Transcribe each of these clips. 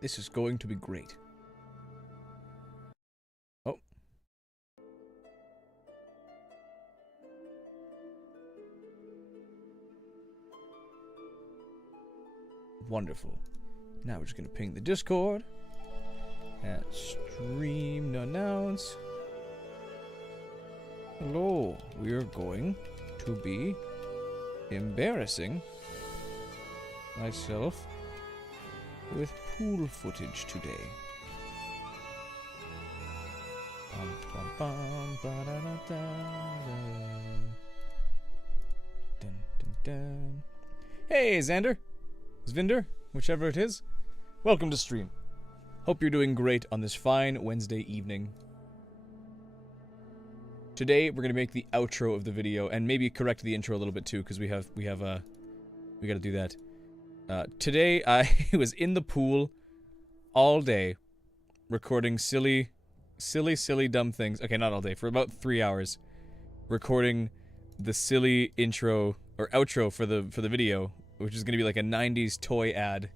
This is going to be great. Oh. Wonderful. Now we're just going to ping the Discord. At stream announce. Hello. We are going to be embarrassing myself with pool footage today. Bum, bum, bum, ba-da-da-da-da. Dun, dun, dun. Hey, Xander. Zvinder, whichever it is. Welcome to stream. Hope you're doing great on this fine Wednesday evening. Today we're gonna make the outro of the video and maybe correct the intro a little bit too, because we gotta do that. Today I was in the pool all day, recording silly dumb things. Okay, not all day, for about 3 hours, recording the silly intro or outro for the video, which is gonna be like a 90s toy ad,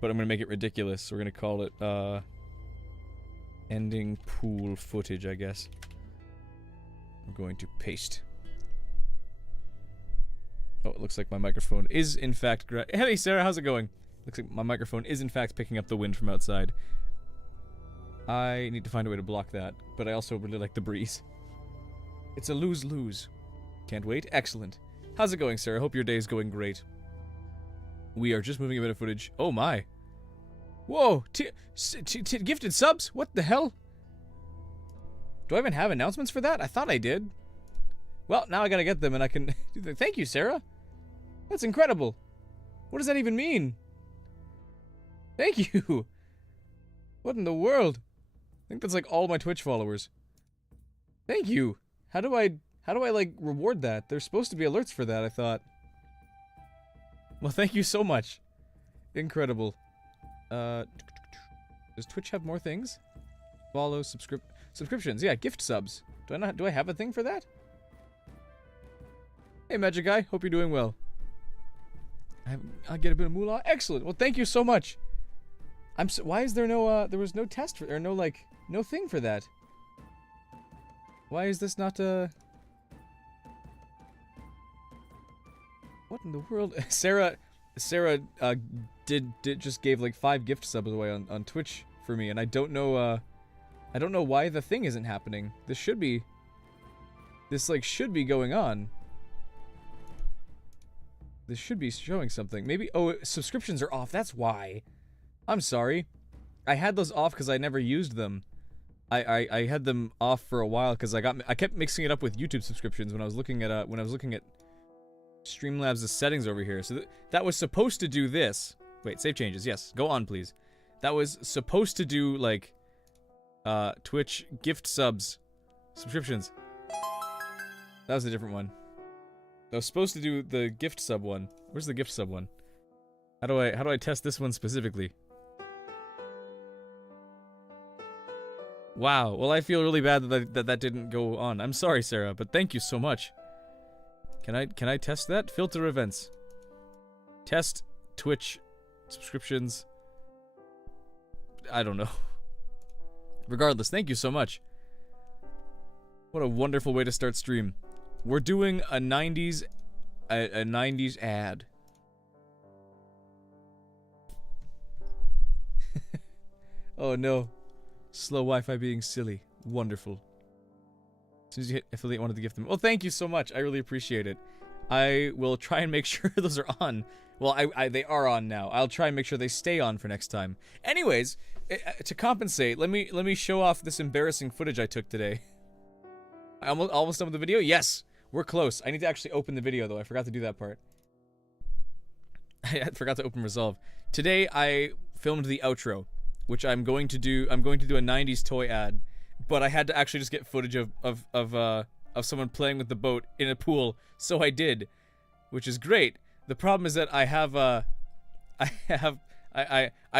but I'm gonna make it ridiculous. So we're gonna call it ending pool footage, I guess. I'm going to paste. Oh, it looks like my microphone is in fact Hey Sarah, how's it going? Looks like my microphone is in fact picking up the wind from outside. I need to find a way to block that, but I also really like the breeze. It's a lose-lose. Can't wait. Excellent. How's it going, Sarah? Hope your day is going great. We are just moving a bit of footage. Oh my. Whoa! Gifted subs? What the hell? Do I even have announcements for that? I thought I did. Well, now I gotta get them and I can... Thank you, Sarah. That's incredible. What does that even mean? Thank you. What in the world? I think that's like all my Twitch followers. Thank you. How do I like reward that? There's supposed to be alerts for that, I thought. Well, thank you so much. Incredible. Does Twitch have more things? Follow, subscriptions. Yeah, gift subs. Do I have a thing for that? Hey, Magic Guy. Hope you're doing well. I get a bit of moolah. Excellent. Well, thank you so much. Why is there no, there was no test for, or no, like, no thing for that? Why is this not, What in the world? Sarah, did just gave, like, 5 gift subs away on Twitch for me, and I don't know why the thing isn't happening. This, like, should be going on. This should be showing something. Maybe, oh, subscriptions are off, that's why. I'm sorry. I had those off because I never used them. I had them off for a while because I kept mixing it up with YouTube subscriptions when I was looking at Streamlabs' settings over here. So that was supposed to do this. Wait, save changes. Yes, go on, please. That was supposed to do, like, Twitch gift subscriptions. That was a different one. I was supposed to do the gift sub one. Where's the gift sub one? How do I test this one specifically? Wow. Well, I feel really bad that didn't go on. I'm sorry, Sarah, but thank you so much. Can I test that? Filter events. Test Twitch subscriptions. I don't know. Regardless, thank you so much. What a wonderful way to start stream. We're doing a 90s ad. Oh no. Slow Wi-Fi being silly. Wonderful. As soon as you hit affiliate, wanted to gift them. Well, thank you so much. I really appreciate it. I will try and make sure those are on. Well, they are on now. I'll try and make sure they stay on for next time. Anyways, to compensate, let me show off this embarrassing footage I took today. I almost done with the video? Yes! We're close. I need to actually open the video, though. I forgot to do that part. I forgot to open Resolve. Today, I filmed the outro, which I'm going to do a 90s toy ad, but I had to actually just get footage of someone playing with the boat in a pool, so I did, which is great. The problem is that I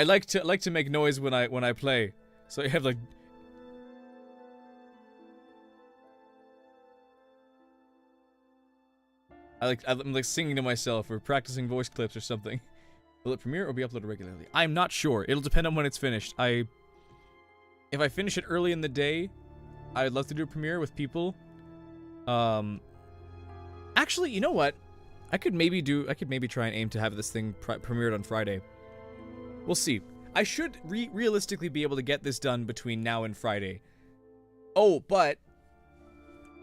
like to make noise when I play, so I have like. I'm like singing to myself or practicing voice clips or something. Will it premiere or be uploaded regularly? I'm not sure. It'll depend on when it's finished. If I finish it early in the day, I'd love to do a premiere with people. Actually, you know what? I could maybe try and aim to have this thing premiered on Friday. We'll see. I should realistically be able to get this done between now and Friday. Oh, but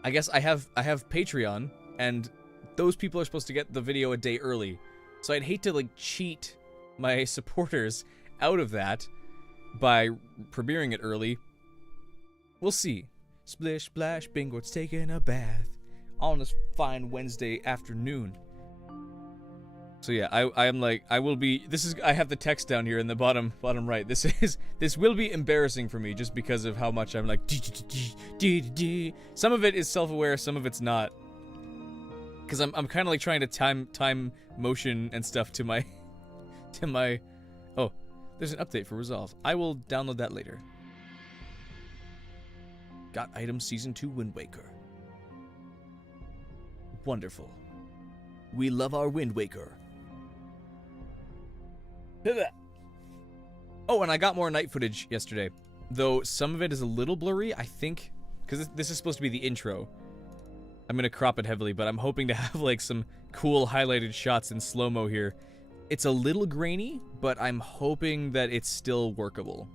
I guess I have Patreon, and those people are supposed to get the video a day early. So I'd hate to like cheat my supporters out of that by premiering it early. We'll see. Splish splash, Bingort's taking a bath on this fine Wednesday afternoon. So yeah, I'm like, I will be, I have the text down here in the bottom right. This will be embarrassing for me just because of how much I'm like, some of it is self-aware, some of it's not. Because I'm kind of like trying to time motion and stuff to my, oh, there's an update for Resolve. I will download that later. Got items Season 2 Wind Waker. Wonderful. We love our Wind Waker. Oh, and I got more night footage yesterday. Though some of it is a little blurry, I think. Because this is supposed to be the intro. I'm going to crop it heavily, but I'm hoping to have like some cool highlighted shots in slow-mo here. It's a little grainy, but I'm hoping that it's still workable.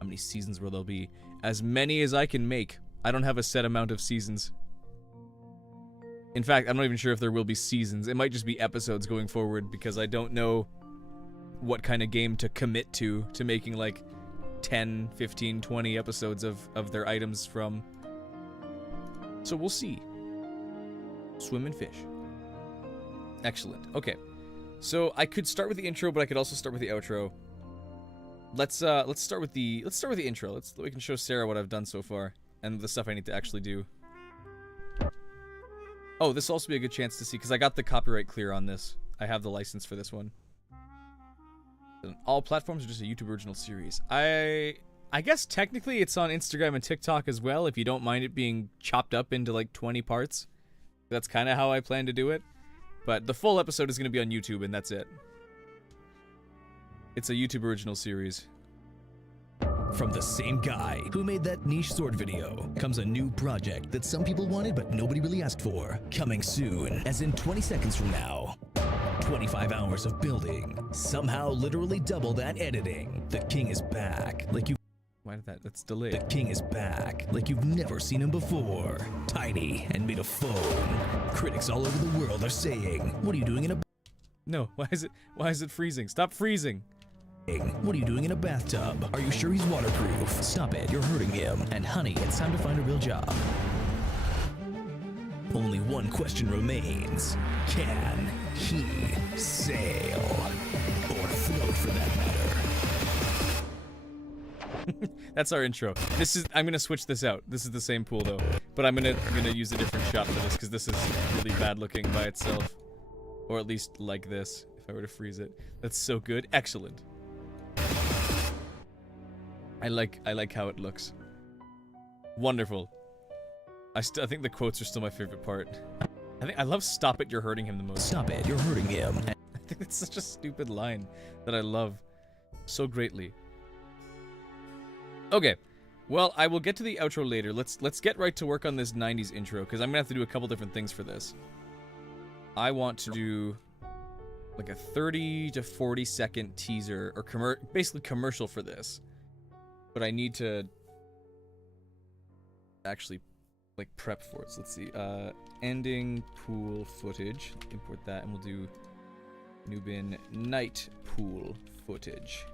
How many seasons will there be? As many as I can make. I don't have a set amount of seasons. In fact, I'm not even sure if there will be seasons. It might just be episodes going forward because I don't know what kind of game to commit to making like 10, 15, 20 episodes of their items from. So we'll see. Swim and fish. Excellent. Okay. So I could start with the intro, but I could also start with the outro. Let's start with the intro. We can show Sarah what I've done so far and the stuff I need to actually do. Oh, this will also be a good chance to see because I got the copyright clear on this. I have the license for this one. All platforms are just a YouTube original series. I guess technically it's on Instagram and TikTok as well, if you don't mind it being chopped up into like 20 parts. That's kind of how I plan to do it. But the full episode is going to be on YouTube, and that's it. It's a YouTube original series. From the same guy who made that niche sword video comes a new project that some people wanted but nobody really asked for. Coming soon, as in 20 seconds from now. 25 hours of building, somehow literally double that editing. The king is back, like you. Why did that's delayed? The king is back, like you've never seen him before. Tiny and made of foam. Critics all over the world are saying, "What are you doing in a?" No, why is it freezing? Stop freezing. What are you doing in a bathtub? Are you sure he's waterproof? Stop it, you're hurting him. And honey, it's time to find a real job. Only one question remains. Can he sail? Or float for that matter? That's our intro. I'm gonna switch this out. This is the same pool though. But I'm gonna use a different shot for this because this is really bad looking by itself. Or at least like this, if I were to freeze it. That's so good. Excellent. I like how it looks. Wonderful. I think the quotes are still my favorite part. I love "Stop it, you're hurting him" the most. Stop it, you're hurting him. I think it's such a stupid line that I love so greatly. Okay, well, I will get to the outro later. Let's get right to work on this 90s intro because I'm gonna have to do a couple different things for this. I want to do like a 30 to 40 second teaser or basically commercial for this, but I need to actually like prep for it. So let's see. Ending pool footage. Import that, and we'll do new bin night pool footage.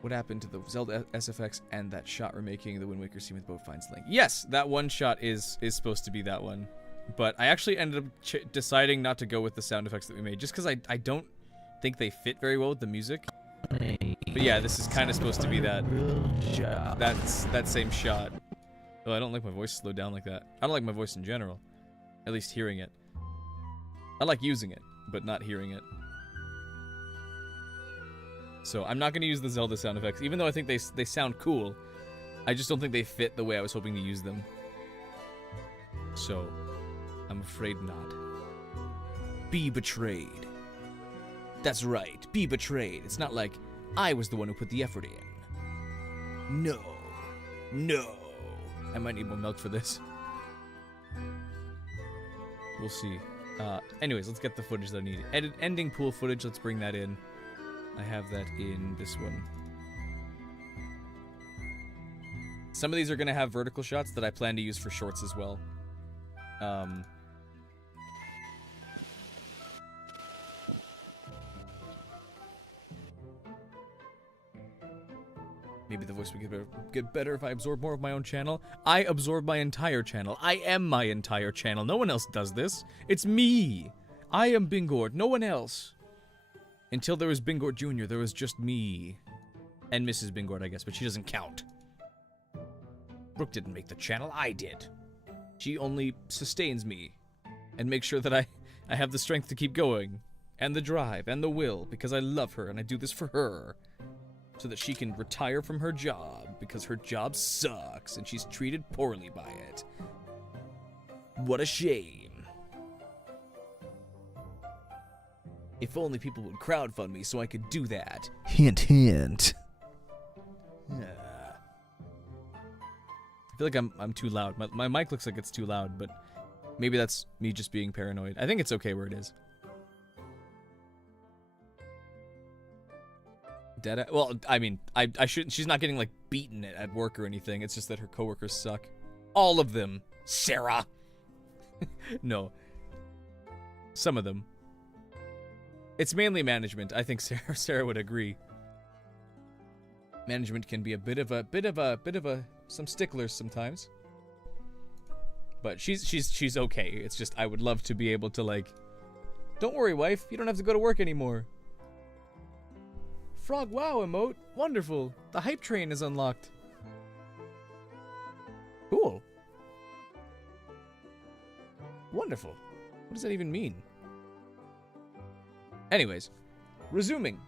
What happened to the Zelda SFX and that shot we're making the Wind Waker scene with boat finds link? Yes, that one shot is supposed to be that one, but I actually ended up deciding not to go with the sound effects that we made just because I don't think they fit very well with the music. But yeah, this is kind of supposed to be that same shot. Oh, I don't like my voice slowed down like that. I don't like my voice in general. At least hearing it. I like using it, but not hearing it. So I'm not going to use the Zelda sound effects, even though I think they sound cool. I just don't think they fit the way I was hoping to use them. So, I'm afraid not. be betrayed. That's right, be betrayed. It's not like I was the one who put the effort in. No. No. I might need more milk for this. We'll see. Anyways, let's get the footage that I need. Ending pool footage, let's bring that in. I have that in this one. Some of these are going to have vertical shots that I plan to use for shorts as well. Maybe the voice would get better if I absorb more of my own channel. I absorb my entire channel. I am my entire channel. No one else does this. It's me. I am Bingord. No one else. Until there was Bingord Jr., there was just me. And Mrs. Bingord, I guess, but she doesn't count. Brooke didn't make the channel. I did. She only sustains me. And makes sure that I have the strength to keep going. And the drive and the will. Because I love her and I do this for her. So that she can retire from her job, because her job sucks, and she's treated poorly by it. What a shame. If only people would crowdfund me so I could do that. Hint, hint. I feel like I'm too loud. My mic looks like it's too loud, but maybe that's me just being paranoid. I think it's okay where it is. Well, I mean, I shouldn't. She's not getting like beaten at work or anything. It's just that her coworkers suck. All of them, Sarah. No, some of them. It's mainly management. I think Sarah would agree. Management can be a bit of some sticklers sometimes. But she's okay. It's just I would love to be able to like, don't worry, wife. You don't have to go to work anymore. Frog wow emote. Wonderful. The hype train is unlocked. Cool. Wonderful. What does that even mean? Anyways, resuming.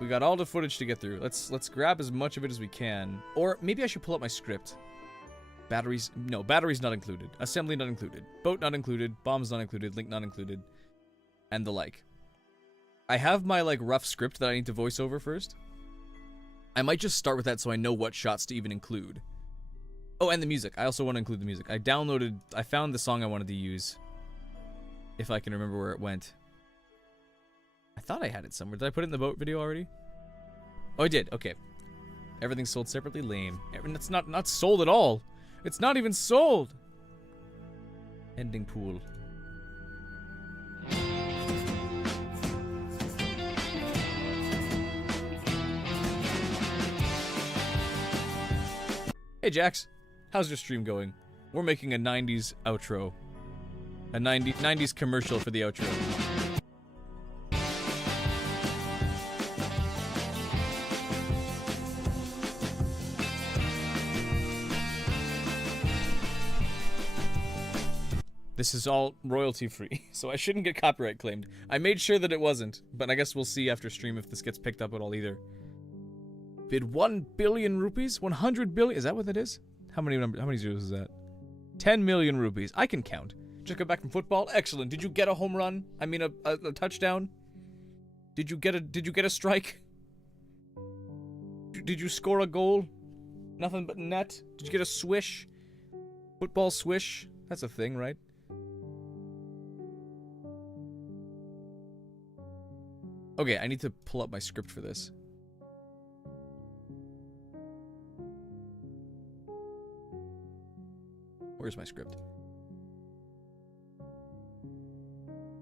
We got all the footage to get through. Let's grab as much of it as we can. Or maybe I should pull up my script. Batteries, no, batteries not included. Assembly not included. Boat not included. Bombs not included. Link not included. And the like. I have my, like, rough script that I need to voice over first. I might just start with that so I know what shots to even include. Oh, and the music. I also want to include the music. I found the song I wanted to use. If I can remember where it went. I thought I had it somewhere. Did I put it in the boat video already? Oh, I did. Okay. Everything's sold separately. Lame. That's not sold at all. It's not even sold. Ending pool. Hey Jax, how's your stream going? We're making a 90s outro. A 90s commercial for the outro. This is all royalty free, so I shouldn't get copyright claimed. I made sure that it wasn't, but I guess we'll see after stream if this gets picked up at all either. Bid 1 billion rupees? 100 billion? Is that what that is? How many zeros is that? 10 million rupees. I can count. Just got back from football. Excellent. Did you get a home run? I mean a touchdown? Did you get a strike? Did you score a goal? Nothing but net? Did you get a swish? Football swish? That's a thing, right? Okay, I need to pull up my script for this. Where's my script?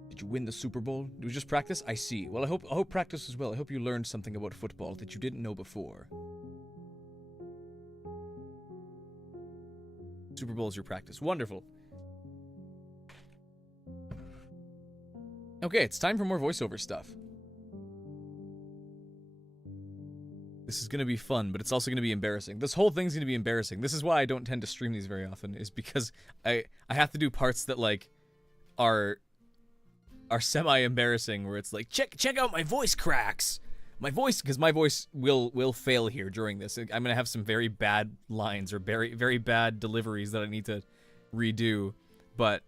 Did you win the Super Bowl? It was just practice? I see. Well, I hope practice as well. I hope you learned something about football that you didn't know before. Super Bowl is your practice. Wonderful. Okay, it's time for more voiceover stuff. This is going to be fun, but it's also going to be embarrassing. This whole thing's going to be embarrassing. This is why I don't tend to stream these very often, is because I have to do parts that, like, are semi-embarrassing, where it's like, check out my voice cracks! My voice, because my voice will fail here during this. I'm going to have some very bad lines, or very, very bad deliveries that I need to redo, but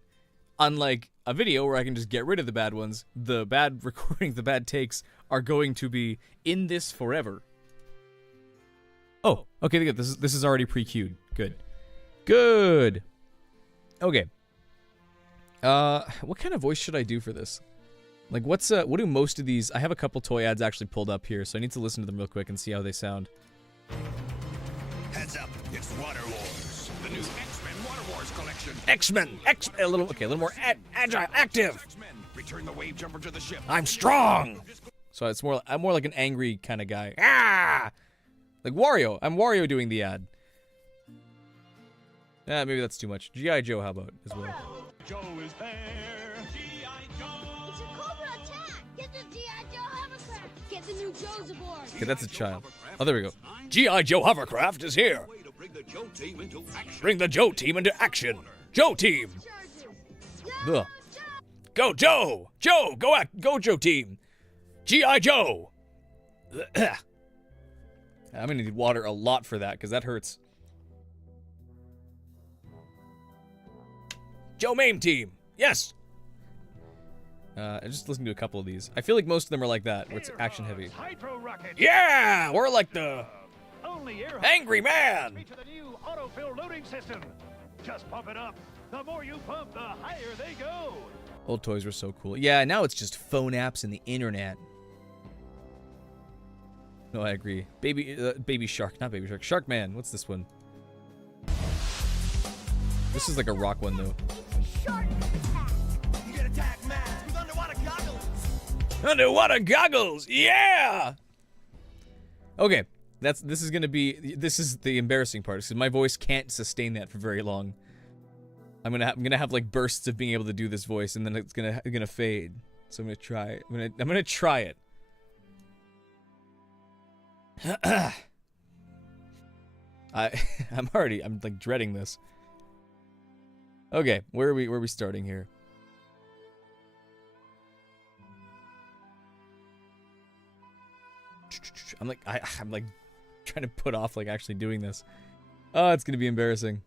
Unlike a video where I can just get rid of the bad ones, the bad recordings, the bad takes are going to be in this forever. Oh, okay, good. This is already pre-queued. Good. Good. Okay. What kind of voice should I do for this? Like, what do most of these... I have a couple toy ads actually pulled up here, so I need to listen to them real quick and see how they sound. Heads up, it's Water Wars, the new X-Men Water Wars collection. A little more agile, active. X-Men, return the wave jumper to the ship. I'm strong. So I'm more like an angry kind of guy. Ah! Like Wario. I'm Wario doing the ad. Maybe that's too much. G.I. Joe, how about, as well? Joe is there. G.I. Joe. It's a Cobra attack! Get the G.I. Joe hovercraft! Get the new Joes aboard! Okay, that's a child. Oh, there we go. G.I. Joe hovercraft is here. Bring the Joe team into action. Bring the Joe team into action. Joe team. Ugh. Go Joe. Joe, go Joe team. G.I. Joe. I'm gonna need water a lot for that, because that hurts. Joe Mame team. Yes. I just listened to a couple of these. I feel like most of them are like that, where it's action heavy. Yeah, we're like the Only air angry man. feature the new autofill loading system. Just pump it up. The more you pump, the higher they go. Old toys were so cool. Yeah, now it's just phone apps and the internet. No, I agree. Baby Shark, not Baby Shark. Shark Man. What's this one? This is like a rock one though. It's a shark attack! You get attacked, man, with underwater goggles. Underwater goggles. Yeah. Okay, this is the embarrassing part. Because my voice can't sustain that for very long. I'm gonna have like bursts of being able to do this voice, and then it's gonna fade. So I'm gonna try it. I'm gonna try it. I'm like dreading this. Okay, where are we starting here? I'm like trying to put off like actually doing this. Oh, it's gonna be embarrassing,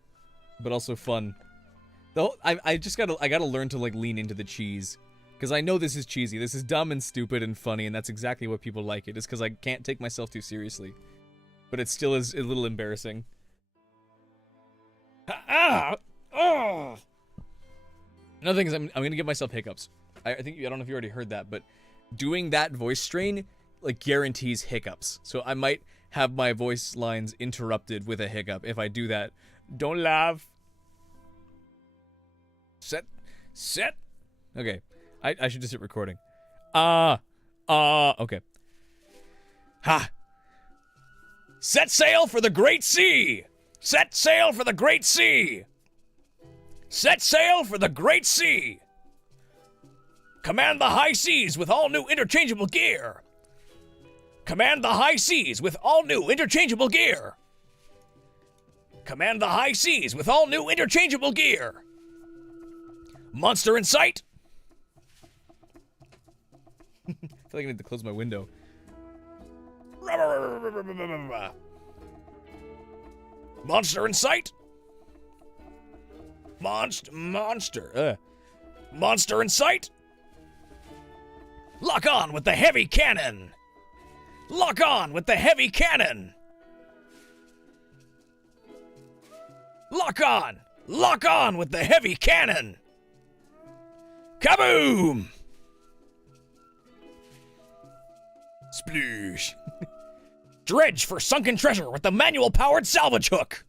but also fun. I gotta learn to like lean into the cheese, because I know this is cheesy. This is dumb and stupid and funny, and that's exactly what people like it. It's because I can't take myself too seriously, but it still is a little embarrassing. Oh. Another thing is I'm gonna give myself hiccups. I don't know if you already heard that, but doing that voice strain like guarantees hiccups. So I might have my voice lines interrupted with a hiccup if I do that. Don't laugh. Set. Okay. I should just hit recording. Okay. Ha. Set sail for the great sea. Set sail for the great sea. Set sail for the great sea. Command the high seas with all new interchangeable gear. Command the high seas with all new interchangeable gear. Command the high seas with all new interchangeable gear. Monster in sight. I feel like I need to close my window. Monster in sight. Monster in sight. Lock on with the heavy cannon. Lock on with the heavy cannon. Lock on with the heavy cannon. Kaboom! Sploosh. Dredge for sunken treasure with the manual-powered salvage hook.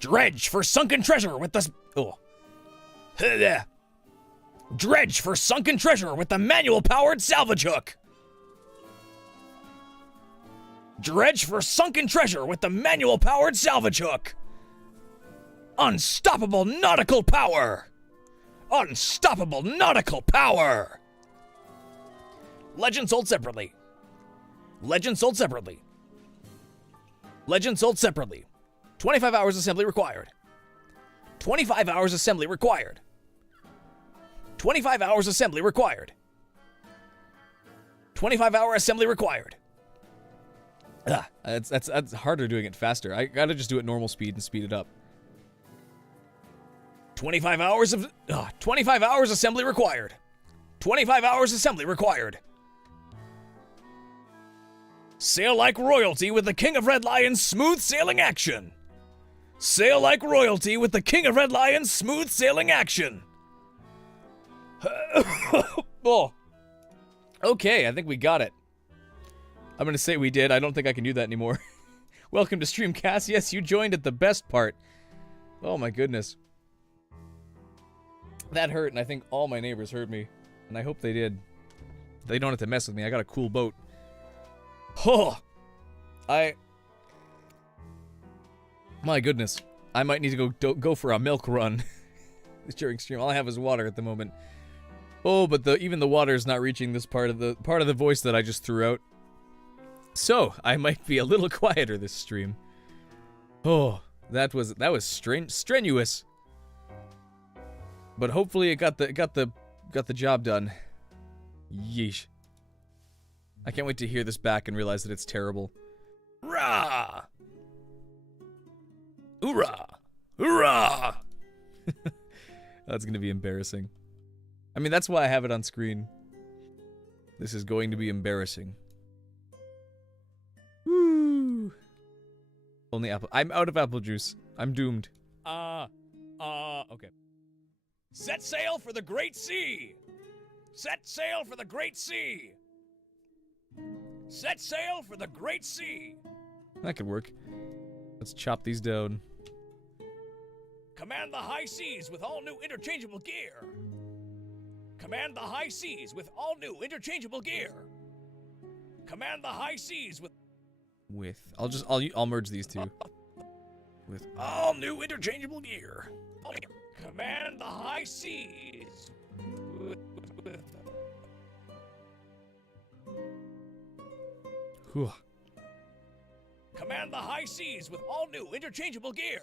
Dredge for sunken treasure with the... Dredge for sunken treasure with the manual-powered salvage hook. Dredge for sunken treasure with the manual-powered salvage hook. Unstoppable nautical power. Unstoppable nautical power. Legend sold separately. Legend sold separately. Legend sold separately. 25 hours assembly required. 25 hours assembly required. 25 hours assembly required. 25-hour assembly required. That's harder doing it faster. I gotta just do it normal speed and speed it up. 25 hours assembly required. 25 hours assembly required. Sail like royalty with the King of Red Lion's smooth sailing action. Sail like royalty with the King of Red Lion's smooth sailing action. Oh. Okay, I think we got it. I'm gonna say we did. I don't think I can do that anymore. Welcome to Streamcast. Yes, you joined at the best part. Oh my goodness. That hurt, and I think all my neighbors heard me. And I hope they did. They don't have to mess with me. I got a cool boat. Oh! My goodness. I might need to go for a milk run during stream. All I have is water at the moment. Oh, but even the water is not reaching this part of the voice that I just threw out. So, I might be a little quieter this stream. Oh, that was strenuous. But hopefully it got the job done. Yeesh. I can't wait to hear this back and realize that it's terrible. Rah! Hoorah! Hoorah! That's gonna be embarrassing. I mean, that's why I have it on screen. This is going to be embarrassing. Woo! Only apple. I'm out of apple juice. I'm doomed. Okay. Set sail for the Great Sea! Set sail for the Great Sea! Set sail for the Great Sea! That could work. Let's chop these down. Command the high seas with all new interchangeable gear! Command the high seas with all new interchangeable gear! Command the high seas with... I'll merge these two. With all new interchangeable gear. Command the high seas. Whew. Command the high seas with all new interchangeable gear.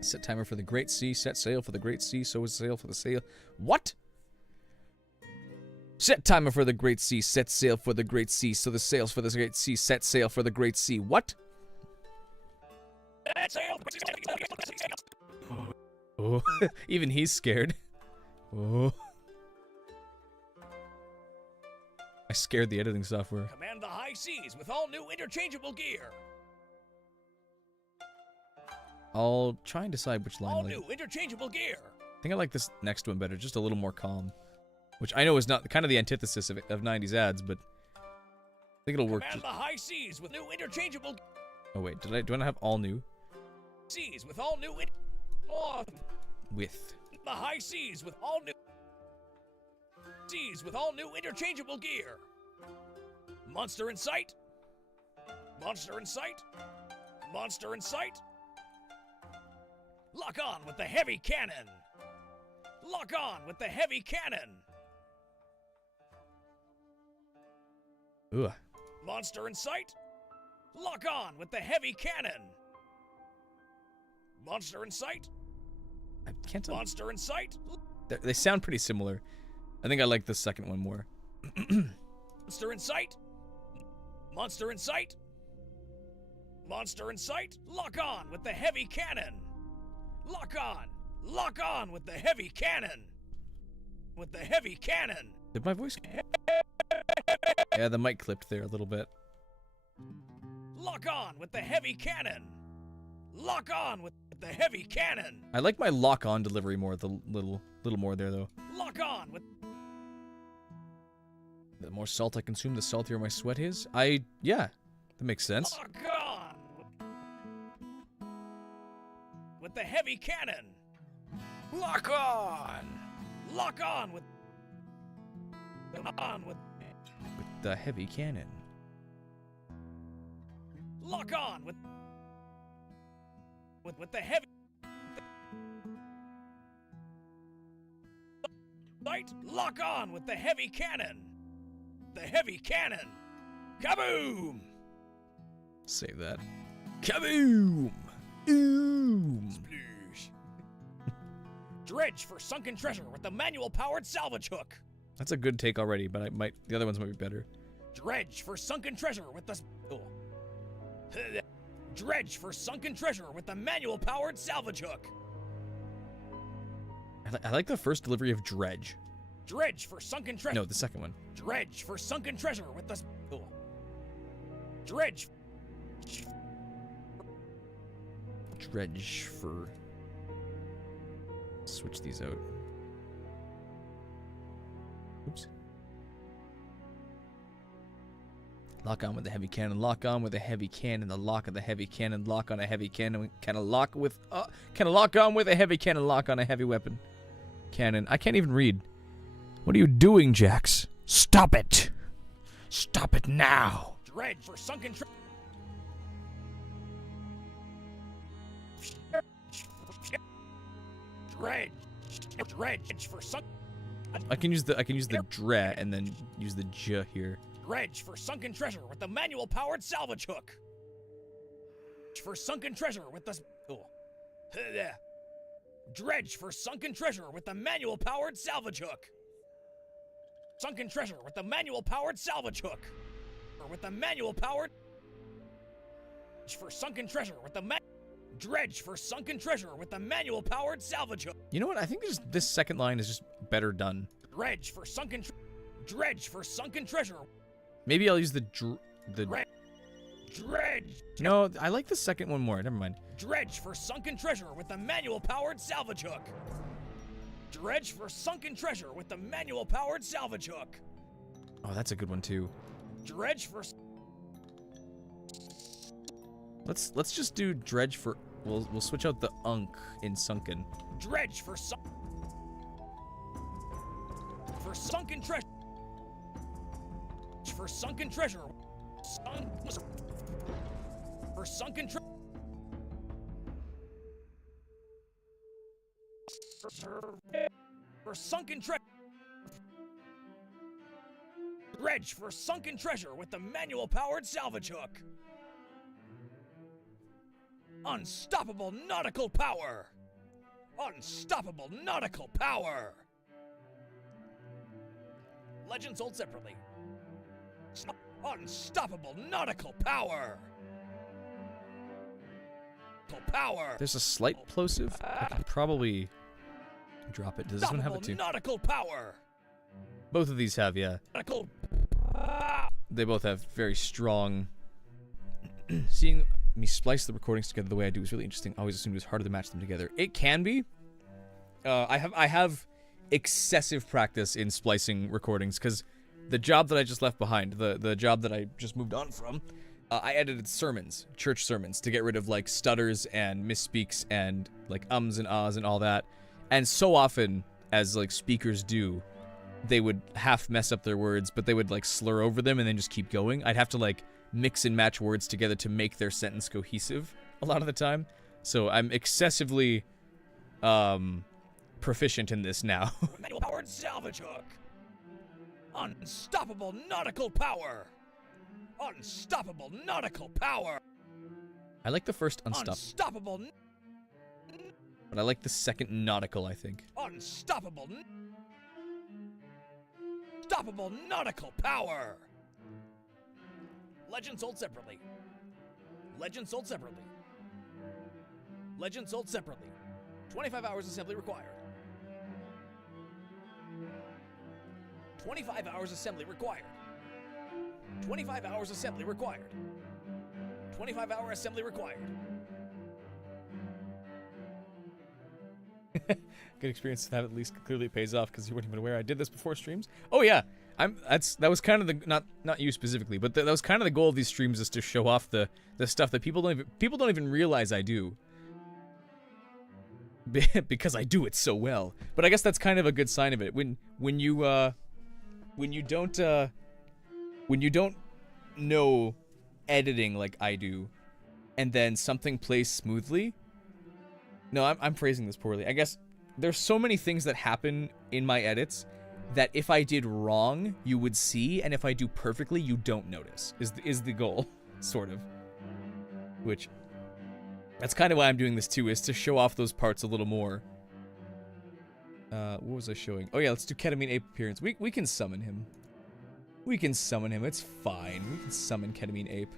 Set timer for the Great Sea. Set sail for the Great Sea. So is sail for the sail. What? Set timer for the Great Sea. Set sail for the Great Sea. So the sails for the Great Sea. Set sail for the Great Sea. What? Oh, even he's scared. Oh. I scared the editing software. Command the high seas with all new interchangeable gear. I'll try and decide which line. All new interchangeable gear. I think I like this next one better, just a little more calm. Which I know is not kind of the antithesis of 90s ads, but I think it'll work. Command the high seas with new interchangeable. Oh wait, do I not have all new? Seas with all new with the high seas with all new seas with all new interchangeable gear. Monster in sight. Monster in sight. Monster in sight. Lock on with the heavy cannon. Lock on with the heavy cannon. Ugh. Monster in sight. Lock on with the heavy cannon. Monster in sight. I can't tell. Monster in sight. They sound pretty similar. I think I like the second one more. Monster in sight. Monster in sight. Monster in sight. Lock on with the heavy cannon. Lock on. Lock on with the heavy cannon. With the heavy cannon. Did my voice... Yeah, the mic clipped there a little bit. Lock on with the heavy cannon. Lock on with the heavy cannon. I like my lock on delivery more, the little more there though. Lock on with... The more salt I consume, the saltier my sweat is. Yeah, that makes sense. Lock on with the heavy cannon. Lock on. Lock on with the heavy cannon. Lock on with the heavy sight. Lock on with the heavy cannon. The heavy cannon. Kaboom! Save that. Kaboom! Oom! Sploosh. Dredge for sunken treasure with the manual-powered salvage hook. That's a good take already, but the other ones might be better. Dredge for sunken treasure with the... Oh. Dredge for sunken treasure with the manual-powered salvage hook. I like the first delivery of dredge. Dredge for sunken treasure. No, the second one. Dredge for sunken treasure with the... Oh. Dredge. Dredge for... Switch these out. Oops. Lock on with the heavy cannon. Lock on with a heavy cannon. The lock of the heavy cannon. Lock on a heavy cannon. Can I lock with... can I lock on with a heavy cannon? Lock on a heavy weapon. Cannon. I can't even read. What are you doing, Jax? Stop it! Stop it now! Dredge for sunken treasure. Dredge for sunken... I can use the dre and then use the j here. Dredge for sunken treasure with the manual-powered salvage hook. For sunken treasure with the... Oh. Dredge for sunken treasure with the manual-powered salvage hook. Sunken treasure with the manual-powered salvage hook. Or with the manual-powered... For sunken treasure with the Dredge for sunken treasure with the manual-powered salvage hook. You know what? I think this second line is just better done. Dredge for sunken treasure. Maybe I'll use the Dredge. No, I like the second one more. Never mind. Dredge for sunken treasure with the manual-powered salvage hook. Dredge for sunken treasure with the manual-powered salvage hook. Oh, that's a good one too. Dredge for... Let's just do dredge for... We'll switch out the unk in sunken. Dredge for sunken treasure. For sunken treasure. For sunken treasure. For sunken treasure. Dredge for sunken treasure with the manual-powered salvage hook. Unstoppable nautical power! Unstoppable nautical power! Legends sold separately. Unstoppable nautical power! Power! There's a slight plosive. I could probably drop it. Does this one have it too? Nautical power! Both of these have, yeah. Nautical... They both have very strong... Seeing me splice the recordings together the way I do is really interesting. I always assumed it was harder to match them together. It can be. I have excessive practice in splicing recordings because the job that I just left behind, the job that I just moved on from, I edited sermons, church sermons, to get rid of like stutters and misspeaks and like ums and ahs and all that. And so often, as like speakers do, they would half mess up their words, but they would like slur over them and then just keep going. I'd have to like mix and match words together to make their sentence cohesive a lot of the time. So I'm excessively proficient in this now. Manual-powered salvage hook. Unstoppable nautical power. Unstoppable nautical power. I like the first Unstoppable. But I like the second nautical, I think. Unstoppable. Unstoppable nautical power. Legend sold separately. Legend sold separately. Legend sold separately. 25 hours assembly required. 25 hours assembly required. 25 hours assembly required. 25-hour assembly required. Good experience to have at least clearly pays off because you weren't even aware I did this before streams. Oh yeah, that was kind of the not you specifically, but that was kind of the goal of these streams, is to show off the stuff that people don't even realize I do. Because I do it so well. But I guess that's kind of a good sign of it. When you don't know editing like I do, and then something plays smoothly. No, I'm phrasing this poorly. I guess there's so many things that happen in my edits that if I did wrong, you would see, and if I do perfectly, you don't notice. Is the goal, sort of. Which, that's kind of why I'm doing this too, is to show off those parts a little more. What was I showing? Oh yeah, let's do Ketamine Ape appearance. We can summon him. We can summon him. It's fine. We can summon Ketamine Ape.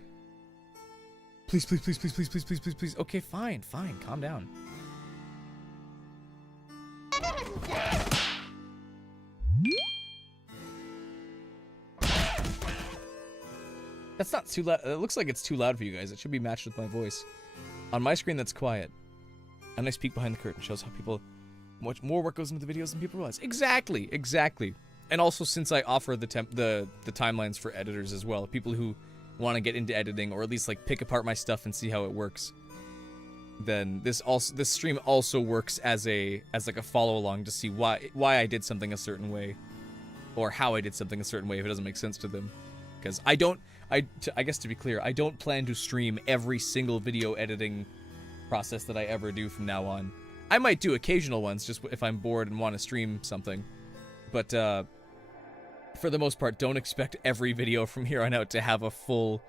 Please, please, please, please, please, please, please, please, please. Okay, fine, fine. Calm down. That's not too loud. It looks like it's too loud for you guys. It should be matched with my voice. On my screen, that's quiet. A nice peek behind the curtain shows how much more work goes into the videos than people realize. Exactly, exactly. And also, since I offer the timelines for editors as well, people who want to get into editing or at least like pick apart my stuff and see how it works, then this stream also works as like a follow along to see why I did something a certain way, or how I did something a certain way if it doesn't make sense to them. Because I guess to be clear, I don't plan to stream every single video editing process that I ever do from now on. I might do occasional ones just if I'm bored and want to stream something, but for the most part, don't expect every video from here on out to have a full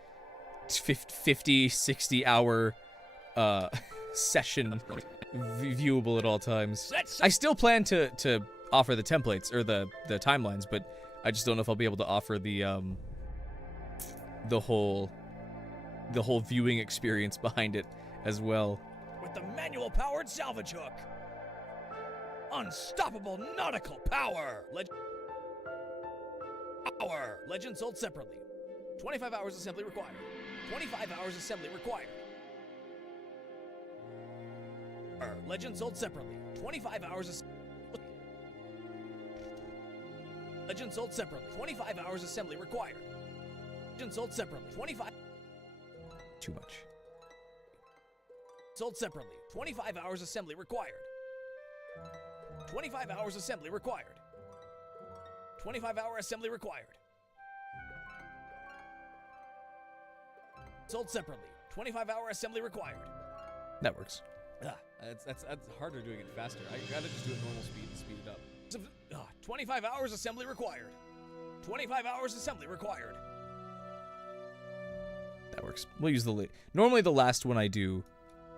50, 60 hour session viewable at all times. I still plan to offer the templates or the timelines, but I just don't know if I'll be able to offer the whole viewing experience behind it as well. With the manual-powered salvage hook. Unstoppable nautical power. Legend sold separately. 25 hours assembly required. 25 hours assembly required. Legend sold separately. 25 hours Legend sold separately. 25 hours assembly required. Legend sold separately. 25. Too much. Sold separately. 25 hours assembly required. 25 hours assembly required. 25-hour assembly required. Sold separately. 25-hour assembly required. That works. That's harder doing it faster. I'd rather just do it normal speed and speed it up. 25 hours assembly required. 25 hours assembly required. That works. We'll use normally the last one I do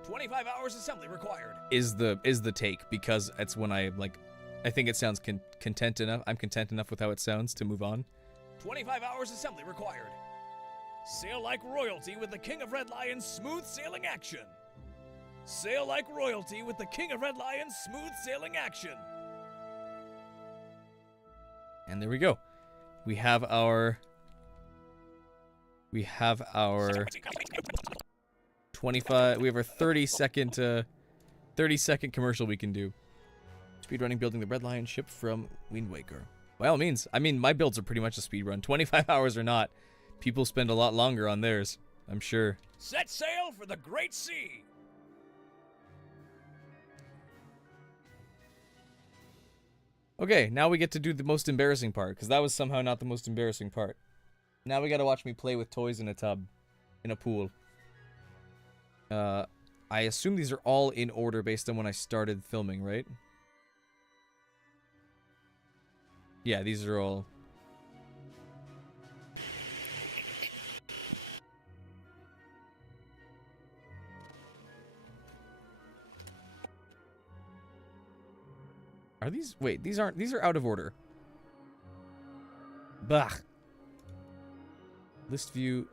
25 hours assembly required is the take, because it's when I think it sounds content enough. I'm content enough with how it sounds to move on. 25 hours assembly required. Sail like royalty with the King of Red Lion's smooth sailing action. Sail like royalty with the King of Red Lion's smooth sailing action. And there we go. We have our 25. We have our 30-second commercial we can do. Speedrunning building the Red Lion ship from Wind Waker. By all means. I mean, my builds are pretty much a speedrun. 25 hours or not, people spend a lot longer on theirs, I'm sure. Set sail for the Great Sea. Okay, now we get to do the most embarrassing part, because that was somehow not the most embarrassing part. Now we gotta watch me play with toys in a tub. In a pool. I assume these are all in order based on when I started filming, right? Yeah, these are all... Are these... Wait, these aren't... These are out of order. Bah. List view...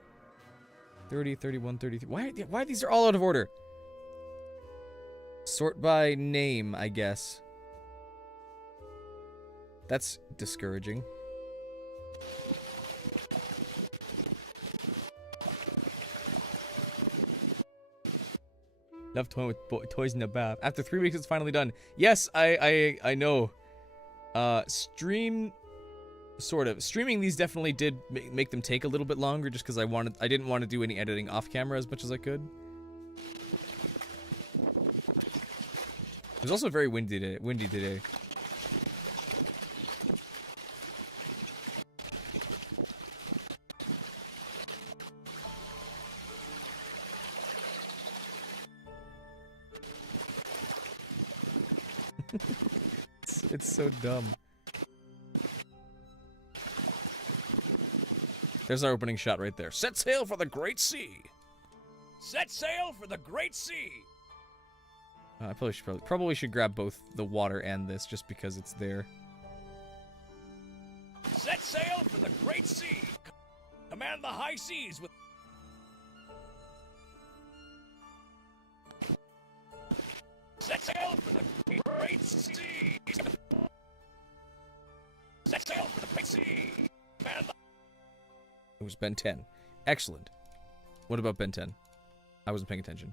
30, 31, 33... Why these are all out of order? Sort by name, I guess. That's discouraging. Love toying with toys in the bath. After 3 weeks, it's finally done. Yes, I know. Streaming these definitely did make them take a little bit longer, just because I didn't want to do any editing off camera as much as I could. It was also very windy today. It's so dumb. There's our opening shot right there. Set sail for the Great Sea. Set sail for the Great Sea. I probably should grab both the water and this just because it's there. Set sail for the Great Sea. Command the high seas with... Set sail for the great sea. Set sail for the great sea. Man, It was Ben 10. Excellent. What about Ben 10? I wasn't paying attention.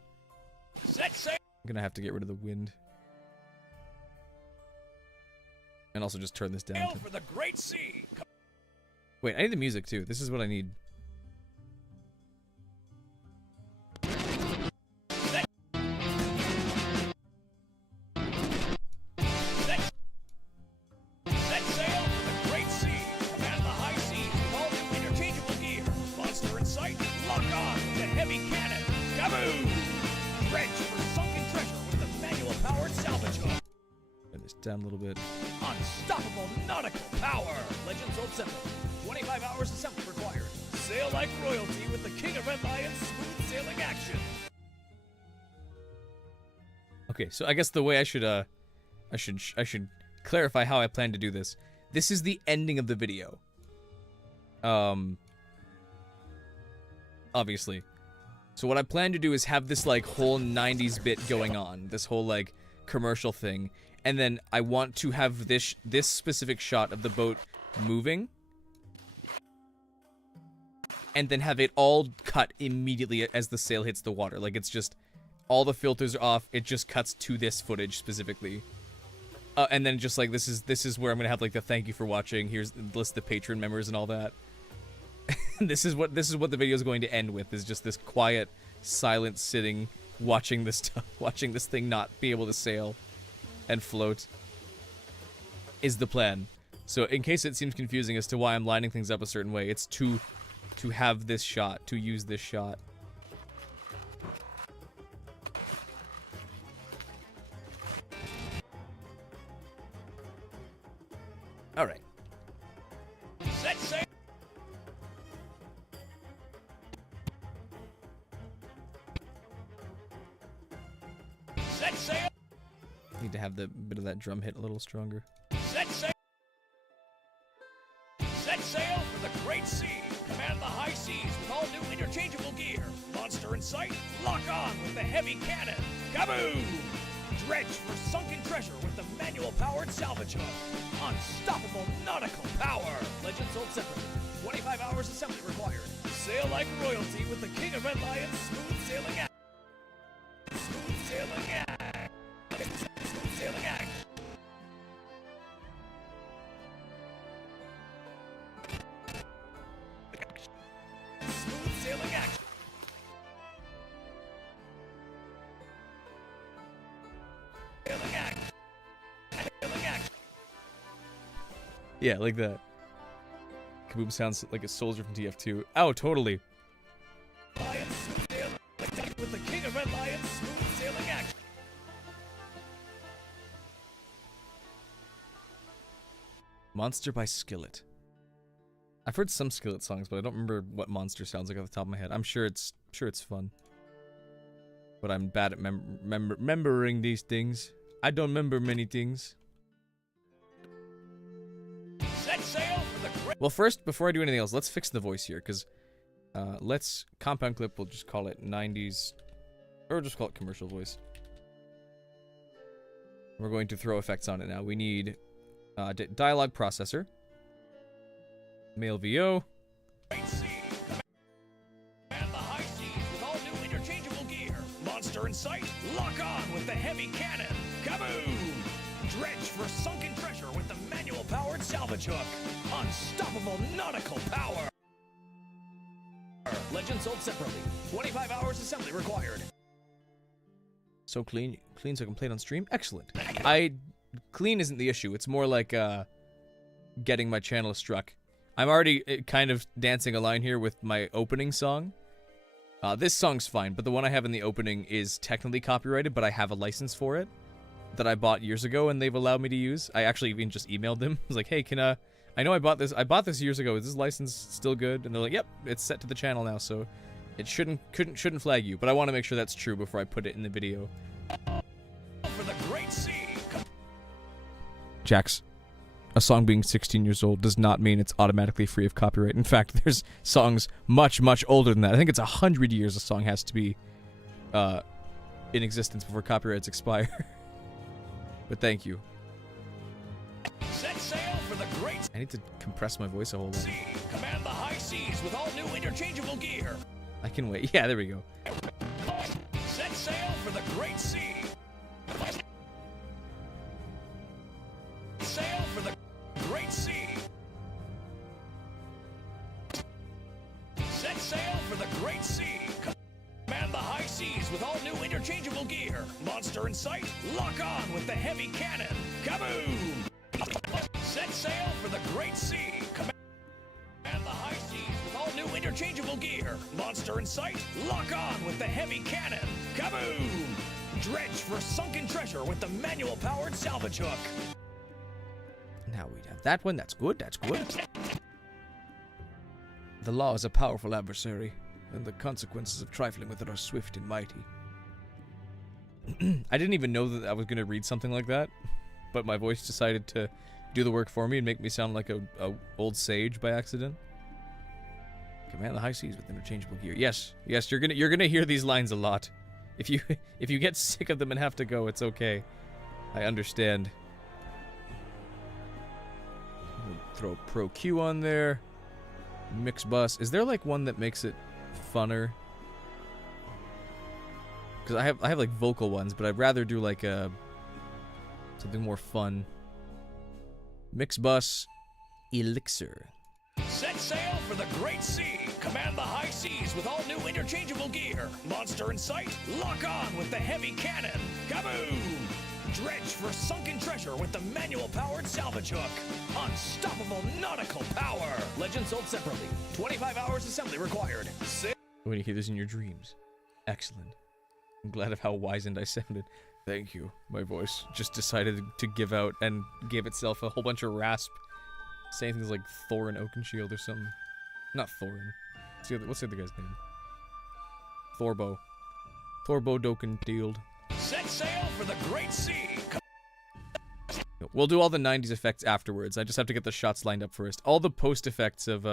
set sail. I'm gonna have to get rid of the wind. And also just turn this down. For the great sea. Wait, I need the music too. This is what I need. Set sail for the great sea. Command the high seas with all new interchangeable gear. Monster in sight. Lock on with the heavy cannon. Kaboom! Dredge for sunken treasure with the manual-powered salvage hook. Turn this down a little bit. Unstoppable nautical power. Legends Old Separate. 25 hours assembly required. Sail like royalty with the King of Red Lion's smooth sailing action. Okay, so I guess the way I should clarify how I plan to do this. This is the ending of the video. Obviously. So what I plan to do is have this like whole 90s bit going on, this whole like commercial thing, and then I want to have this specific shot of the boat moving, and then have it all cut immediately as the sail hits the water. Like it's just all the filters are off. It just cuts to this footage specifically. And then just like this is where I'm gonna have like the thank you for watching. Here's the list of the patron members and all that. this is what the video is going to end with, is just this quiet, silent sitting, watching this watching this thing not be able to sail and float. Is the plan. So in case it seems confusing as to why I'm lining things up a certain way, it's to have this shot, to use this shot. All right. Set sail. Set sail. Need to have the bit of that drum hit a little stronger. Set sail. Set sail for the great sea. Command the high seas with all new interchangeable gear. Monster in sight. Lock on with the heavy cannon. Kaboom! Dredge for sunken treasure with the manual-powered salvage hook. Unstoppable nautical power. Legends sold separately. 25 hours assembly required. Sail like royalty with the King of Red Lion's smooth sailing act. Smooth sailing act. Smooth sailing act. Smooth sailing action. Sailing action. Sailing action. Yeah, like that. Kaboom sounds like a soldier from TF2. Oh, totally. Lion smooth sailing with the King of Red Lion's smooth sailing action. Monster by Skillet. I've heard some Skillet songs, but I don't remember what Monster sounds like off the top of my head. I'm sure it's fun. But I'm bad at remembering these things. I don't remember many things. Set sail for the great. Well, first, before I do anything else, let's fix the voice here, because let's compound clip. We'll just call it 90s, or just call it commercial voice. We're going to throw effects on it now. We need dialogue processor, male VO. Great sea. Command the high seas with all new interchangeable gear. Monster in sight. Lock on with the heavy cannon. Kaboom! Dredge for sunken treasure with the manual-powered salvage hook. Unstoppable nautical power. Legends sold separately. 25 hours assembly required. So clean so I can play it on stream? Excellent. Clean isn't the issue. It's more like getting my channel struck. I'm already kind of dancing a line here with my opening song. This song's fine, but the one I have in the opening is technically copyrighted, but I have a license for it that I bought years ago, and they've allowed me to use. I actually even just emailed them. I was like, hey, I know I bought this years ago. Is this license still good? And they're like, yep, it's set to the channel now, so it shouldn't flag you. But I want to make sure that's true before I put it in the video. For the great sea. Jax, a song being 16 years old does not mean it's automatically free of copyright. In fact, there's songs much, much older than that. I think it's 100 years a song has to be in existence before copyrights expire. But thank you. Set sail for the great I need to compress my voice a whole lot. sea. Command the high seas with all new interchangeable gear. I can wait. Yeah, there we go. Set sail for the great sea. Sail for the great sea. Set sail for the great sea. Command the high seas with all new interchangeable gear. Monster in sight. Lock on with the heavy cannon. Kaboom! Set sail for the great sea. Command the high seas with all new interchangeable gear. Monster in sight. Lock on with the heavy cannon. Kaboom! Dredge for sunken treasure with the manual-powered salvage hook. Now we'd have that one. That's good. That's good. The law is a powerful adversary, and the consequences of trifling with it are swift and mighty. I didn't even know that I was going to read something like that, but my voice decided to do the work for me and make me sound like a old sage by accident. Command the high seas with interchangeable gear. Yes, yes, you're gonna hear these lines a lot. If you get sick of them and have to go, it's okay. I understand. We'll throw Pro Q on there. Mix bus. Is there like one that makes it funner? Because I have like vocal ones, but I'd rather do like something more fun. Mix bus, elixir. Set sail for the great sea. Command the high seas with all new interchangeable gear. Monster in sight. Lock on with the heavy cannon. Kaboom! Dredge for sunken treasure with the manual-powered salvage hook. Unstoppable nautical power. Legend sold separately. 25 hours assembly required. When you hear this in your dreams. Excellent. I'm glad of how wizened I sounded. Thank you. My voice just decided to give out and gave itself a whole bunch of rasp. Saying things like Thorin Oakenshield or something. Not Thorin. What's the other guy's name? Thorbo. Thorbo Dokenshield. Set sail for the great sea. We'll do all the 90s effects afterwards. I just have to get the shots lined up first. All the post effects of,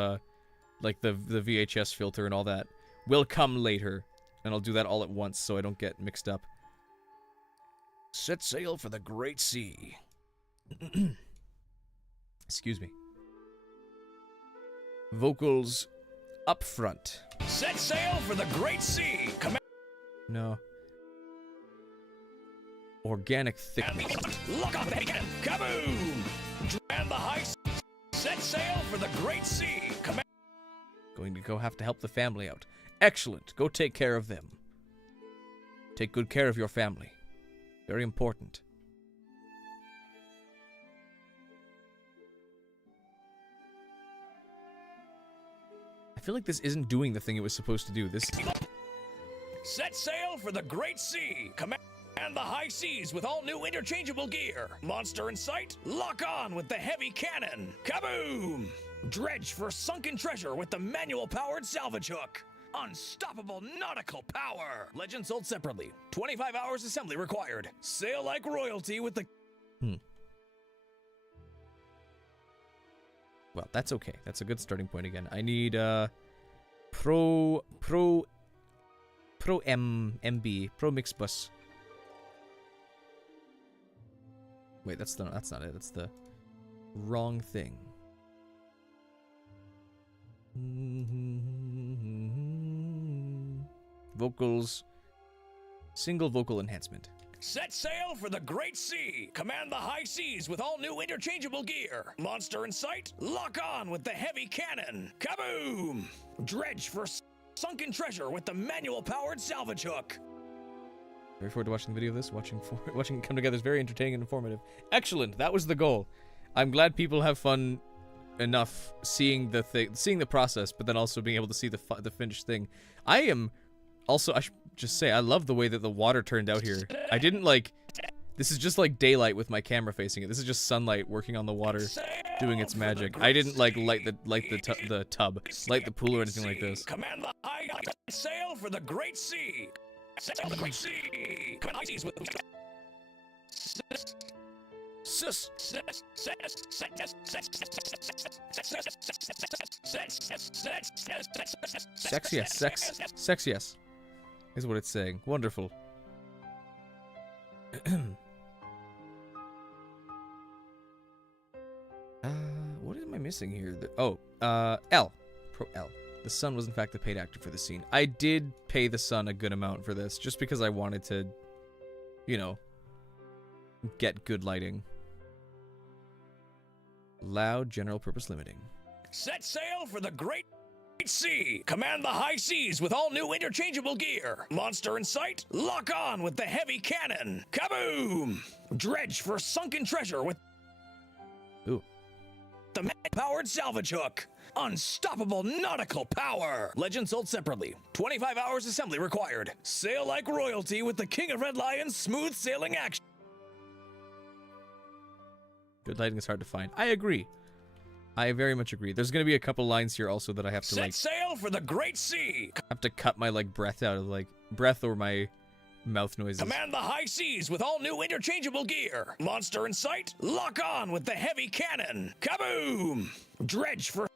like the VHS filter and all that will come later. And I'll do that all at once so I don't get mixed up. Set sail for the great sea. Excuse me. Vocals up front. Set sail for the great sea. No. Organic thickness. Lock on the cannon. Kaboom! And the high. Set sail for the great sea. Going to go have to help the family out. Excellent. Go take care of them. Take good care of your family. Very important. I feel like this isn't doing the thing it was supposed to do. This. Set sail for the great sea. Command the high seas with all new interchangeable gear. Monster in sight. Lock on with the heavy cannon. Kaboom! Dredge for sunken treasure with the manual-powered salvage hook. Unstoppable nautical power. Legend sold separately. 25 hours assembly required. Sail like royalty with the... Well, that's okay. That's a good starting point again. I need Pro MB Pro Mix Bus. Wait, that's not it. That's the wrong thing. Vocals. Single vocal enhancement. Set sail for the great sea. Command the high seas with all new interchangeable gear. Monster in sight. Lock on with the heavy cannon. Kaboom! Dredge for sunken treasure with the manual-powered salvage hook. Very forward to watching the video of this. Watching it come together is very entertaining and informative. Excellent. That was the goal. I'm glad people have fun enough seeing the process, but then also being able to see the finished thing. I am also, I should just say, I love the way that the water turned out here. I didn't like. This is just like daylight with my camera facing it. This is just sunlight working on the water, doing its magic. I didn't like light the tub, light the pool or anything like this. Command the high sail for the great sea. Sail for the great sea. Command high seas with. Sex yes, sex yes, is what it's saying. Wonderful. What am I missing here? L. Pro L. The Sun was in fact the paid actor for the scene. I did pay the Sun a good amount for this, just because I wanted to, you know, get good lighting. Loud general purpose limiting. Set sail for the great sea. Command the high seas with all new interchangeable gear. Monster in sight? Lock on with the heavy cannon. Kaboom! Dredge for sunken treasure with Ooh. the powered salvage hook. Unstoppable nautical power. Legend sold separately. 25 hours assembly required. Sail like royalty with the King of Red Lion's smooth sailing action. Good lighting is hard to find. I agree. I very much agree. There's gonna be a couple lines here also that I have to Set sail for the great sea. have to cut my like breath out of breath or my mouth noises. Command the high seas with all new interchangeable gear. Monster in sight? Lock on with the heavy cannon. Kaboom! Dredge for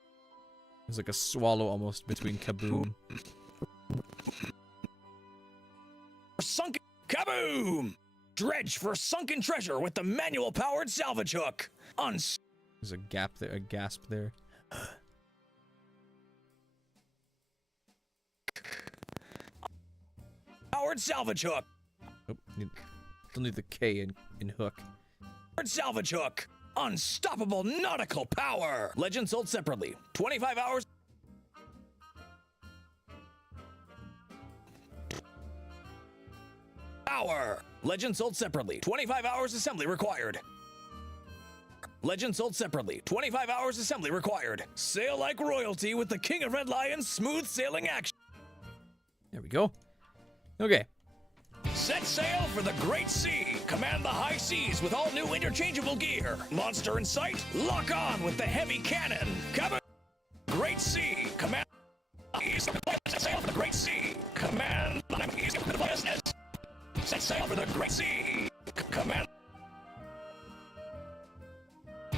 There's like a swallow almost between kaboom. sunken. Kaboom! Dredge for sunken treasure with the manual powered salvage hook. There's a gap there, a gasp there. Powered salvage hook. Oh, still need the K in hook. Powered salvage hook. Unstoppable nautical power. Legend sold separately. 25 hours. Power. Legend sold separately. 25 hours assembly required. Legend sold separately. 25 hours assembly required. Sail like royalty with the King of Red Lion's smooth sailing action. There we go. Okay. Set sail for the great sea. Command the high seas with all new interchangeable gear. Monster in sight? Lock on with the heavy cannon. Cover. Great sea. Command. Set sail for the great sea. Command. Set sail for the great sea. Command.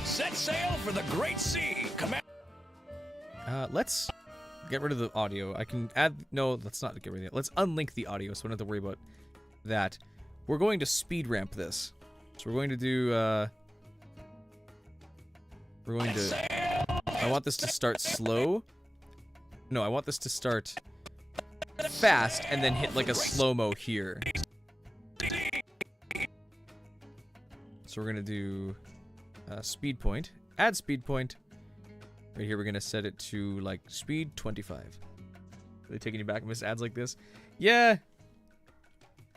Set sail for the great sea. Command. Let's get rid of the audio. I can add. No, let's not get rid of it. Let's unlink the audio so we don't have to worry about that. We're going to speed ramp this. So we're going to do. We're going to. I want this to start slow. No, I want this to start fast and then hit like a slow-mo here. So we're gonna do speed point. Add speed point. Right here, we're gonna set it to like speed 25. Really taking you back and miss ads like this? Yeah.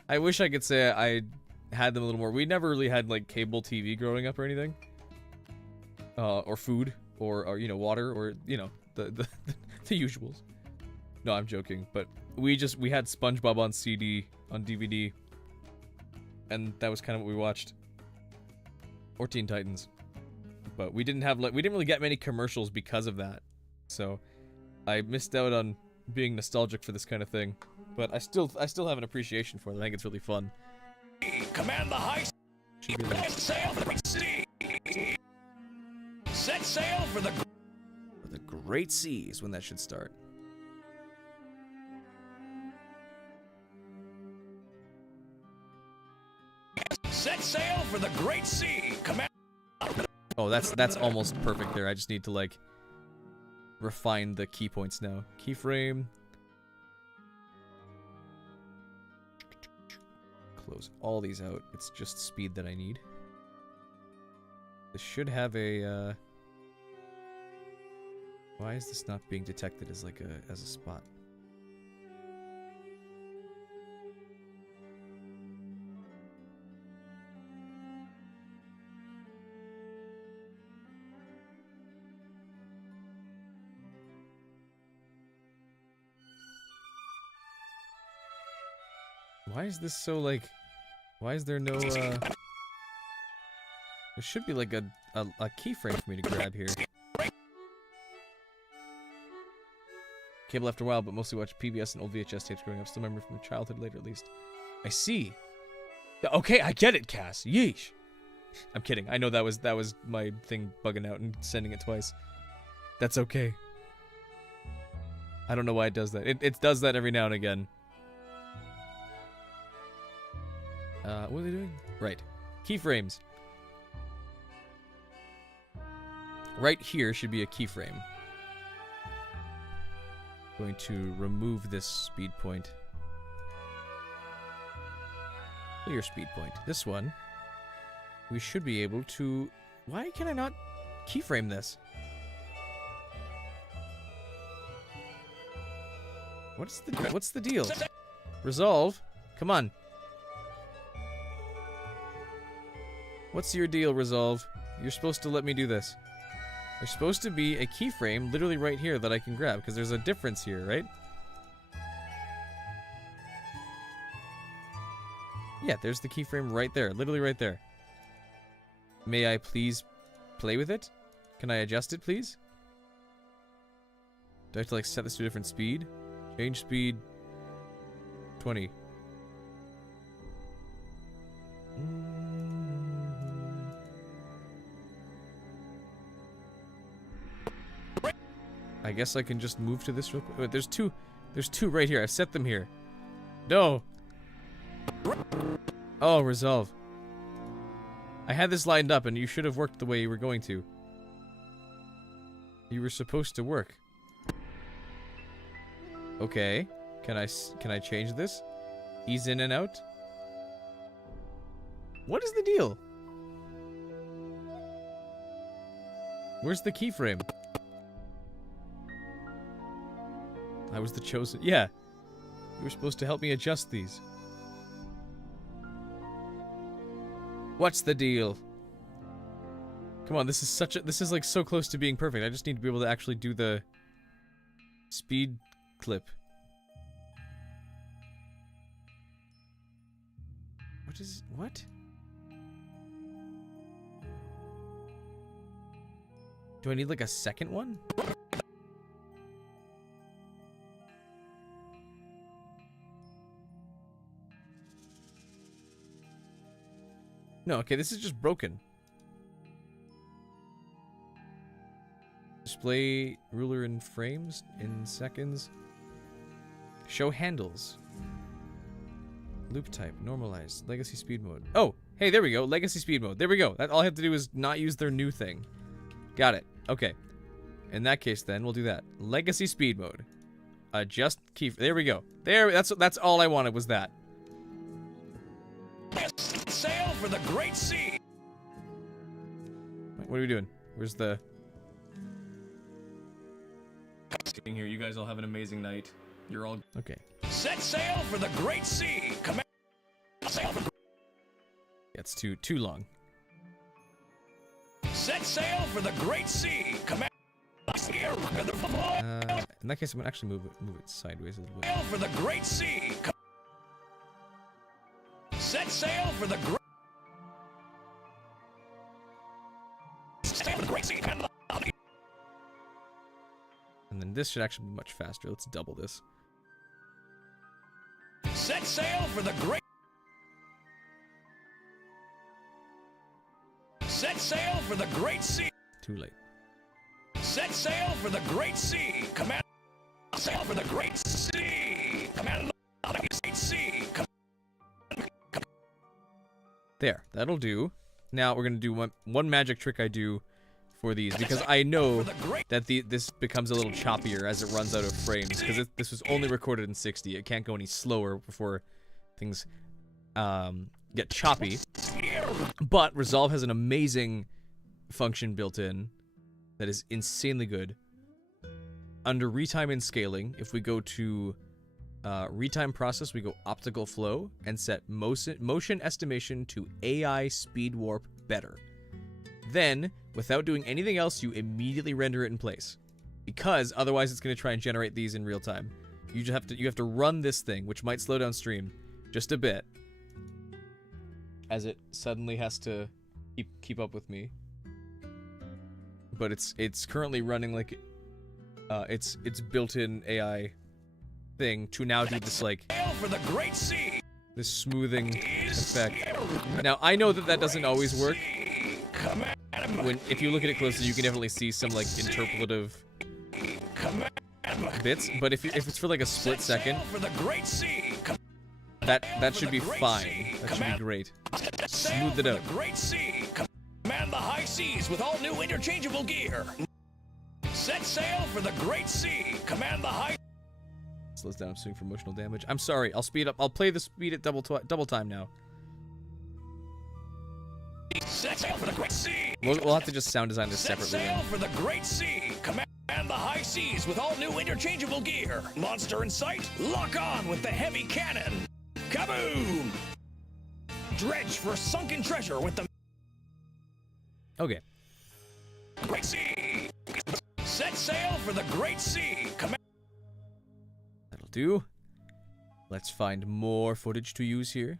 I wish I could say I had them a little more. We never really had like cable TV growing up or anything. Or food, or you know, water, or you know, the usuals. No, I'm joking, but we had SpongeBob on CD, on DVD, and that was kind of what we watched. Or Teen Titans. But we didn't really get many commercials because of that. So I missed out on being nostalgic for this kind of thing. But I still have an appreciation for it. I think it's really fun. Command the high sail for the sea. Set sail for the great seas when that should start. Set sail for the great sea. Command. Oh, that's almost perfect there. I just need to like refine the key points now. Keyframe. Close all these out. It's just speed that I need. This should have a why is this not being detected as like a spot? Why is this so like... Why is there no, There should be like a keyframe for me to grab here. Cable after a while, but mostly watch PBS and old VHS tapes growing up. Still remember from childhood later at least. I see. Okay, I get it, Cass. Yeesh. I'm kidding. I know that was my thing bugging out and sending it twice. That's okay. I don't know why it does that. It does that every now and again. What are they doing? Right. Keyframes. right here should be a keyframe. Going to remove this speed point. Clear speed point. This one, we should be able to... Why can I not keyframe this? What's the deal? Resolve? Come on. What's your deal, Resolve? You're supposed to let me do this. There's supposed to be a keyframe literally right here that I can grab, because there's a difference here, right? Yeah, there's the keyframe right there, literally right there. May I please play with it? Can I adjust it, please? Do I have to, like, set this to a different speed? Change speed 20. I guess I can just move to this real quick. Wait, there's two right here. I've set them here. No. Oh, Resolve. I had this lined up and you should have worked the way you were going to. You were supposed to work. Okay. Can I change this? Ease in and out? What is the deal? Where's the keyframe? I was the chosen... Yeah. You were supposed to help me adjust these. What's the deal? Come on, this is like so close to being perfect. I just need to be able to actually do the speed clip. What? Do I need like a second one? No, okay, this is just broken. Display ruler in frames in seconds. Show handles. Loop type, normalized, legacy speed mode. Oh, hey, there we go, legacy speed mode. There we go. That all I have to do is not use their new thing. Got it. Okay. In that case, then we'll do that. Legacy speed mode. Adjust key. There we go. There. That's all I wanted was that. Sail for the great sea. What are we doing? Where's the... Sitting here, you guys all have an amazing night. You're all... Okay. Set sail for the great sea. Command sail for... That's too long. Set sail for the great sea. Command in that case, I'm gonna actually move it sideways a little bit. Sail for the great sea. Set sail for the great... Sail for the great sea. And then this should actually be much faster. Let's double this. Set sail for the great... Set sail for the great sea. Too late. Set sail for the great sea. Command sail for the great sea. Command the great sea. There, that'll do. Now we're gonna do one magic trick I do for these, because I know that this becomes a little choppier as it runs out of frames, because this was only recorded in 60. It can't go any slower before things get choppy. But Resolve has an amazing function built in that is insanely good. Under retime and scaling, if we go to retime process, we go optical flow and set motion estimation to AI SpeedWarp better. Then, without doing anything else, you immediately render it in place, because otherwise it's going to try and generate these in real time. You have to run this thing, which might slow down stream just a bit, as it suddenly has to keep up with me. But it's currently running like its built-in AI thing to now do this like for the great sea. This smoothing effect. Now I know that doesn't always work. If you look at it closely, you can definitely see some like interpolative bits. But if it's for like a split second, that should be fine. That should be great. Smooth it out. Great sea. Command the high seas with all new interchangeable gear. Set sail for the great sea. Command the high... Slows down swing for emotional damage. I'm sorry. I'll speed up. I'll play the speed at double time now. Set sail for the great sea. We'll have to just sound design this Set separately. sail Then. for the great sea. Command the high seas with all new interchangeable gear. Monster in sight. Lock on with the heavy cannon. Kaboom! Dredge for sunken treasure with the Okay. great sea. Set sail for the great sea. Command... That'll do. Let's find more footage to use here.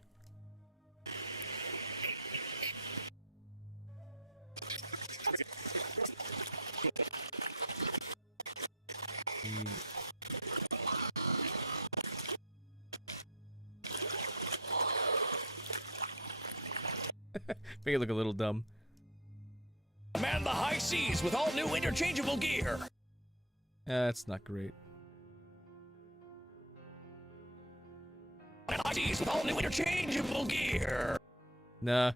Make it look a little dumb. Command the high seas with all new interchangeable gear. That's not great. High seas with all new interchangeable gear. Nah.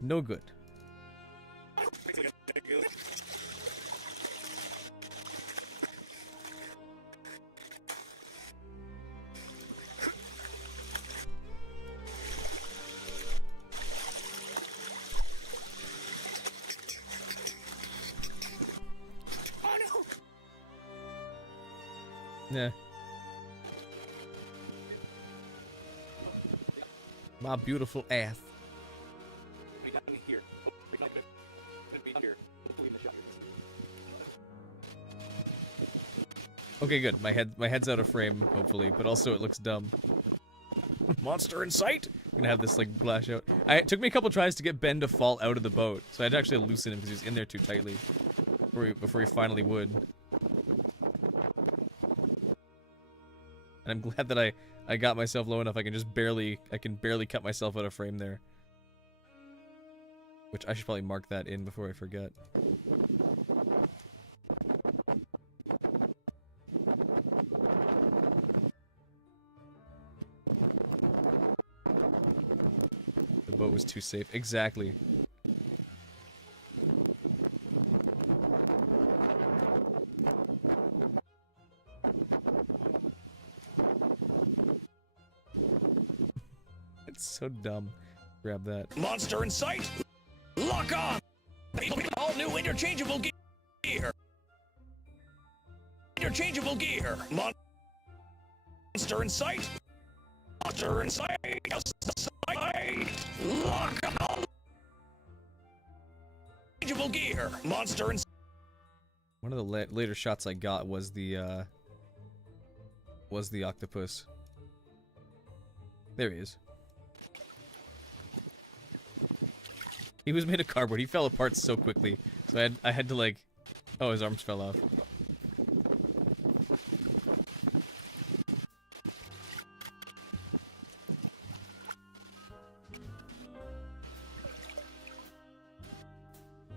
No good. Nah. My beautiful ass. Okay, good. My head's out of frame, hopefully, but also it looks dumb. Monster in sight. I'm gonna have this like flash out. It took me a couple tries to get Ben to fall out of the boat, so I had to actually loosen him because he was in there too tightly before he finally would. And I'm glad that I got myself low enough I can barely cut myself out of frame there. Which I should probably mark that in before I forget. The boat was too safe. Exactly. It's so dumb. Grab that. Monster in sight. Lock on. All new interchangeable gear. Interchangeable gear. Monster in sight. Monster in sight. Lock on. Interchangeable gear. Monster in sight. One of the later shots I got was the octopus. There he is. He was made of cardboard. He fell apart so quickly. So I had to like... Oh, his arms fell off.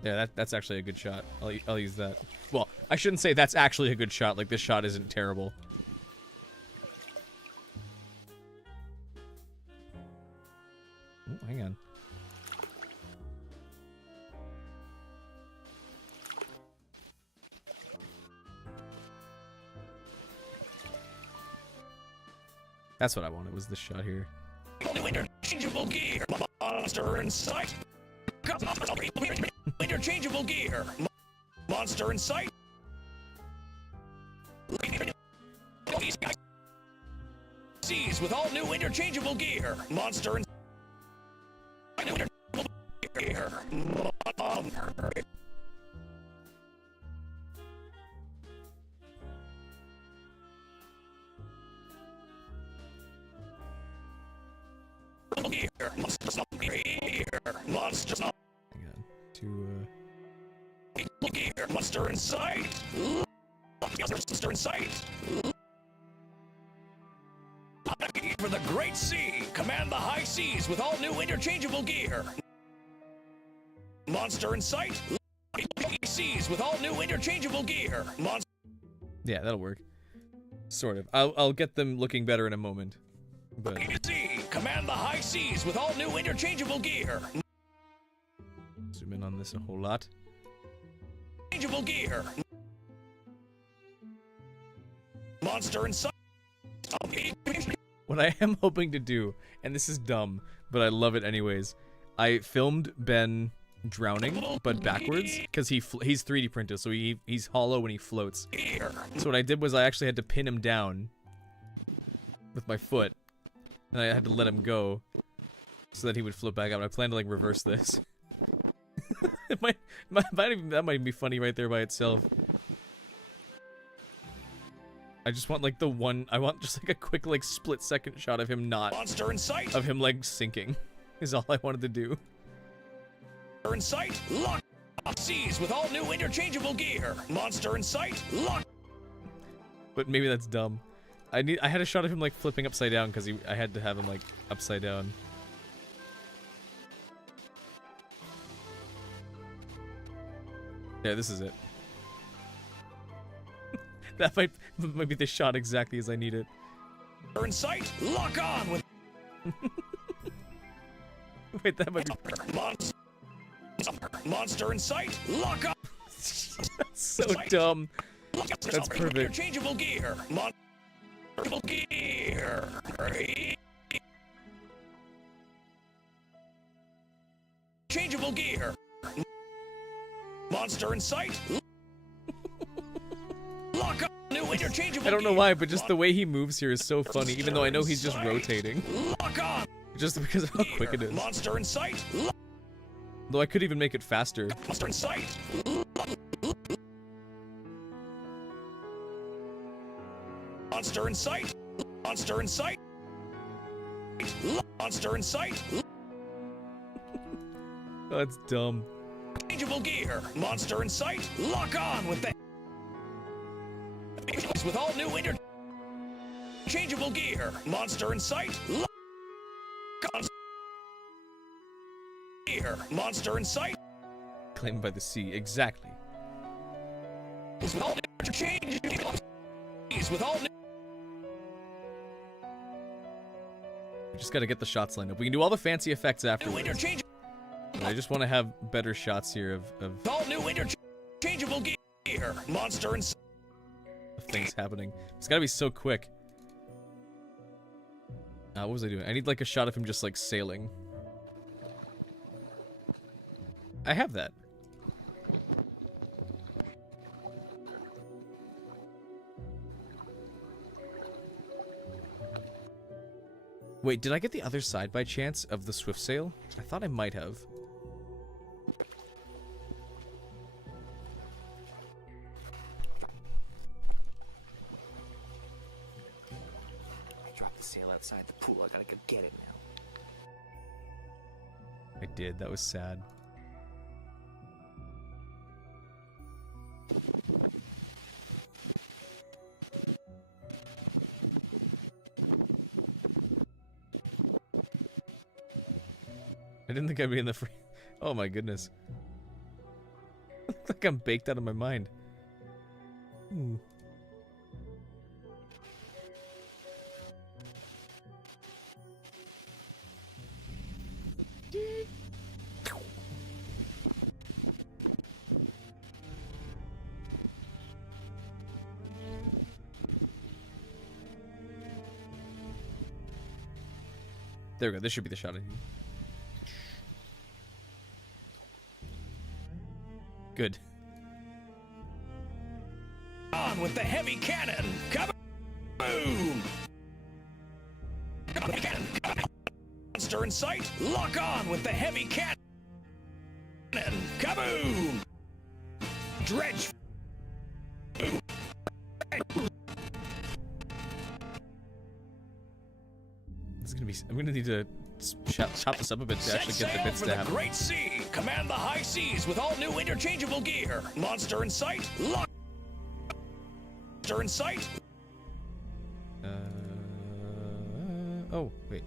Yeah, that's actually a good shot. I'll use that. Well, I shouldn't say that's actually a good shot. Like, this shot isn't terrible. Oh, hang on. That's what I wanted, was this shot here. New interchangeable gear. Monster in sight. Interchangeable gear. Monster in sight. These guys. Seas with all new interchangeable gear. Monster in gear. Monster Hang on. gear. Monster in sight. Monster in sight. For the great sea. Command the high seas with all new interchangeable gear. Monster in sight. Seas with all new interchangeable gear. Monster. Yeah, that'll work. Sort of. I'll get them looking better in a moment. But Sea. Command the high seas with all new interchangeable gear. Zoom in on this a whole lot. Changeable gear. Monster inside. What I am hoping to do, and this is dumb, but I love it anyways. I filmed Ben drowning, but backwards, because he's 3D printed, so he's hollow when he floats. So what I did was I actually had to pin him down with my foot, and I had to let him go so that he would float back up. And I plan to like reverse this. It that might be funny right there by itself. I just want like I want just like a quick like split-second shot of him Monster in sight. of him like sinking. Is all I wanted to do. Monster in sight. Lock. Seas with all new interchangeable gear. Monster in sight. Lock. But maybe that's dumb. I had a shot of him like flipping upside down because I had to have him like upside down. Yeah, this is it. That might be the shot exactly as I need it. Monster in sight. Lock on with. Wait, that might be. Monster in sight. Lock on. That's so dumb. That's perfect. Interchangeable gear. Monster gear. Changeable gear. Monster in sight. Lock on. New interchangeable I don't know gear. why, but just the way he moves here is so funny, even though I know he's just rotating. Lock on. Just because of how quick it is. Monster in sight. Though I could even make it faster. Monster in sight. Monster in sight. Monster in sight. Monster in sight. Oh, that's dumb. Changeable gear. Monster in sight. Lock on with the. With all new interchangeable gear. Monster in sight. Lock on. Gear. Monster in sight. Claimed by the sea, exactly. With all new interchangeable. With all new. We just gotta get the shots lined up. We can do all the fancy effects New afterwards. interchangeable. But I just want to have better shots here of All new interchangeable gear. Monster in sight. things happening. It's gotta be so quick. What was I doing? I need like a shot of him just like sailing. I have that. Wait, did I get the other side by chance of the swift sail? I thought I might have. I dropped the sail outside the pool. I gotta go get it now. I did. That was sad. I didn't think I'd be in the free. Oh my goodness. Like I'm baked out of my mind. Ooh. There we go. This should be the shot I need. Good. On with the heavy cannon. Kaboom! Monster in sight. Lock on with the heavy cannon. Kaboom! Dredge. This is gonna be. I'm gonna need to chop this up a bit to actually get the bits for to the happen. great sea. Command the high seas with all new interchangeable gear. Monster in sight. Lock. Monster in sight. Oh wait.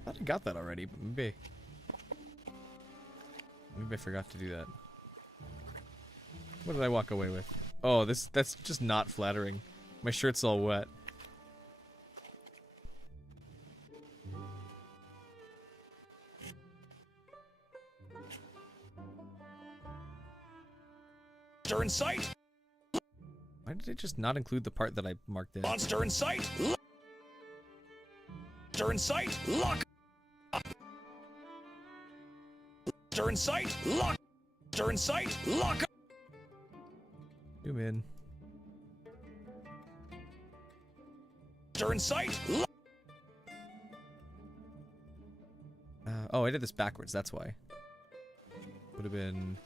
I thought I got that already, but maybe I forgot to do that. What did I walk away with? Oh, that's just not flattering. My shirt's all wet. Monster in sight. Why did it just not include the part that I marked in? Monster in sight. Monster in sight. Lock. Monster in sight. Lock. Monster in sight. Lock. Zoom in. Monster in sight. Oh, I did this backwards. That's why. Would have been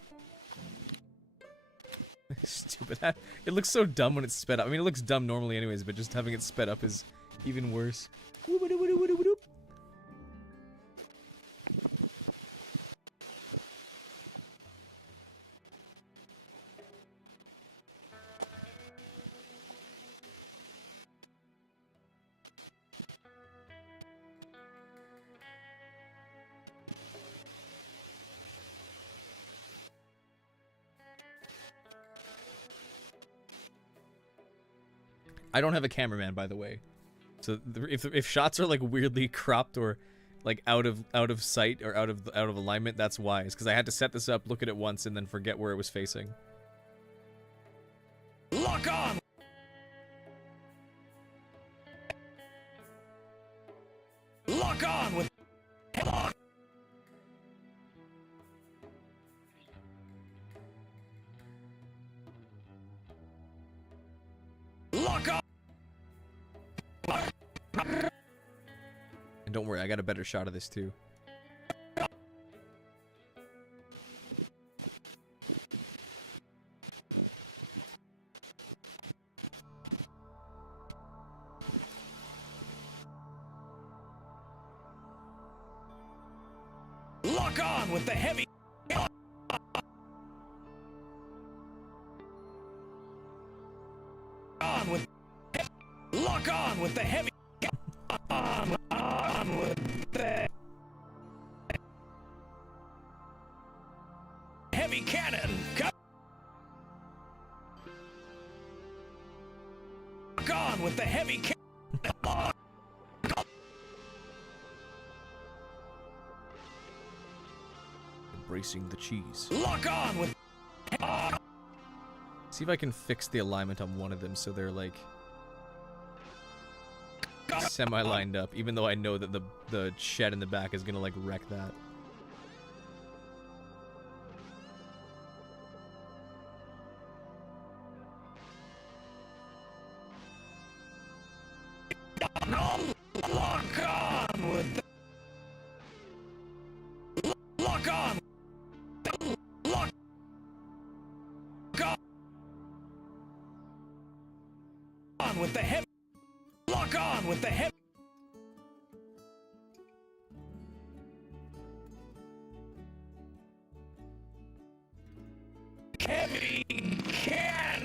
stupid. It looks so dumb when it's sped up. I mean, it looks dumb normally, anyways, but just having it sped up is even worse. I don't have a cameraman, by the way, so if shots are like weirdly cropped or like out of sight or out of alignment, that's why. It's because I had to set this up, look at it once, and then forget where it was facing. Lock on. Lock on with. Lock. Lock on. And don't worry, I got a better shot of this too. Lock on with the heavy. On with. Lock on with the heavy. On with the heavy cannon. Lock on with the heavy cannon. Embracing the cheese. Lock on with. See if I can fix the alignment on one of them so they're like semi-lined up, even though I know that the shed in the back is gonna like wreck that. Lock on with. Lock on. Lock on with the heavy. Lock on with the heavy. Heavy can.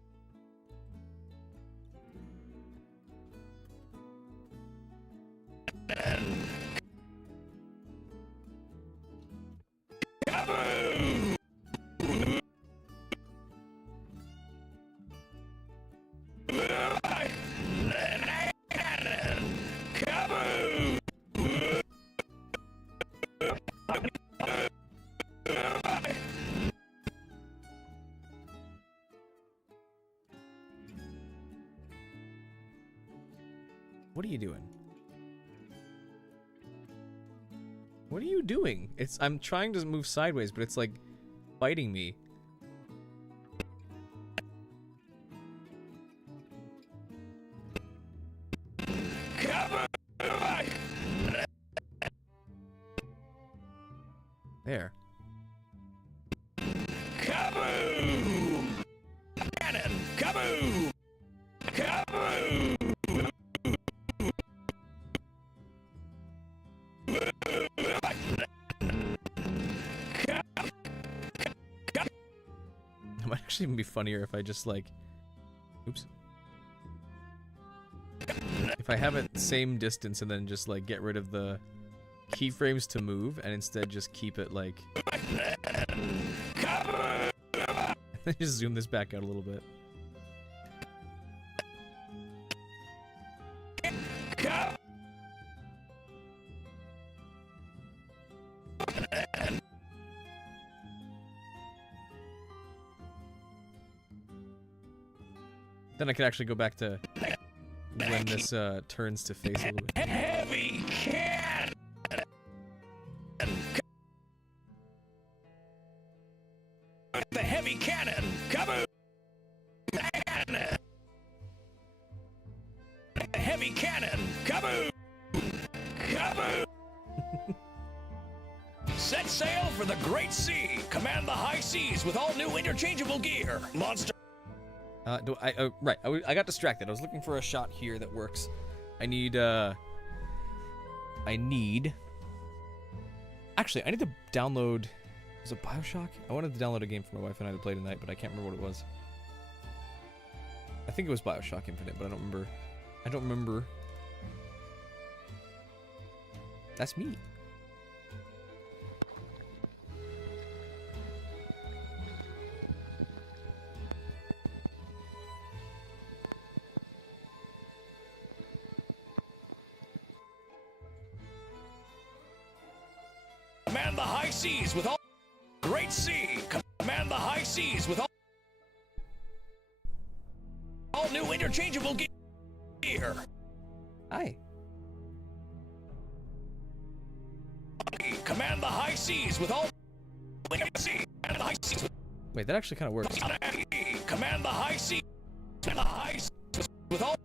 Kaboom! Kaboom! What are you doing? What are you doing? I'm trying to move sideways, but it's like biting me. There. Kaboom! Cannon! Kaboom! Kaboom! It might actually even be funnier if I just like, oops. If I have it same distance and then just like get rid of the keyframes to move and instead just keep it like, just zoom this back out a little bit. Then I can actually go back to when this turns to face a little bit. Heavy cannon. The heavy cannon. Kaboom! Cannon. The heavy cannon. Kaboom! Kaboom! Set sail for the great sea. Command the high seas with all new interchangeable gear. Monster. Right. I got distracted. I was looking for a shot here that works. I need. Actually, I need to download. Was it BioShock? I wanted to download a game for my wife and I to play tonight, but I can't remember what it was. I think it was BioShock Infinite, but I don't remember. I don't remember. That's me. Command the high seas with all great sea. Command the high seas with all new interchangeable gear. Hi. Command the high seas with all sea. Command the high seas Wait, that actually kind of works. Command the high seas. Command the high seas with all.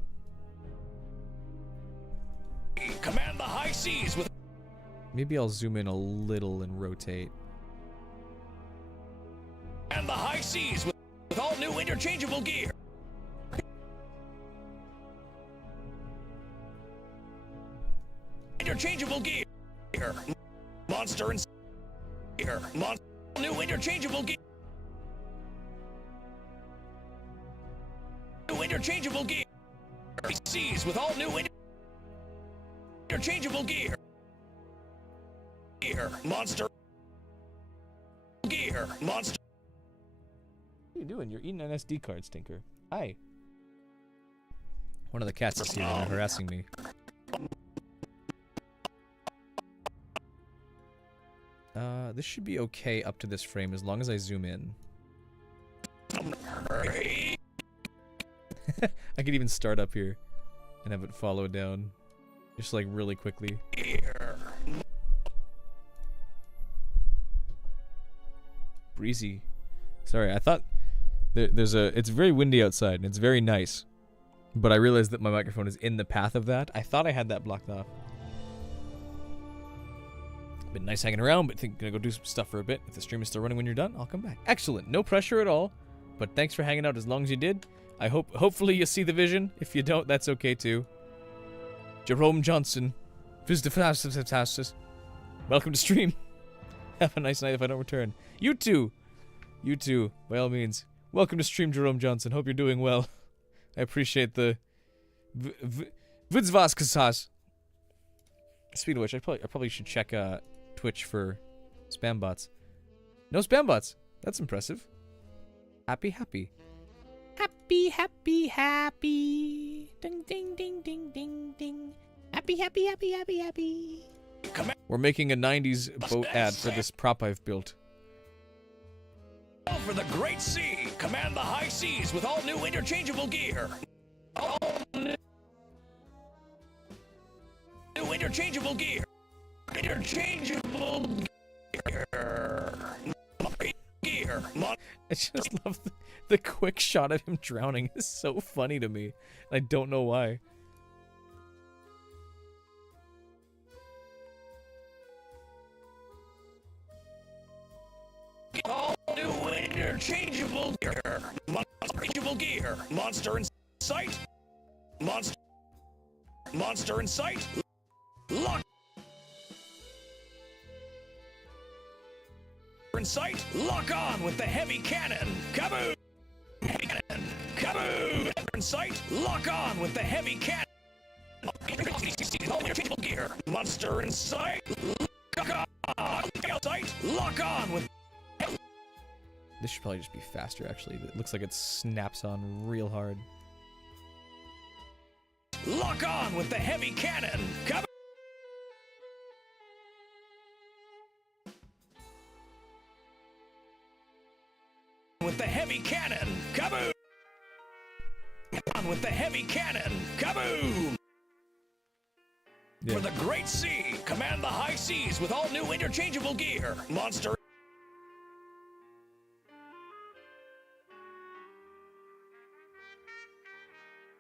Command the high seas with. Maybe I'll zoom in a little and rotate. And the high seas with all new interchangeable gear. Interchangeable gear. Monster and gear. New interchangeable gear. New interchangeable gear. Seas with all new interchangeable gear. Monster gear. Monster. What are you doing? You're eating an SD card, Stinker. Hi. One of the cats is here and they're harassing me. This should be okay up to this frame as long as I zoom in. I could even start up here and have it follow down. Just like really quickly. Breezy. Sorry, I thought it's very windy outside and it's very nice. But I realized that my microphone is in the path of that. I thought I had that blocked off. Been nice hanging around, but gonna go do some stuff for a bit. If the stream is still running when you're done, I'll come back. Excellent. No pressure at all. But thanks for hanging out as long as you did. I hopefully you see the vision. If you don't, that's okay too. Jerome Johnson. Welcome to stream. Have a nice night if I don't return. You too, by all means. Welcome to stream, Jerome Johnson. Hope you're doing well. I appreciate the Vidzvaskasas. Speaking of which, I probably should check Twitch for spam bots. No spam bots. That's impressive. Happy. Happy. Ding ding ding ding ding ding. Happy. We're making a 90s boat ad for this prop I've built. For the great sea, command the high seas with all new interchangeable gear. All new interchangeable gear. Interchangeable gear. I just love the quick shot of him drowning. It's so funny to me. I don't know why. All new interchangeable gear. Interchangeable gear. Monster in sight. Monster in sight. Lock. In sight. Lock on with the heavy cannon. Kaboom. Heavy cannon. Kaboom. In sight. Lock on with the heavy cannon. All interchangeable gear. Monster in sight. Lock on. Sight. Lock on with. This should probably just be faster, actually. It looks like it snaps on real hard. Lock on with the heavy cannon. Kaboom. With the heavy cannon. Kaboom. on with the heavy cannon. Kaboom! Yeah. For the great sea, command the high seas with all new interchangeable gear. Monster.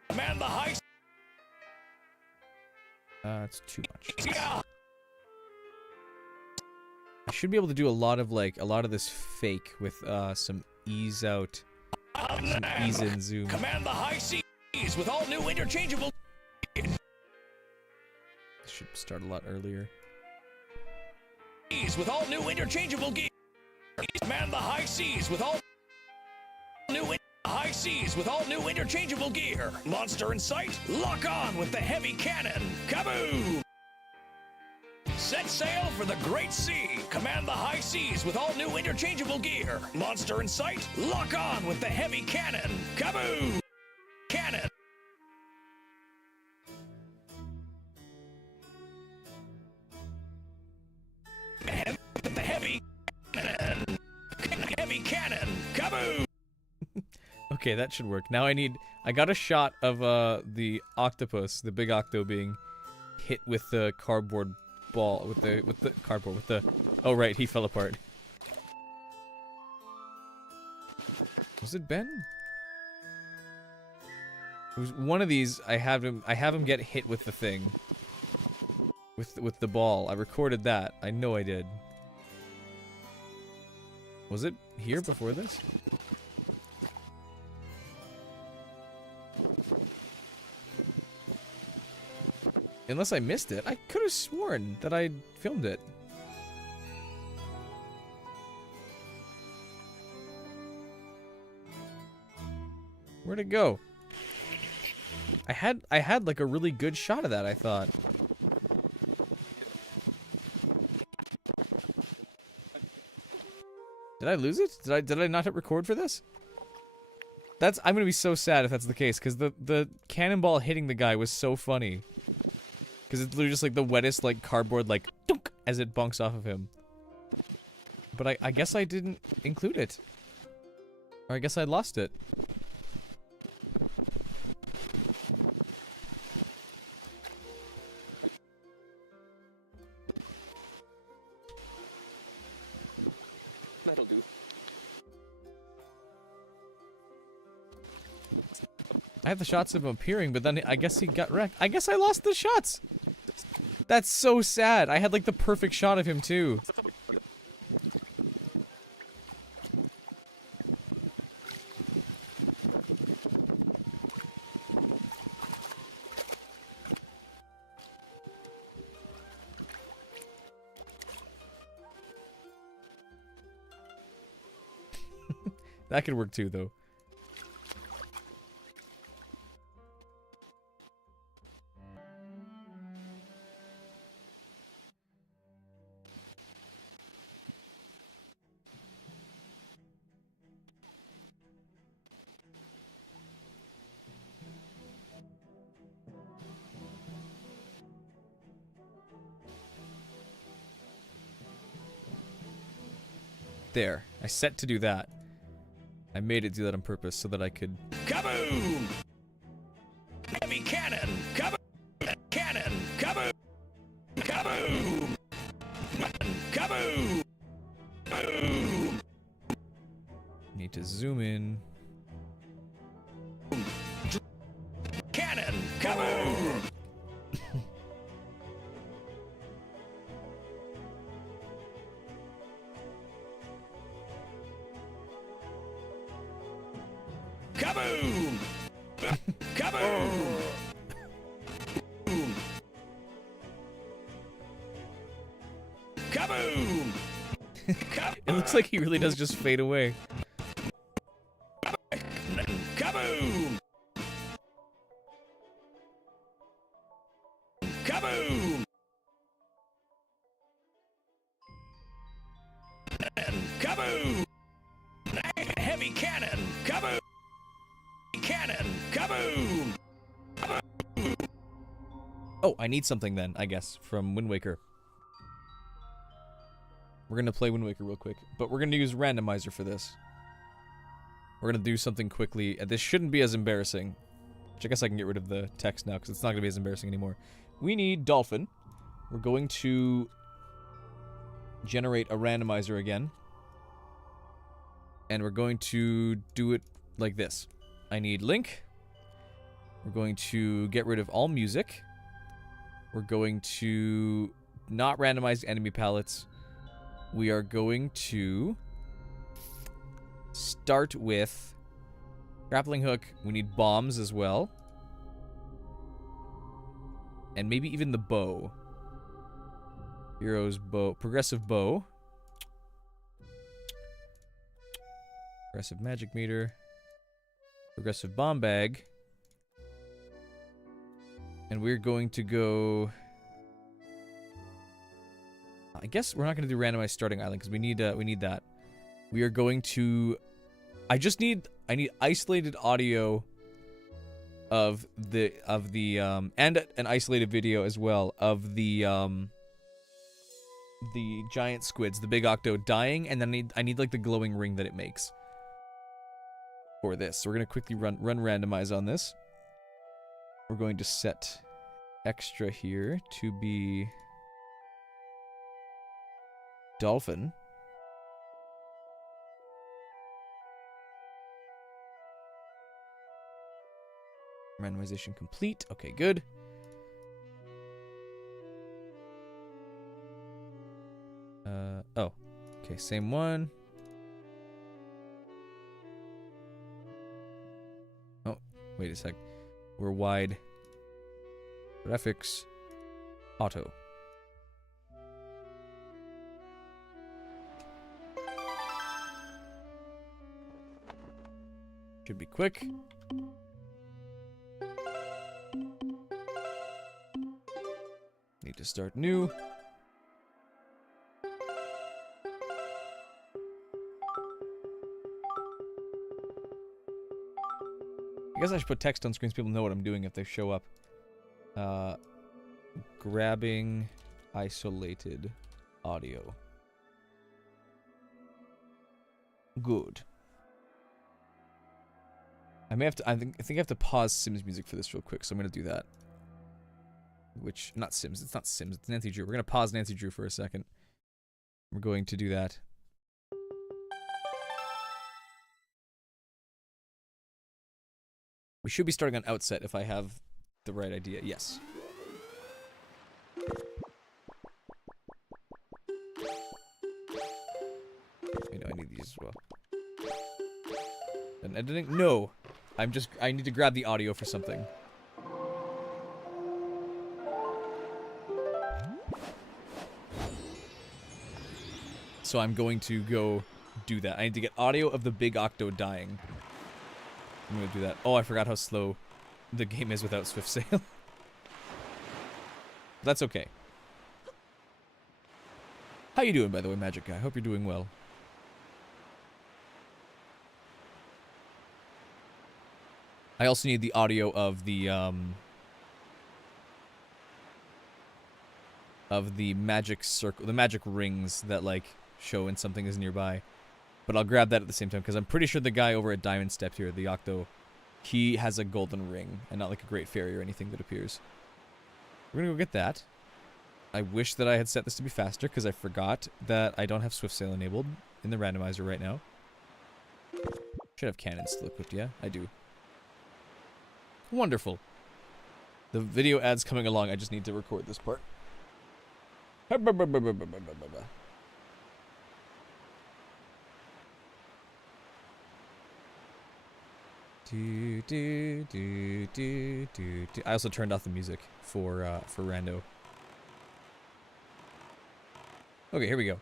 Command the high. It's too much. Yeah. I should be able to do a lot of this fake with some ease out, some ease in zoom. Command the high seas with all new interchangeable. Should start a lot earlier. With all new interchangeable gear. Command the high seas with all new interchangeable gear. Monster in sight. Lock on with the heavy cannon. Kaboom! Set sail for the great sea. Command the high seas with all new interchangeable gear. Monster in sight. Lock on with the heavy cannon. Kaboom! Cannon. The heavy cannon. Heavy cannon. Kaboom! Okay, that should work. Now I got a shot of the octopus, the big octo being hit with the cardboard ball, with the cardboard, oh right, he fell apart. Was it Ben? It was one of these. I have him get hit with the thing. With the ball. I recorded that. I know I did. Was it here before this? Unless I missed it. I could have sworn that I filmed it. Where'd it go? I had like a really good shot of that, I thought. Did I lose it? Did I not hit record for this? I'm gonna be so sad if that's the case, because the cannonball hitting the guy was so funny. Because it's literally just like the wettest like cardboard like dunk as it bunks off of him. But I guess I didn't include it. Or I guess I lost it. That'll do. I have the shots of him appearing, but then I guess he got wrecked. I guess I lost the shots! That's so sad. I had like the perfect shot of him too. That could work too, though. There. I set to do that. I made it do that on purpose so that I could... Kaboom! Heavy cannon! Kaboom! Cannon! Kaboom! Kaboom! Kaboom! Kaboom! Need to zoom in. Cannon! Kaboom! Kaboom! Kaboom! Kaboom! It looks like he really does just fade away. Kaboom! Kaboom! Kaboom! Heavy cannon! Kaboom! Cannon! Kaboom! Oh, I need something then, I guess, from Wind Waker. We're gonna play Wind Waker real quick, but we're gonna use randomizer for this. We're gonna do something quickly. This shouldn't be as embarrassing. Which I guess I can get rid of the text now because it's not going to be as embarrassing anymore. We need dolphin. We're going to generate a randomizer again. And we're going to do it like this. I need link. We're going to get rid of all music. We're going to not randomize enemy palettes. We are going to start with grappling hook. We need bombs as well. And maybe even the bow. Hero's bow. Progressive bow. Progressive magic meter. Progressive bomb bag. And we're going to go... I guess we're not going to do randomized starting island because we need that. We are going to... I need isolated audio of the and an isolated video as well of the giant squids, the big octo dying, and then I need like the glowing ring that it makes for this. So we're gonna quickly run randomize on this. We're going to set extra here to be dolphin. Randomization complete. Okay, good. Oh. Okay, same one. Oh, wait a sec. We're wide. Graphics. Auto. Should be quick. Need to start new. I guess I should put text on screen so people know what I'm doing if they show up. Grabbing isolated audio. Good. I think I have to pause Sims music for this real quick, so I'm gonna do that. Which, not Sims, it's not Sims, it's Nancy Drew. We're gonna pause Nancy Drew for a second. We're going to do that. We should be starting on outset if I have the right idea. Yes. I know I need these as well. And editing? No! I need to grab the audio for something. So I'm going to go do that. I need to get audio of the big octo dying. I'm gonna do that. Oh, I forgot how slow the game is without Swift Sail. That's okay. How you doing, by the way, Magic Guy? Hope you're doing well. I also need the audio of the magic circle, the magic rings that like show when something is nearby. But I'll grab that at the same time because I'm pretty sure the guy over at Diamond Step here, the Octo, he has a golden ring and not like a great fairy or anything that appears. We're gonna go get that. I wish that I had set this to be faster because I forgot that I don't have Swift Sail enabled in the randomizer right now. Should have cannons still equipped, yeah? I do. Wonderful. The video ad's coming along, I just need to record this part. I also turned off the music for Rando. Okay, here we go.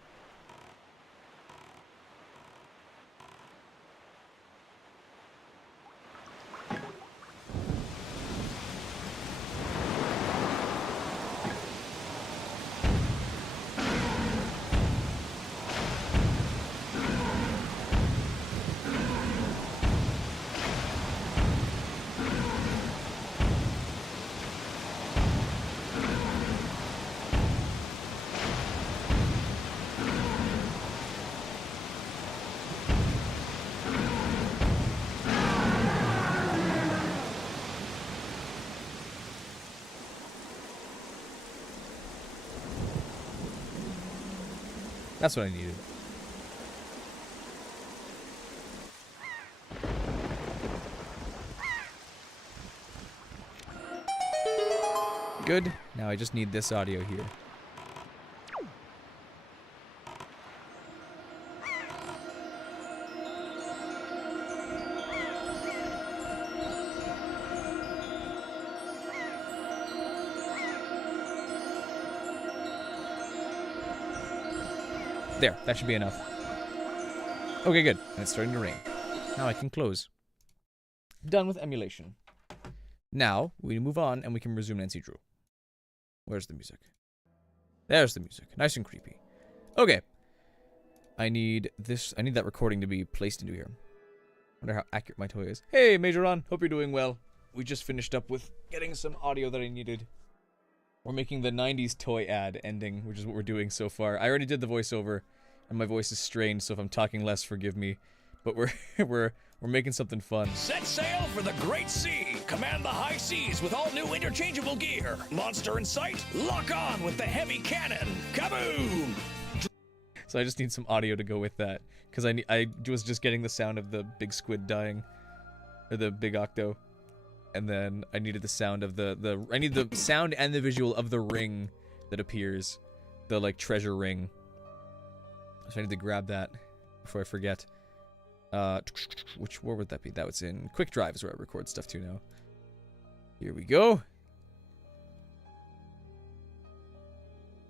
That's what I needed. Good. Now I just need this audio here. There, that should be enough. Okay, good. And it's starting to rain. Now I can close. Done with emulation. Now, we move on and we can resume Nancy Drew. Where's the music? There's the music. Nice and creepy. Okay. I need that recording to be placed into here. Wonder how accurate my toy is. Hey, Major Ron. Hope you're doing well. We just finished up with getting some audio that I needed. We're making the 90s toy ad ending, which is what we're doing so far. I already did the voiceover, and my voice is strained, so if I'm talking less, forgive me. But we're making something fun. Set sail for the great sea. Command the high seas with all new interchangeable gear. Monster in sight. Lock on with the heavy cannon. Kaboom! So I just need some audio to go with that, because I was just getting the sound of the big squid dying, or the big octo, and then I needed the sound of I need the sound and the visual of the ring that appears, the like treasure ring. So I need to grab that before I forget. Where would that be? That was in Quick Drive is where I record stuff to now. Here we go.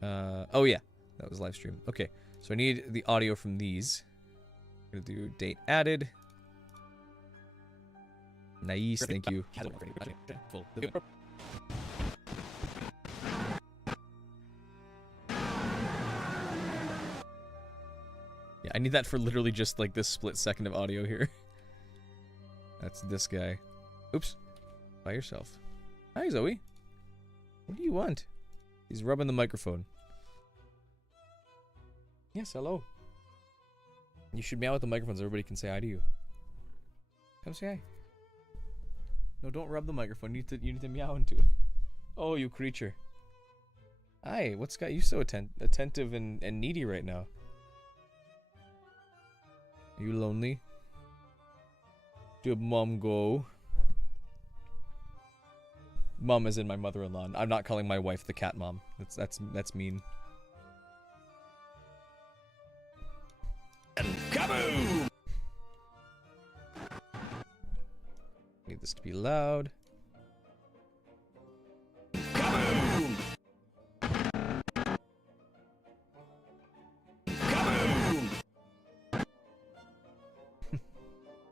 Oh yeah, that was live stream. Okay, so I need the audio from these. I'm gonna do date added. Nice, thank you. Yeah, I need that for literally just like this split second of audio here. That's this guy. Oops. By yourself. Hi, Zoe. What do you want? He's rubbing the microphone. Yes, hello. You should meow at the microphone so everybody can say hi to you. Come say hi. No, don't rub the microphone. You need to meow into it. Oh, you creature. Hi, what's got you so attentive and needy right now? Are you lonely? Did mom go? Mom is in my mother-in-law. I'm not calling my wife the cat mom. That's mean. Kaboom! Need this to be loud. Kaboom! Kaboom!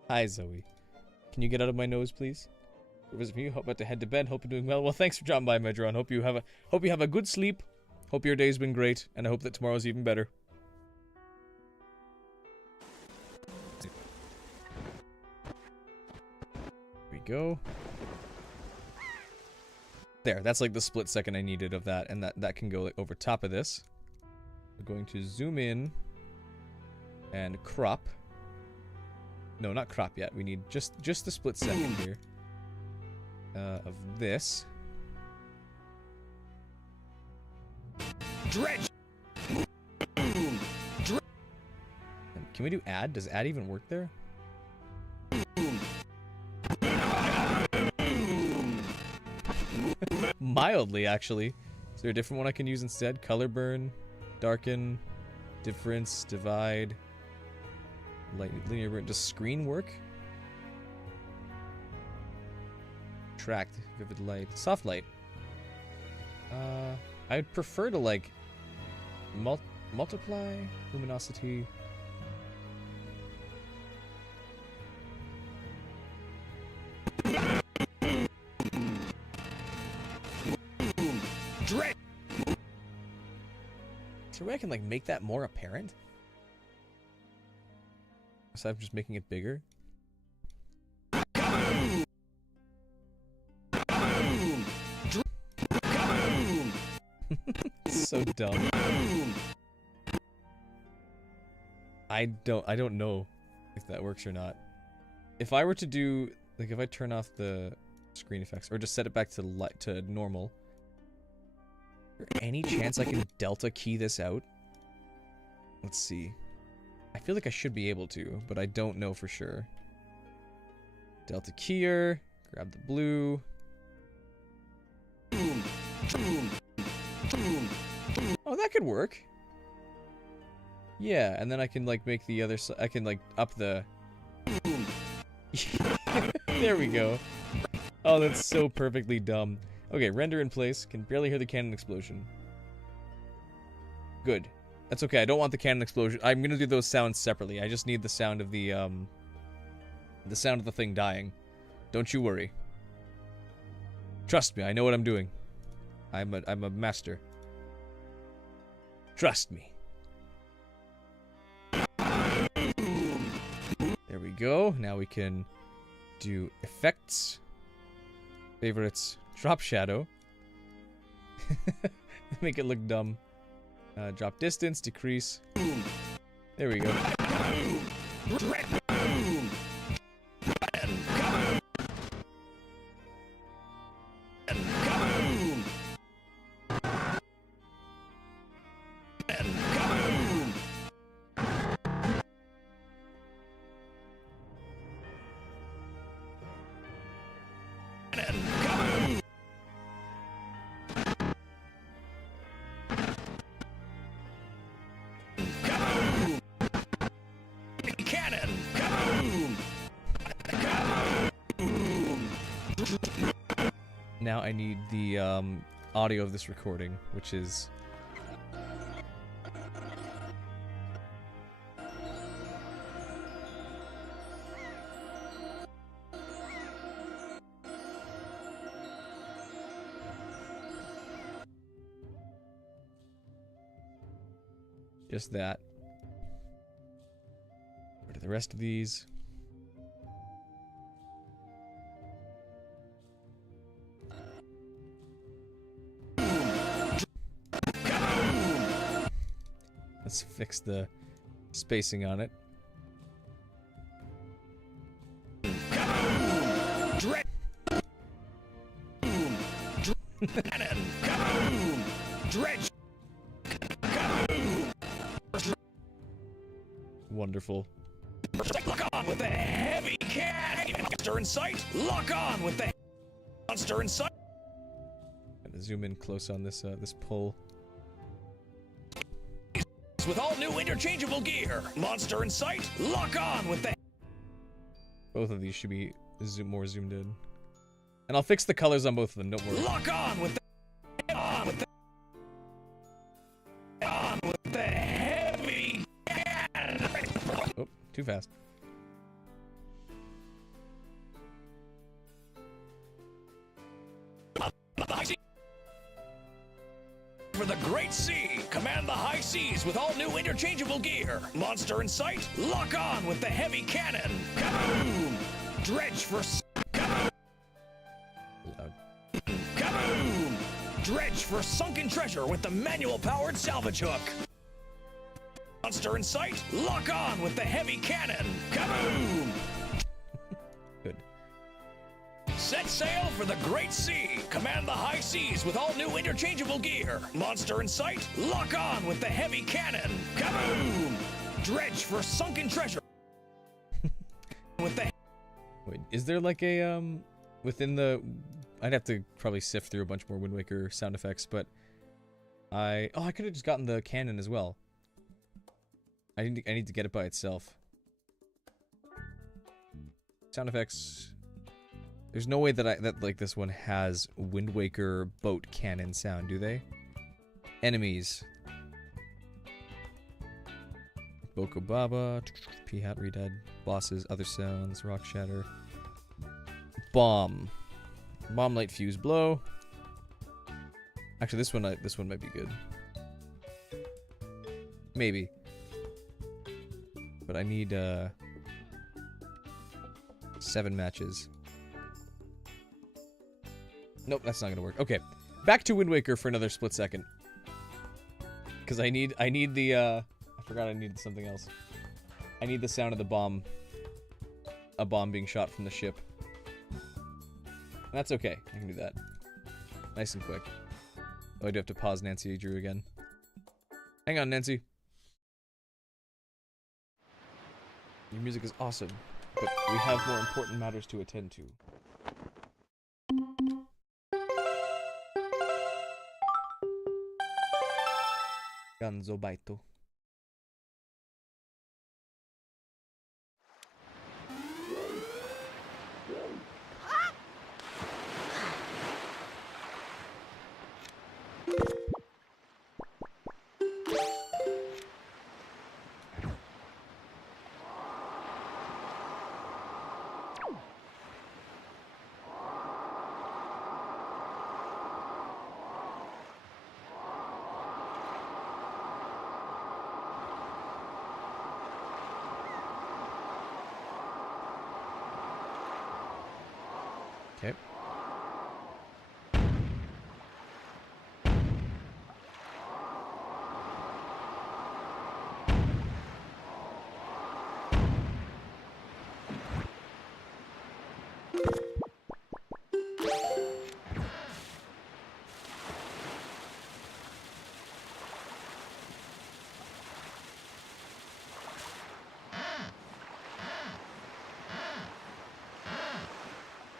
Hi, Zoe. Can you get out of my nose, please? It was me. Hope about to head to bed. Hope you're doing well. Well, thanks for dropping by, Medron. Hope you have a good sleep. Hope your day's been great, and I hope that tomorrow's even better. Here we go. There, that's like the split second I needed of that, and that can go like over top of this. We're going to zoom in and crop. No, not crop yet. We need just the split second here of this. Dredge! And can we do add? Does add even work there? Mildly, actually. Is there a different one I can use instead? Color burn, darken, difference, divide, light, linear burn. Does screen work? Tract, vivid light, soft light. I'd prefer to like multiply luminosity. Dredge! Is there a way I can like make that more apparent? So I'm just making it bigger. Kaboom! Kaboom! Kaboom! So dumb. Kaboom! I don't know if that works or not. If I were to do like if I turn off the screen effects or just set it back to normal, is there any chance I can delta key this out? Let's see. I feel like I should be able to, but I don't know for sure. Delta keyer, grab the blue. Oh, that could work. Yeah, and then I can like make the other side. I can like up the. There we go. Oh, that's so perfectly dumb. Okay, render in place. Can barely hear the cannon explosion. Good. That's okay. I don't want the cannon explosion. I'm gonna do those sounds separately. I just need the sound of the sound of the thing dying. Don't you worry. Trust me, I know what I'm doing. I'm a master. Trust me. There we go. Now we can do effects. Favorites. Drop shadow. Make it look dumb. Drop distance, decrease. There we go. Now I need the audio of this recording, which is just that. What are the rest of these? Let's fix the spacing on it. Wonderful. Lock on with the heavy cannon. Monster in sight. Lock on with the monster in sight. Gonna zoom in close on this this pull. With all new interchangeable gear. Monster in sight. Lock on with the. Both of these should be more zoomed in. And I'll fix the colors on both of them, don't worry. Lock on with the. On with the heavy cannon. Oh, too fast. For the great sea, command the high seas with all new interchangeable gear. Monster in sight, lock on with the heavy cannon. Kaboom! Dredge for Loud. Kaboom! Dredge for sunken treasure with the manual-powered salvage hook. Monster in sight, lock on with the heavy cannon. Kaboom! Good. Set sail for the great sea. Command the high seas with all new interchangeable gear. Monster in sight, lock on with the heavy cannon. Kaboom! Dredge for sunken treasure. With the. Wait, is there like a within the? I'd have to probably sift through a bunch more Wind Waker sound effects, but I could have just gotten the cannon as well. I need to get it by itself. Sound effects. There's no way that like this one has Wind Waker boat cannon sound, do they? Enemies. Boko Baba, P-Hat Redead, bosses, other sounds, rock shatter. Bomb. Bomb light fuse blow. Actually this one might be good. Maybe. But I need 7 matches. Nope, that's not gonna work. Okay, back to Wind Waker for another split second. Because I need the, I forgot I needed something else. I need the sound of the bomb. A bomb being shot from the ship. And that's okay, I can do that. Nice and quick. Oh, I do have to pause Nancy Drew again. Hang on, Nancy. Your music is awesome, but we have more important matters to attend to. Ganzo baito. Okay.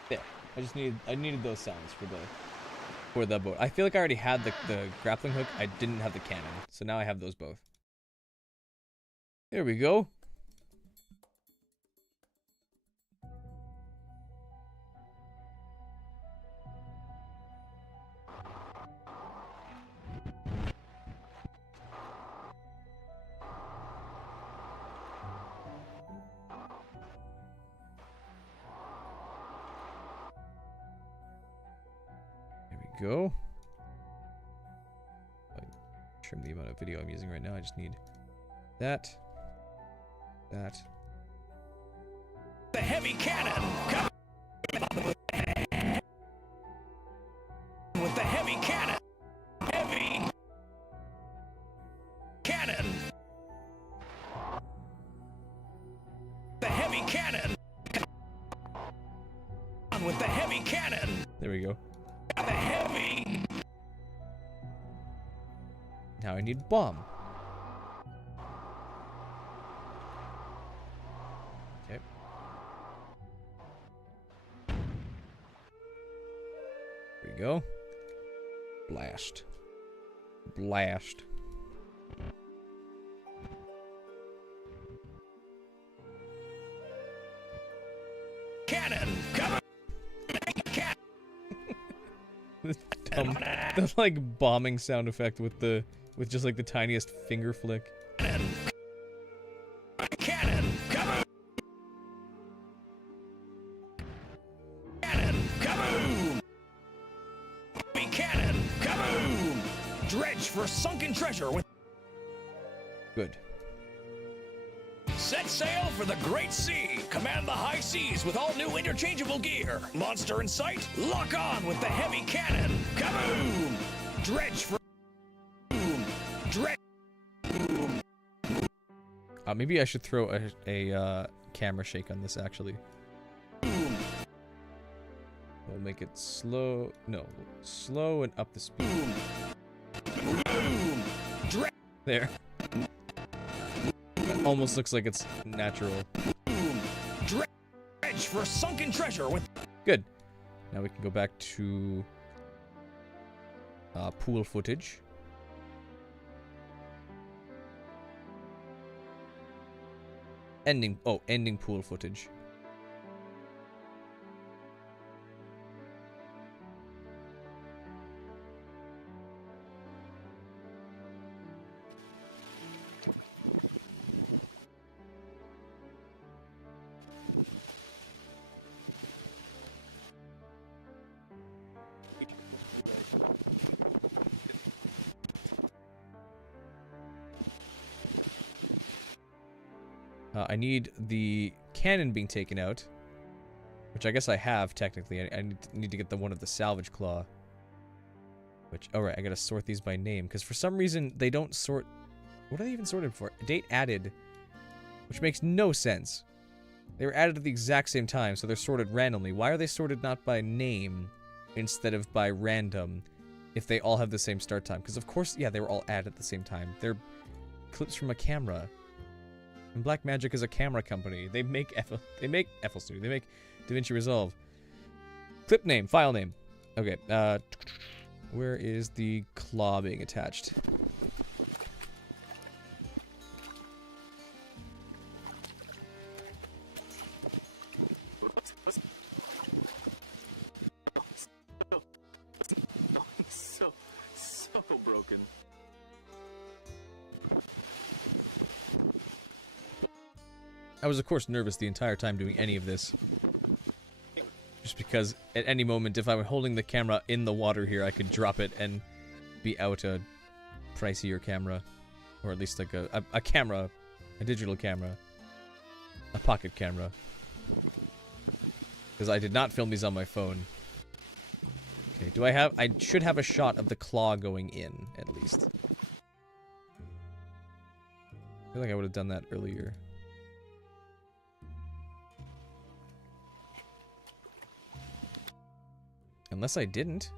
There. I needed those sounds for the boat. I feel like I already had the grappling hook. I didn't have the cannon. So now I have those both. There we go. Go. Trim the amount of video I'm using right now. I just need that. The heavy cannon. Come with the heavy cannon. Heavy cannon. The heavy cannon. With the heavy cannon. There we go. The heavy. Now I need bomb. Okay. There we go. Blast. Blast. Cannon. Come on. The like bombing sound effect with just like the tiniest finger flick. Cannon, kaboom! Cannon, kaboom! Cannon, kaboom! Dredge for sunken treasure with. Good. Set sail for the great sea. Command the high seas with all new interchangeable gear. Monster in sight. Lock on with the heavy cannon. Kaboom! Dredge for. Dredge. Maybe I should throw a camera shake on this actually. We'll make it slow. No, slow and up the speed. There. It almost looks like it's natural. Dredge for sunken treasure with. Good. Now we can go back to pool footage. Ending pool footage. I need the cannon being taken out, which I guess I have technically. I need to get the one of the salvage claw. Which, alright, I gotta sort these by name, because for some reason they don't sort. What are they even sorted for? Date added, which makes no sense. They were added at the exact same time, so they're sorted randomly. Why are they sorted not by name instead of by random if they all have the same start time? Because of course, yeah, they were all added at the same time. They're clips from a camera. And Blackmagic is a camera company. They make FL Studio. They make DaVinci Resolve. Clip name, file name. Okay, where is the claw being attached? So broken. I was, of course, nervous the entire time doing any of this. Just because at any moment, if I were holding the camera in the water here, I could drop it and be out a pricier camera. Or at least like a camera. A digital camera. A pocket camera. Because I did not film these on my phone. Okay, do I have... I should have a shot of the claw going in, at least. I feel like I would have done that earlier. Unless I didn't.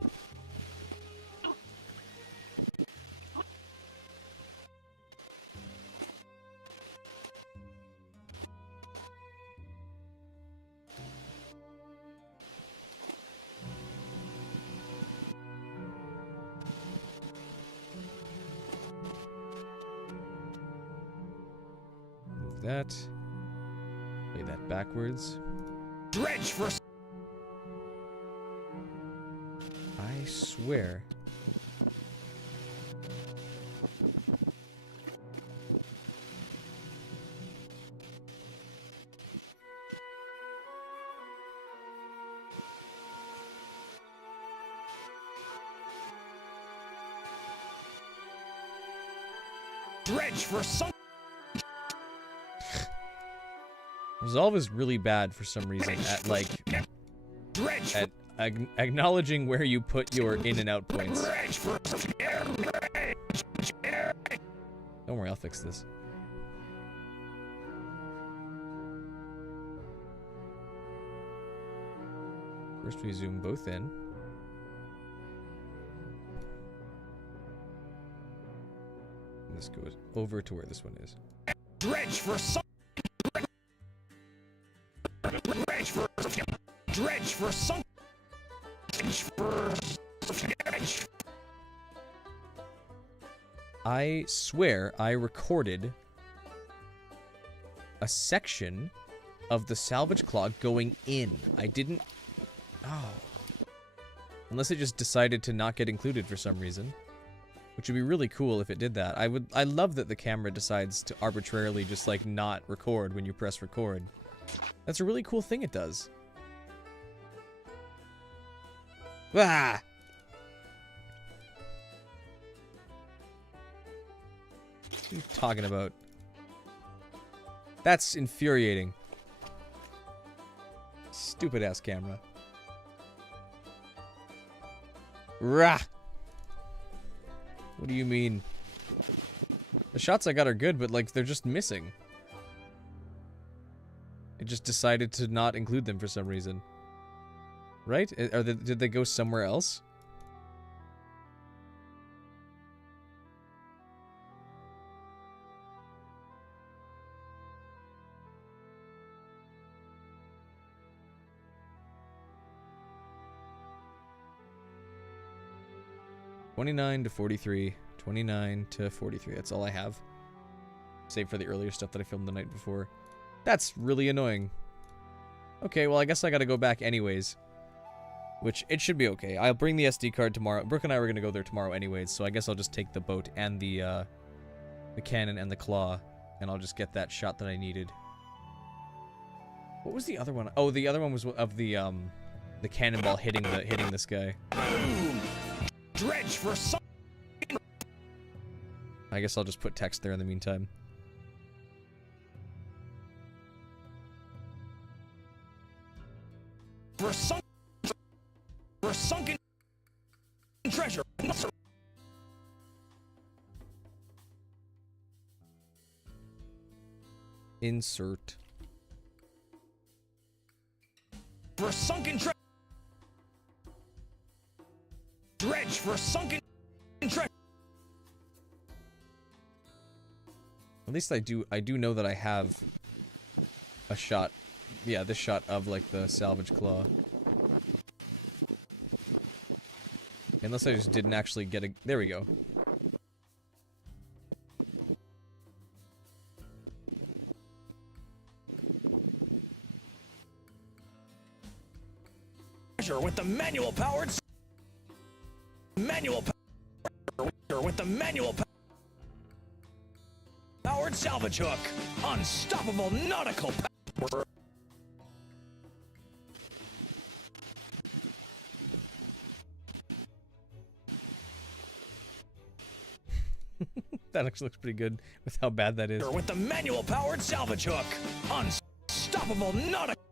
Move that. Play that backwards. Dredge for I swear. dredge for some. Resolve is really bad for some reason at like Dredge at acknowledging where you put your in and out points. dredge for Don't worry, I'll fix this. First we zoom both in. And this goes over to where this one is. dredge for some. Dredge for dredge for some. Dredge for dredge. I swear I recorded a section of the salvage claw going in. I didn't... Oh. Unless it just decided to not get included for some reason. Which would be really cool if it did that. I love that the camera decides to arbitrarily just like not record when you press record. That's a really cool thing it does. Ah! What are you talking about? That's infuriating. Stupid ass camera. Rah! What do you mean? The shots I got are good, but like they're just missing. It just decided to not include them for some reason. Right? Did they go somewhere else? $29 to $43. $29 to $43. That's all I have. Save for the earlier stuff that I filmed the night before. That's really annoying. Okay, well I guess I gotta go back anyways. Which, it should be okay. I'll bring the SD card tomorrow. Brooke and I were gonna go there tomorrow anyways, so I guess I'll just take the boat and the cannon and the claw, and I'll just get that shot that I needed. What was the other one? Oh, the other one was of the cannonball hitting this guy. Boom. Dredge for some. I guess I'll just put text there in the meantime. For sunken treasure. Insert. For sunken treasure. Dredge for sunken treasure. At least I do know that I have a shot. Yeah, this shot of like the salvage claw. Unless I just didn't actually get a... There we go. With the manual powered powered salvage hook. Unstoppable nautical power. That actually looks pretty good with how bad that is. With the manual powered salvage hook. Unstoppable nautical.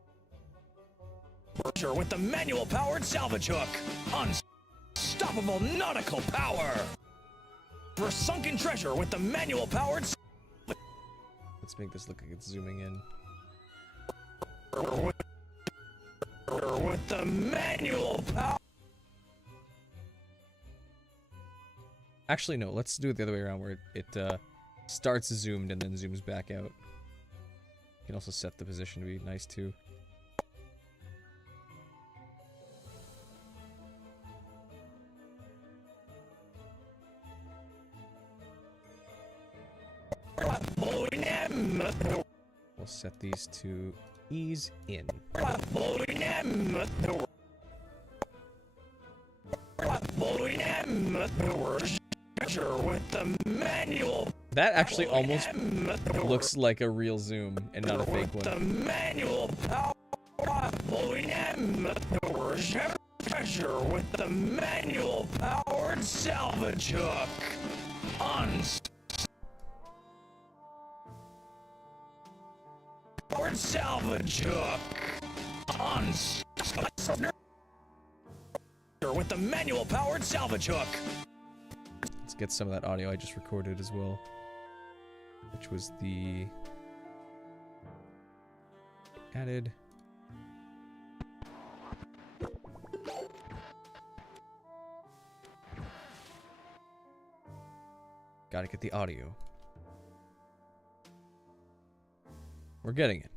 With the manual powered salvage hook. Unstoppable nautical power. For sunken treasure with the manual powered. Let's make this look like it's zooming in. With the manual power. Actually, no. Let's do it the other way around, where it starts zoomed and then zooms back out. You can also set the position to be nice too. We'll set these to ease in. With the manual. That actually almost looks like a real zoom and not a fake The one. manual power. Treasure with the manual powered salvage hook. Powered salvage hook. With the manual powered salvage hook. Let's get some of that audio I just recorded as well, which was the added. Gotta get the audio. We're getting it.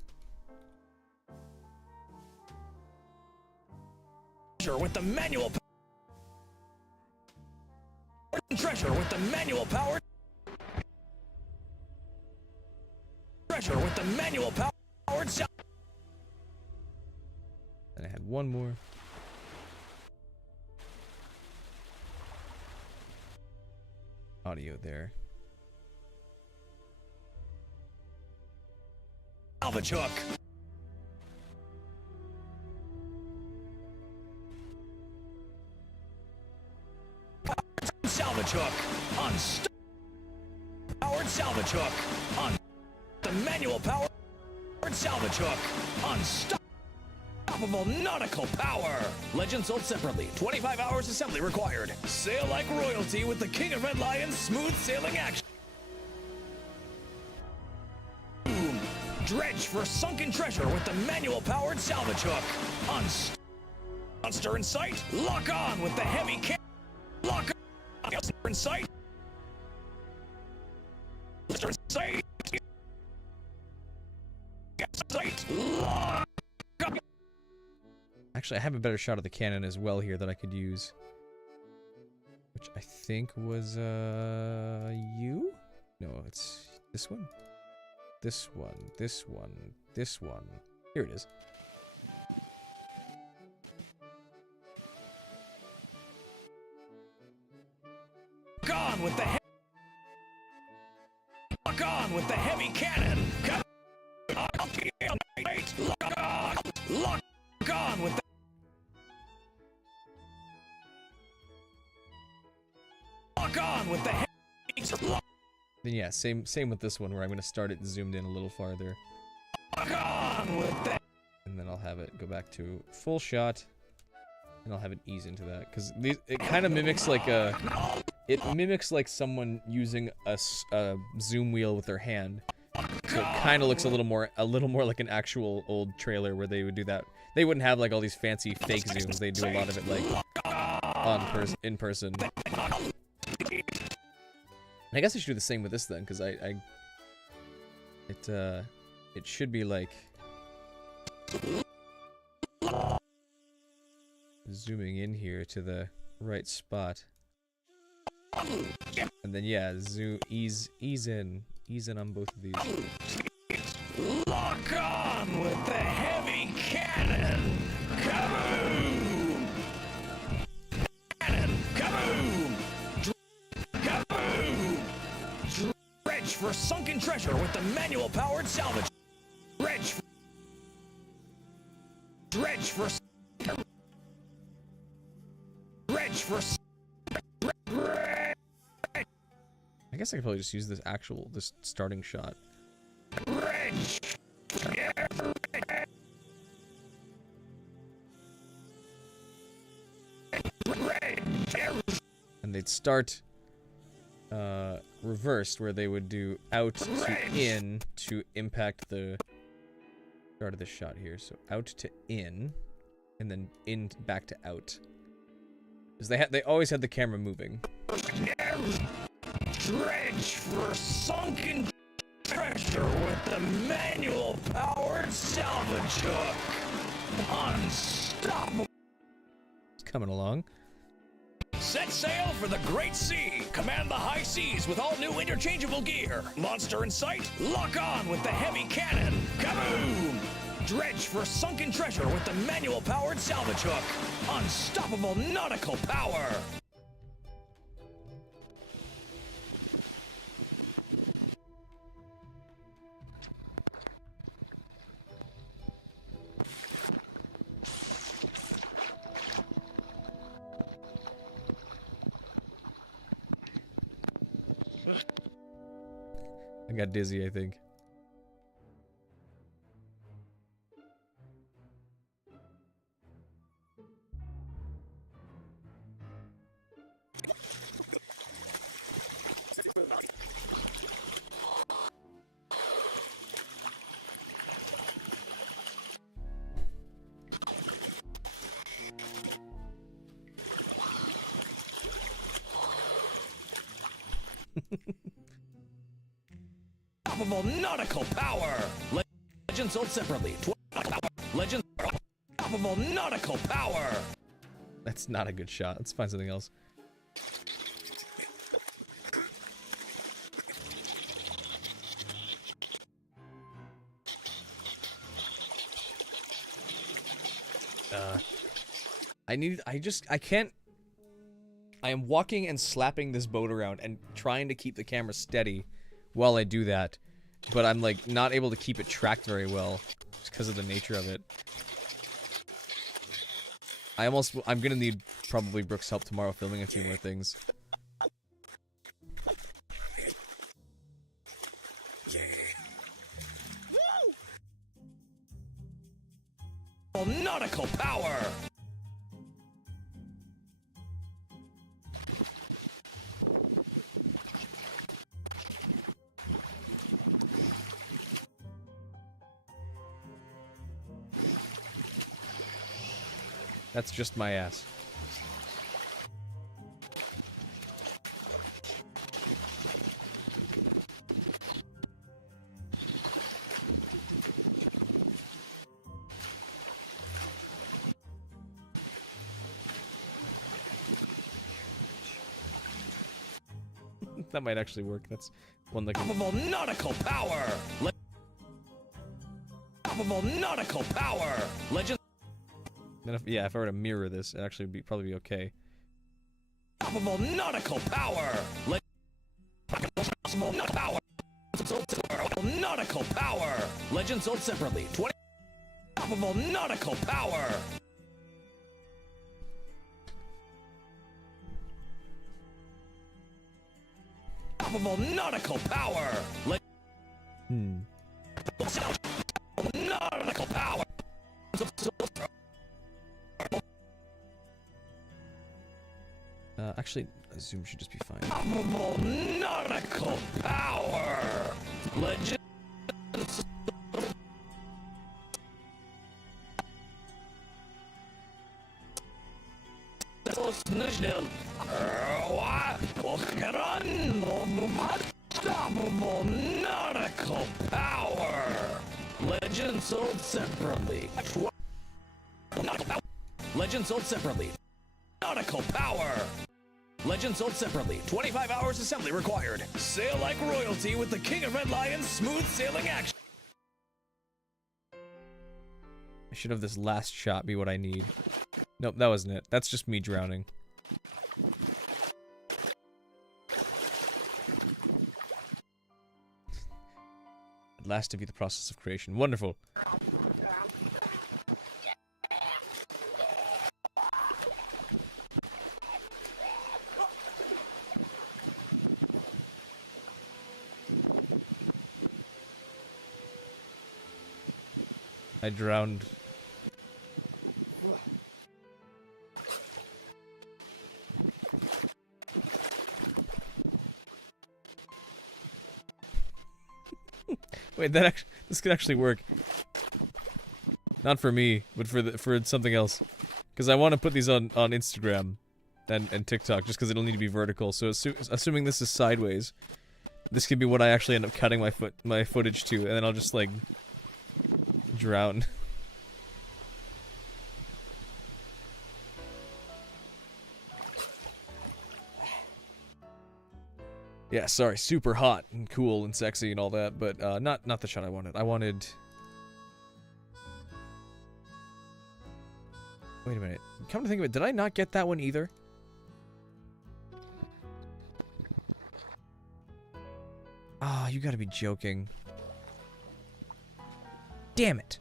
With the manual treasure with the manual power. Treasure with the manual powered cell. And I had one more. Audio there. Salvage hook. Salvage hook on powered salvage hook on the manual powered salvage hook on unstoppable nautical power. Legend sold separately. 25 hours assembly required. Sail like royalty with the King of Red Lion's smooth sailing action. Boom. Dredge for sunken treasure with the manual powered salvage hook on monster in sight. Lock on with the heavy can. Lock on. Monster in sight. Monster in sight. Lock on. Actually, I have a better shot of the cannon as well here that I could use. Which I think was, you? No, it's this one. This one, this one, this one. Here it is. On with the lock on with the heavy cannon. Lock on with the lock on with the heavy. Then yeah, same with this one where I'm gonna start it zoomed in a little farther. Lock on with the. And then I'll have it go back to full shot. And I'll have it ease into that because it kind of mimics like a. It mimics like someone using a zoom wheel with their hand. So it kind of looks a little more like an actual old trailer where they would do that. They wouldn't have like all these fancy fake zooms. They do a lot of it like in person. And I guess I should do the same with this then, because I It should be like zooming in here to the right spot. And then yeah, ease in on both of these. Lock on with the heavy cannon! Kaboom! Cannon! Kaboom! Kaboom! Dredge for sunken treasure with the manual-powered salvage. Dredge for I guess I could probably just use this starting shot. And they'd start reversed, where they would do out to in to impact the start of the shot here. So out to in, and then in back to out. Because they always had the camera moving. Dredge for sunken treasure with the manual-powered salvage hook. Unstoppable. It's coming along. Set sail for the great sea. Command the high seas with all new interchangeable gear. Monster in sight? Lock on with the heavy cannon. Kaboom! Dredge for sunken treasure with the manual-powered salvage hook. Unstoppable nautical power. I got dizzy, I think. Unstoppable nautical power. Legend sold separately. Legend. Unstoppable nautical power. That's not a good shot. Let's find something else. I can't. I am walking and slapping this boat around and trying to keep the camera steady while I do that, but I'm like not able to keep it tracked very well just because of the nature of it. I'm gonna need probably Brooke's help tomorrow filming a few more things. Nautical power. That's just my ass. That might actually work. That's one that can... Unstoppable nautical power. Unstoppable nautical power. Legend. Then if I were to mirror this, it'd actually probably be okay. Unstoppable nautical power. Unstoppable nautical power. Nautical power. Legend sold separately. Unstoppable nautical power. Unstoppable nautical power. Nautical power. Actually, a zoom should just be fine. Unstoppable nautical power. Legend. Unstoppable nautical Nautical power. Legend sold separately. Legend sold separately. Nautical power. Legend sold separately. 25 hours assembly required. Sail like royalty with the King of Red Lion's smooth sailing action. I should have this last shot be what I need. Nope, that wasn't it. That's just me drowning. At last to be the process of creation. Wonderful. I drowned. Wait, this could actually work. Not for me, but for something else. Because I want to put these on Instagram and TikTok, just because it'll need to be vertical. So assuming this is sideways, this could be what I actually end up cutting my footage to, and then I'll just like drown. Yeah, sorry, super hot and cool and sexy and all that, but not the shot I wanted. I wanted... Wait a minute. Come to think of it, did I not get that one either? Ah, you gotta be joking. Damn it.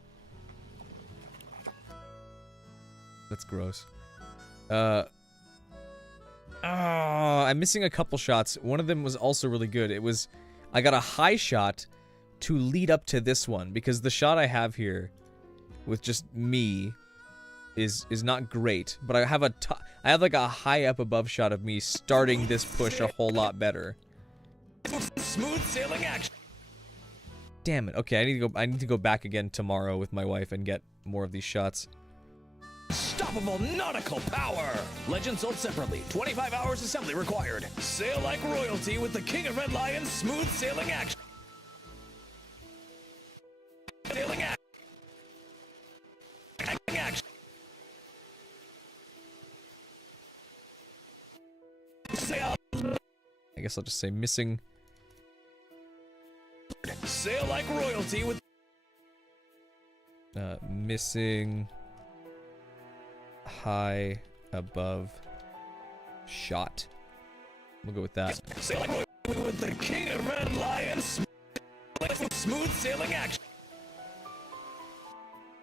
That's gross. I'm missing a couple shots. One of them was also really good. It was... I got a high shot to lead up to this one, because the shot I have here with just me is not great, but I have like a high up above shot of me starting this push a whole lot better. Smooth sailing action. Damn it. Okay, I need to go back again tomorrow with my wife and get more of these shots. Unstoppable nautical power. Legend sold separately. 25 hours assembly required. Sail like royalty with the King of Red Lion's smooth sailing action. Sailing action. Sail. I guess I'll just say missing. Sail like royalty with missing high above shot. We'll go with that. Sail like royalty with the King of Red Lions. Smooth sailing action.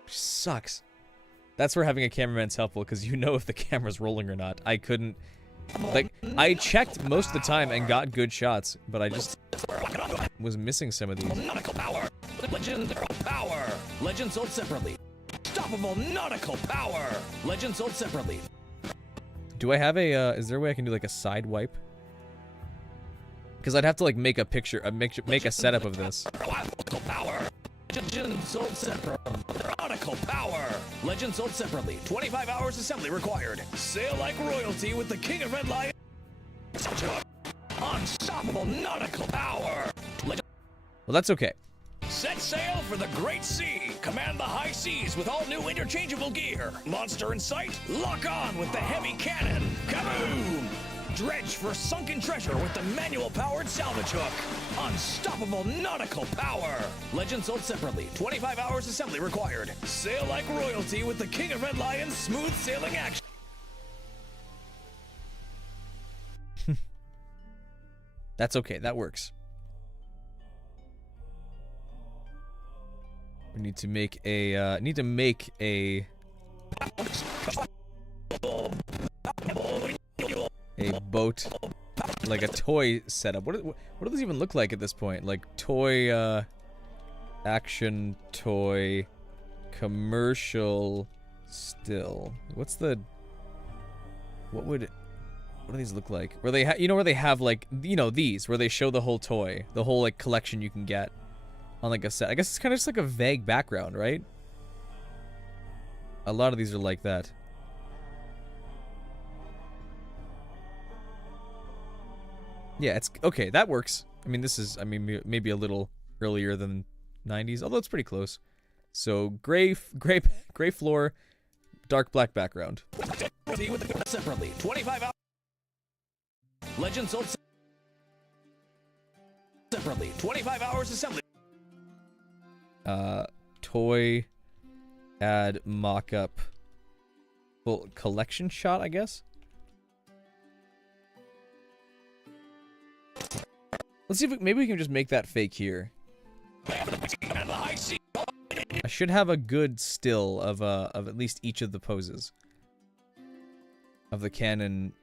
Sucks. That's where having a cameraman's helpful, because you know if the camera's rolling or not. I couldn't... Like, I checked most of the time and got good shots, but I just was missing some of these. Nautical power. Legend power. Legend sold separately. Unstoppable nautical power. Legend sold separately. Do I have a, is there a way I can do like a side wipe? Because I'd have to like make a picture, make a setup of this. Nautical power. Legend sold separately. Nautical power. Legend sold separately. 25 hours assembly required. Sail like royalty with the King of Red Lion. Unstoppable nautical power. Well, that's okay. Set sail for the great sea. Command the high seas with all new interchangeable gear. Monster in sight? Lock on with the heavy cannon. Kaboom! Dredge for sunken treasure with the manual-powered salvage hook. Unstoppable nautical power. Legend sold separately. 25 hours assembly required. Sail like royalty with the King of Red Lion's smooth sailing action. That's okay, that works. We need to make a, a boat, like a toy setup. What do those even look like at this point? Like toy, action toy, commercial, still. What do these look like? Where they where they have like, these, where they show the whole toy, the whole like collection you can get on like a set. I guess it's kind of just like a vague background, right? A lot of these are like that. Yeah, it's okay. That works. I mean, this is, maybe a little earlier than 90s, although it's pretty close. So gray floor, dark black background. Separately, 25 hours. Legend sold separately, 25 hours assembly. Toy, add mock-up, full collection shot, I guess. Let's see if maybe we can just make that fake here. I should have a good still of at least each of the poses of the cannon.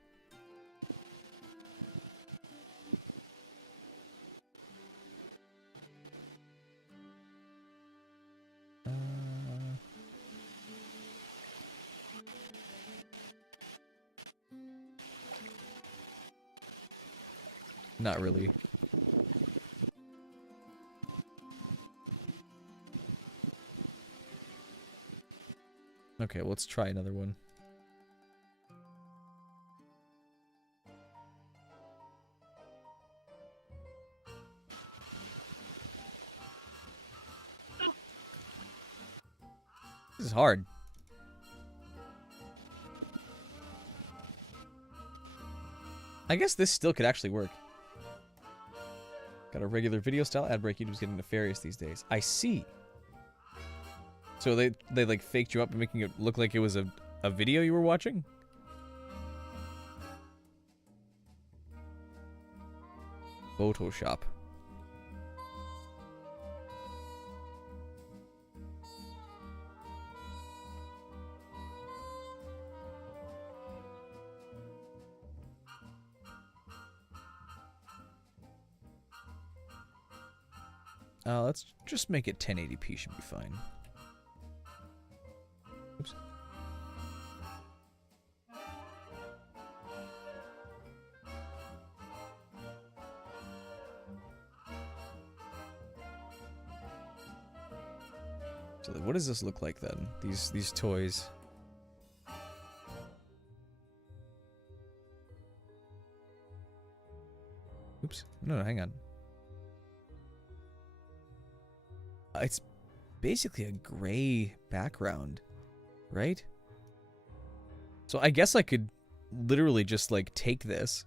Not really. Okay, let's try another one. This is hard. I guess this still could actually work. Got a regular video style ad break. YouTube's getting nefarious these days. I see. So they like faked you up, making it look like it was a video you were watching? Photoshop. Let's just make it 1080p, should be fine. Oops. So what does this look like then? These toys. Oops. No, hang on. It's basically a gray background, right? So I guess I could literally just like take this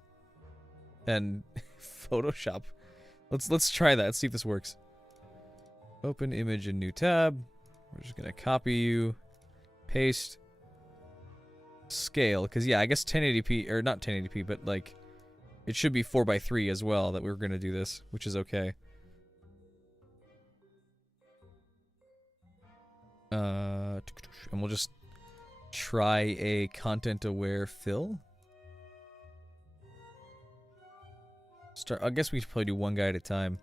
and Photoshop. Let's try that. Let's see if this works. Open image in new tab. We're just gonna copy you, paste, scale, because yeah, I guess 1080p, or not 1080p, but like it should be 4:3 as well that we were gonna do this, which is okay. And we'll just try a content-aware fill. I guess we should probably do one guy at a time.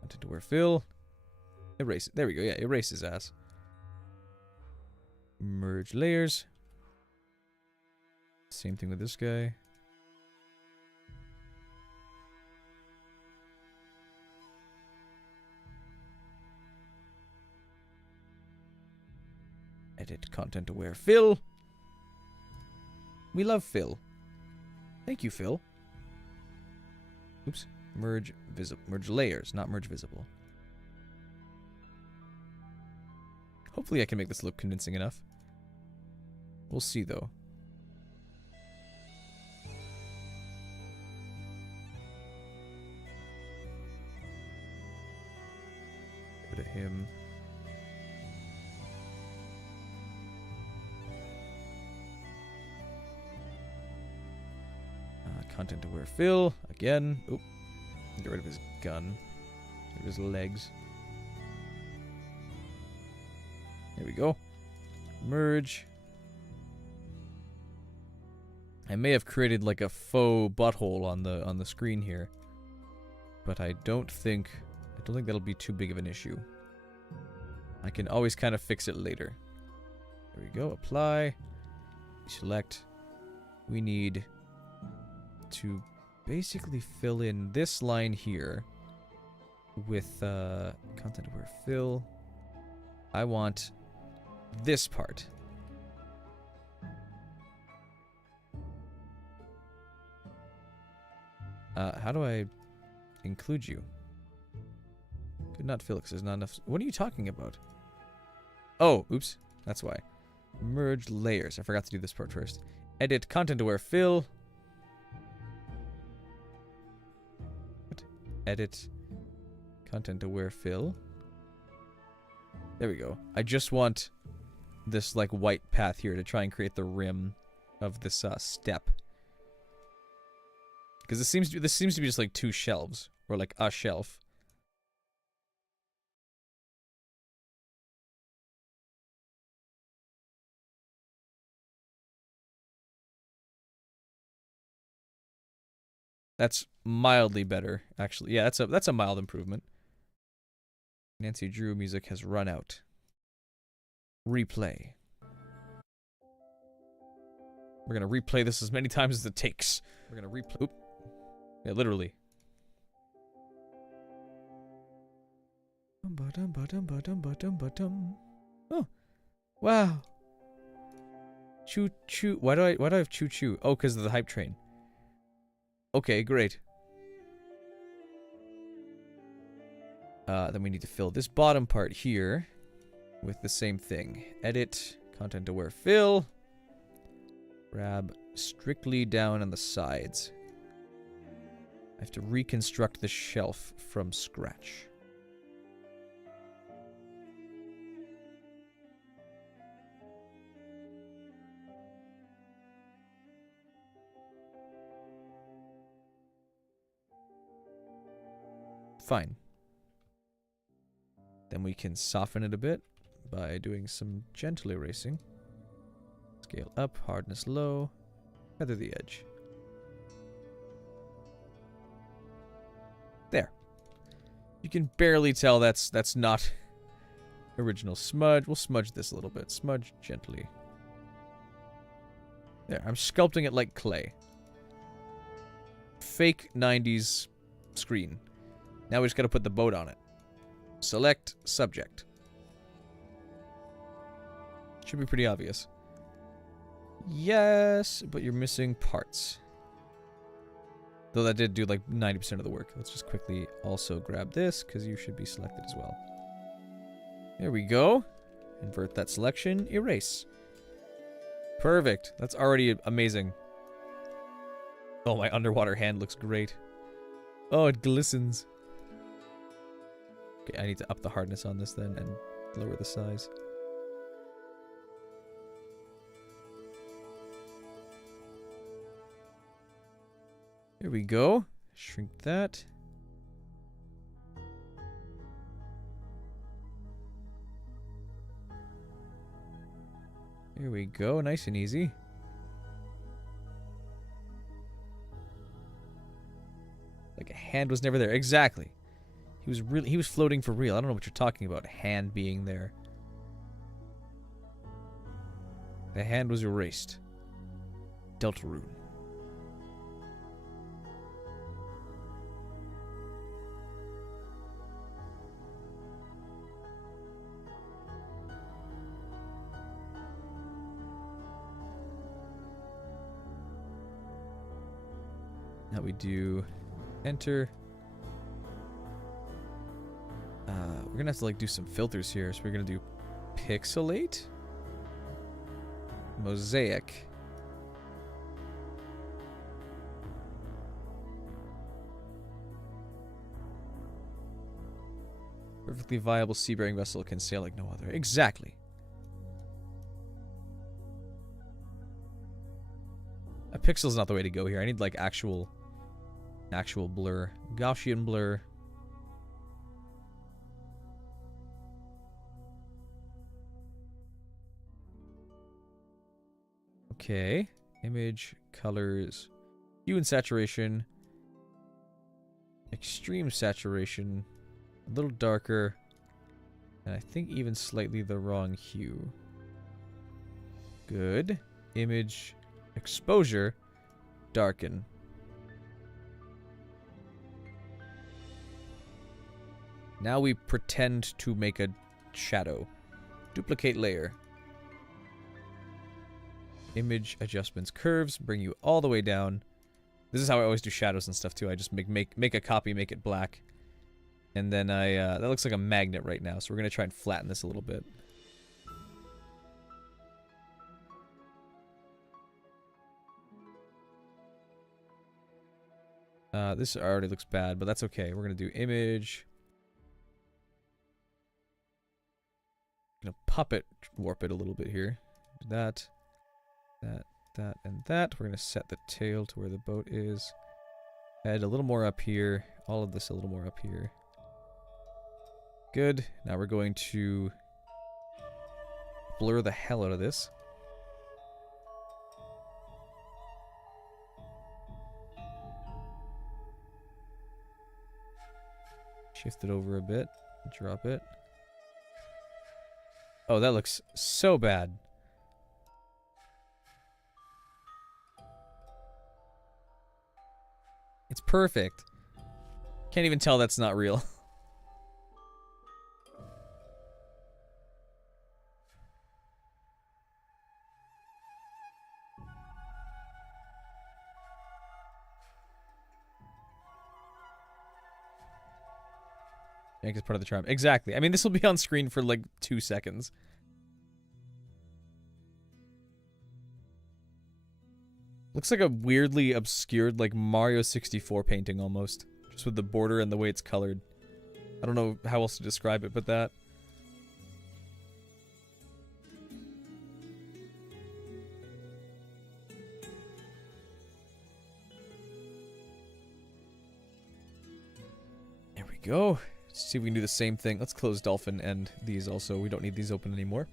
Content-aware fill. Erase. There we go. Yeah, erase his ass. Merge layers. Same thing with this guy. Edit content aware fill. We love fill. Thank you, Phil. Oops. Merge visible. Merge layers, not merge visible. Hopefully I can make this look convincing enough. We'll see though. Go to him. Content aware fill again. Oop. Get rid of his gun. Get rid of his legs. There we go. Merge. I may have created like a faux butthole on the screen here, but I don't think that'll be too big of an issue. I can always kind of fix it later. There we go. Apply. Select. We need to basically fill in this line here with content aware fill. I want this part. How do I include you? Could not fill because there's not enough. What are you talking about? Oh, oops. That's why. Merge layers. I forgot to do this part first. Edit content aware fill. What? Edit content aware fill. There we go. I just want this like white path here to try and create the rim of this step. Because this seems to be just like two shelves or like a shelf. That's mildly better, actually. Yeah, that's a mild improvement. Nancy Drew music has run out. Replay. We're gonna replay this as many times as it takes. We're gonna replay. Oop. Yeah, literally. Oh, wow. Choo choo. Why do I have choo choo? Oh, because of the hype train. Okay, great. Then we need to fill this bottom part here with the same thing. Edit, content aware fill. Grab strictly down on the sides. I have to reconstruct the shelf from scratch. Fine. Then we can soften it a bit by doing some gentle erasing. Scale up, hardness low, feather the edge. There. You can barely tell that's not original smudge. We'll smudge this a little bit. Smudge gently. There, I'm sculpting it like clay. Fake 90s screen. Now we just gotta put the boat on it. Select subject. Should be pretty obvious. Yes, but you're missing parts. Though that did do like 90% of the work. Let's just quickly also grab this, because you should be selected as well. There we go. Invert that selection. Erase. Perfect. That's already amazing. Oh, my underwater hand looks great. Oh, it glistens. Okay, I need to up the hardness on this then and lower the size. Here we go. Shrink that. Here we go. Nice and easy. Like a hand was never there. Exactly. He was floating for real. I don't know what you're talking about. Hand being there. The hand was erased. Deltarune. Now we do enter. We're gonna have to like do some filters here. So we're gonna do pixelate, mosaic, perfectly viable sea-bearing vessel can sail like no other. Exactly. A pixel's not the way to go here. I need like actual blur, Gaussian blur. Okay, image, colors, hue and saturation, extreme saturation, a little darker, and I think even slightly the wrong hue. Good. Image, exposure, darken. Now we pretend to make a shadow. Duplicate layer. Image adjustments curves bring you all the way down. This is how I always do shadows and stuff too. I just make a copy, make it black. And then that looks like a magnet right now, so we're gonna try and flatten this a little bit. This already looks bad, but that's okay. We're gonna do image. Gonna puppet warp it a little bit here. That, and that. We're gonna set the tail to where the boat is. Head a little more up here. All of this a little more up here. Good. Now we're going to blur the hell out of this. Shift it over a bit. Drop it. Oh, that looks so bad. It's perfect. Can't even tell that's not real. I think it's part of the charm. Exactly. I mean, this will be on screen for like 2 seconds. Looks like a weirdly obscured, like, Mario 64 painting almost. Just with the border and the way it's colored. I don't know how else to describe it but that. There we go. Let's see if we can do the same thing. Let's close Dolphin and these also. We don't need these open anymore.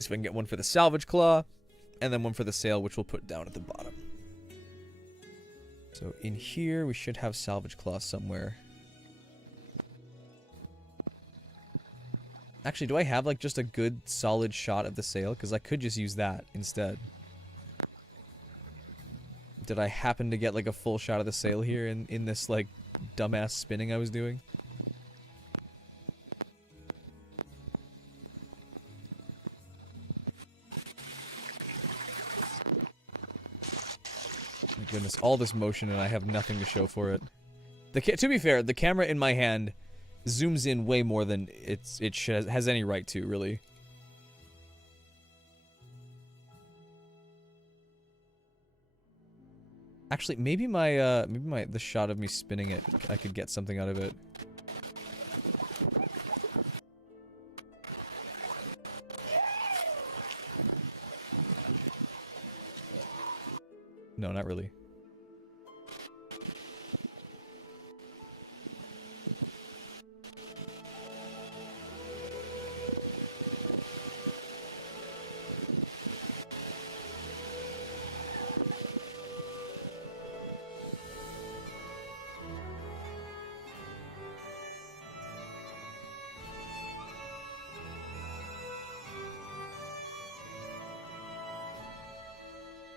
See if I can get one for the salvage claw. And then one for the sail, which we'll put down at the bottom. So in here, we should have salvage claw somewhere. Actually, do I have like just a good solid shot of the sail? Because I could just use that instead. Did I happen to get like a full shot of the sail here in this like dumbass spinning I was doing? My goodness, all this motion and I have nothing to show for it. To be fair, the camera in my hand zooms in way more than it has any right to, really. Actually, maybe the shot of me spinning it, I could get something out of it. No, not really.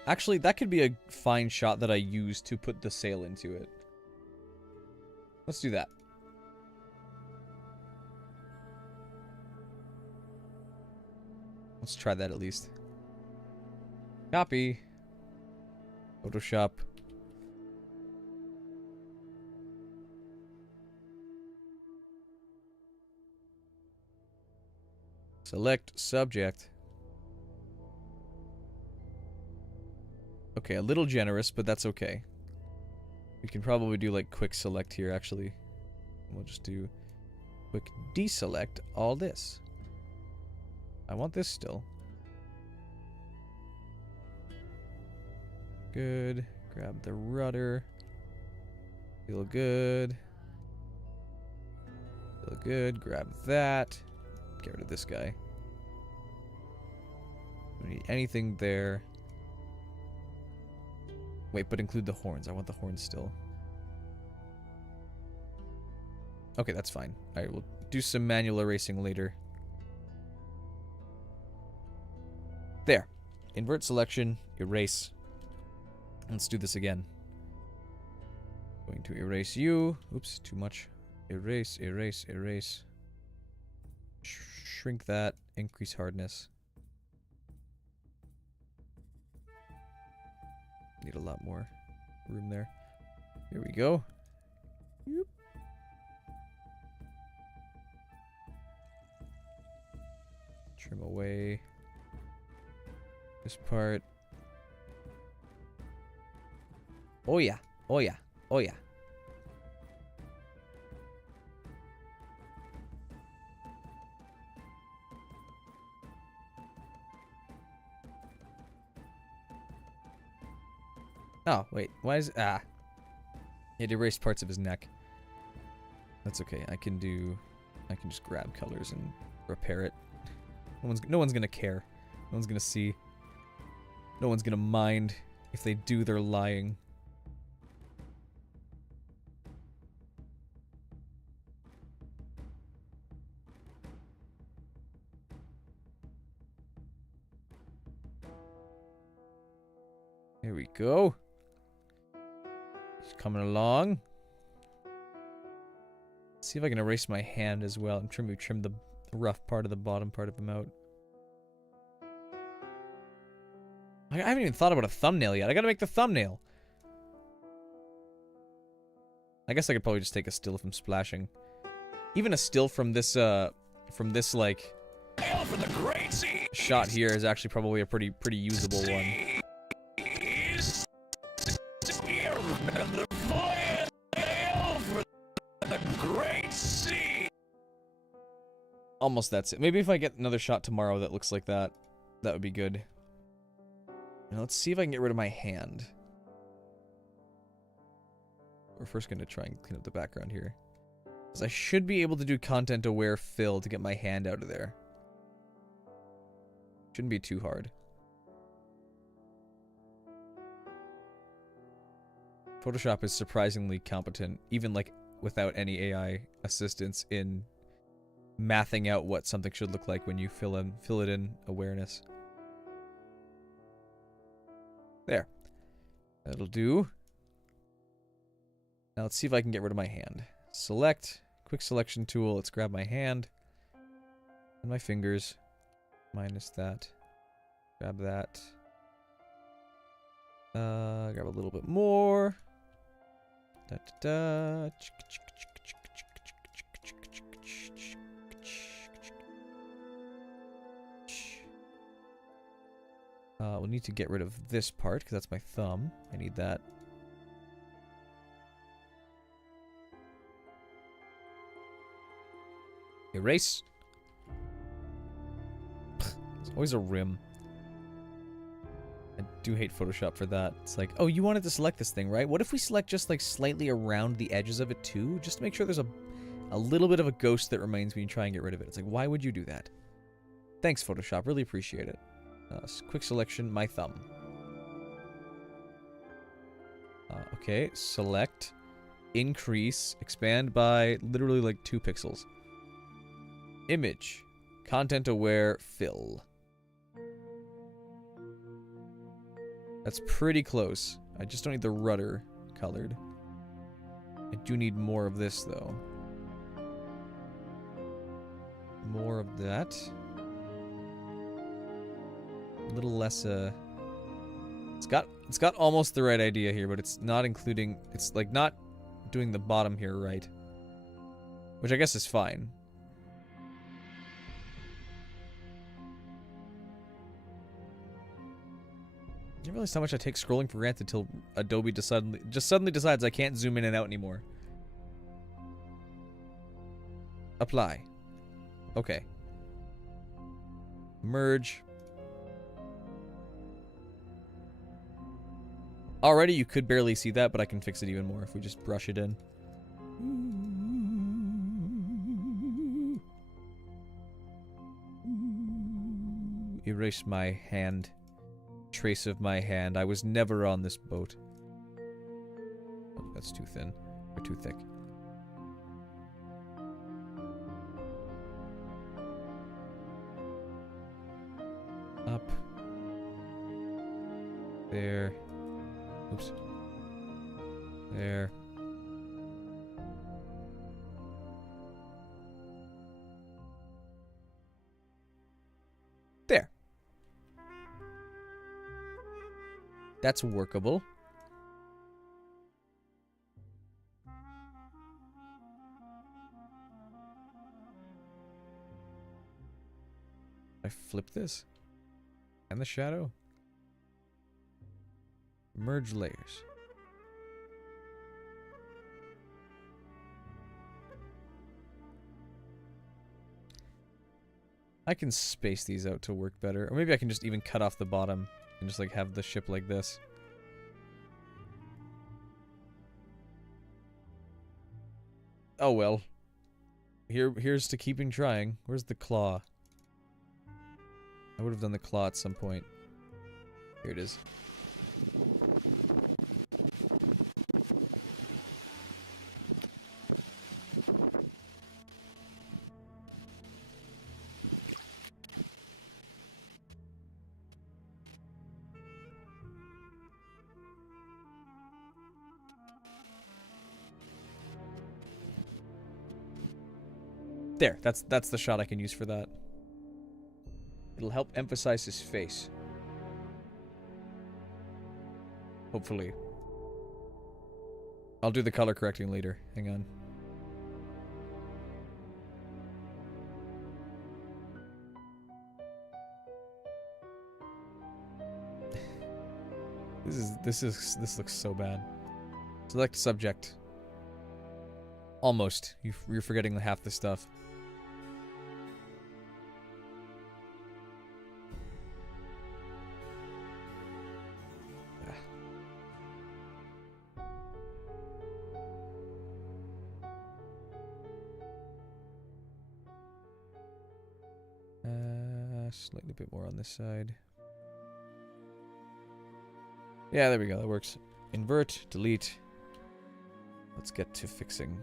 Actually, that could be a fine shot that I use to put the sail into it. Let's do that. Let's try that at least. Copy. Photoshop. Select subject. Okay, a little generous, but that's okay. We can probably do like quick select here, actually. We'll just do quick deselect all this. I want this still. Good. Grab the rudder. Feel good. Feel good. Grab that. Get rid of this guy. Don't need anything there. Wait, but include the horns. I want the horns still. Okay, that's fine. Alright, we'll do some manual erasing later. There. Invert selection, erase. Let's do this again. Going to erase you. Oops, too much. Erase, erase, erase. Shrink that. Increase hardness. Need a lot more room there. Here we go. Yoop. Trim away this part. Oh yeah, oh yeah, oh yeah. Oh, wait, why is... Ah. It erased parts of his neck. That's okay, I can just grab colors and repair it. No one's gonna care. No one's gonna see. No one's gonna mind. If they do, they're lying. Here we go. He's coming along. Let's see if I can erase my hand as well and trim the rough part of the bottom part of him out. I haven't even thought about a thumbnail yet. I gotta make the thumbnail. I guess I could probably just take a still of him splashing. Even a still from this like For the great sea. shot here is actually probably a pretty usable one. The voyage for the great sea. Almost that's it. Maybe if I get another shot tomorrow that looks like that, that would be good. Now let's see if I can get rid of my hand. We're first going to try and clean up the background here. Because I should be able to do content-aware fill to get my hand out of there. Shouldn't be too hard. Photoshop is surprisingly competent, even like without any AI assistance in mathing out what something should look like when you fill it in awareness. There. That'll do. Now let's see if I can get rid of my hand. Select. Quick selection tool. Let's grab my hand. And my fingers. Minus that. Grab that. Grab a little bit more. Da, da, da. We'll need to get rid of this part, because that's my thumb. I need that. Erase. There's always a rim. I do hate Photoshop for that. It's like, oh, you wanted to select this thing, right? What if we select just like slightly around the edges of it too? Just to make sure there's a little bit of a ghost that remains when you try and get rid of it. It's like, why would you do that? Thanks, Photoshop. Really appreciate it. Quick selection, my thumb. Okay, select, increase, expand by literally like 2 pixels. Image, content aware, fill. That's pretty close. I just don't need the rudder colored. I do need more of this though. More of that. A little less it's got almost the right idea here, but it's not including, it's like not doing the bottom here right, which I guess is fine. I didn't realize how much I take scrolling for granted until Adobe suddenly decides I can't zoom in and out anymore. Apply. Okay. Merge. Already you could barely see that, but I can fix it even more if we just brush it in. Erase my hand. Trace of my hand. I was never on this boat. Oh, that's too thin. Or too thick. Up. There. Oops. There. There. That's workable. I flip this? And the shadow? Merge layers. I can space these out to work better. Or maybe I can just even cut off the bottom and just like have the ship like this. Oh well. Here's to keeping trying. Where's the claw? I would have done the claw at some point. Here it is. There, that's the shot I can use for that. It'll help emphasize his face. Hopefully. I'll do the color correcting later. Hang on. This looks so bad. Select subject. Almost. You're forgetting half the stuff. Slightly a bit more on this side. Yeah, there we go. That works. Invert, delete. Let's get to fixing.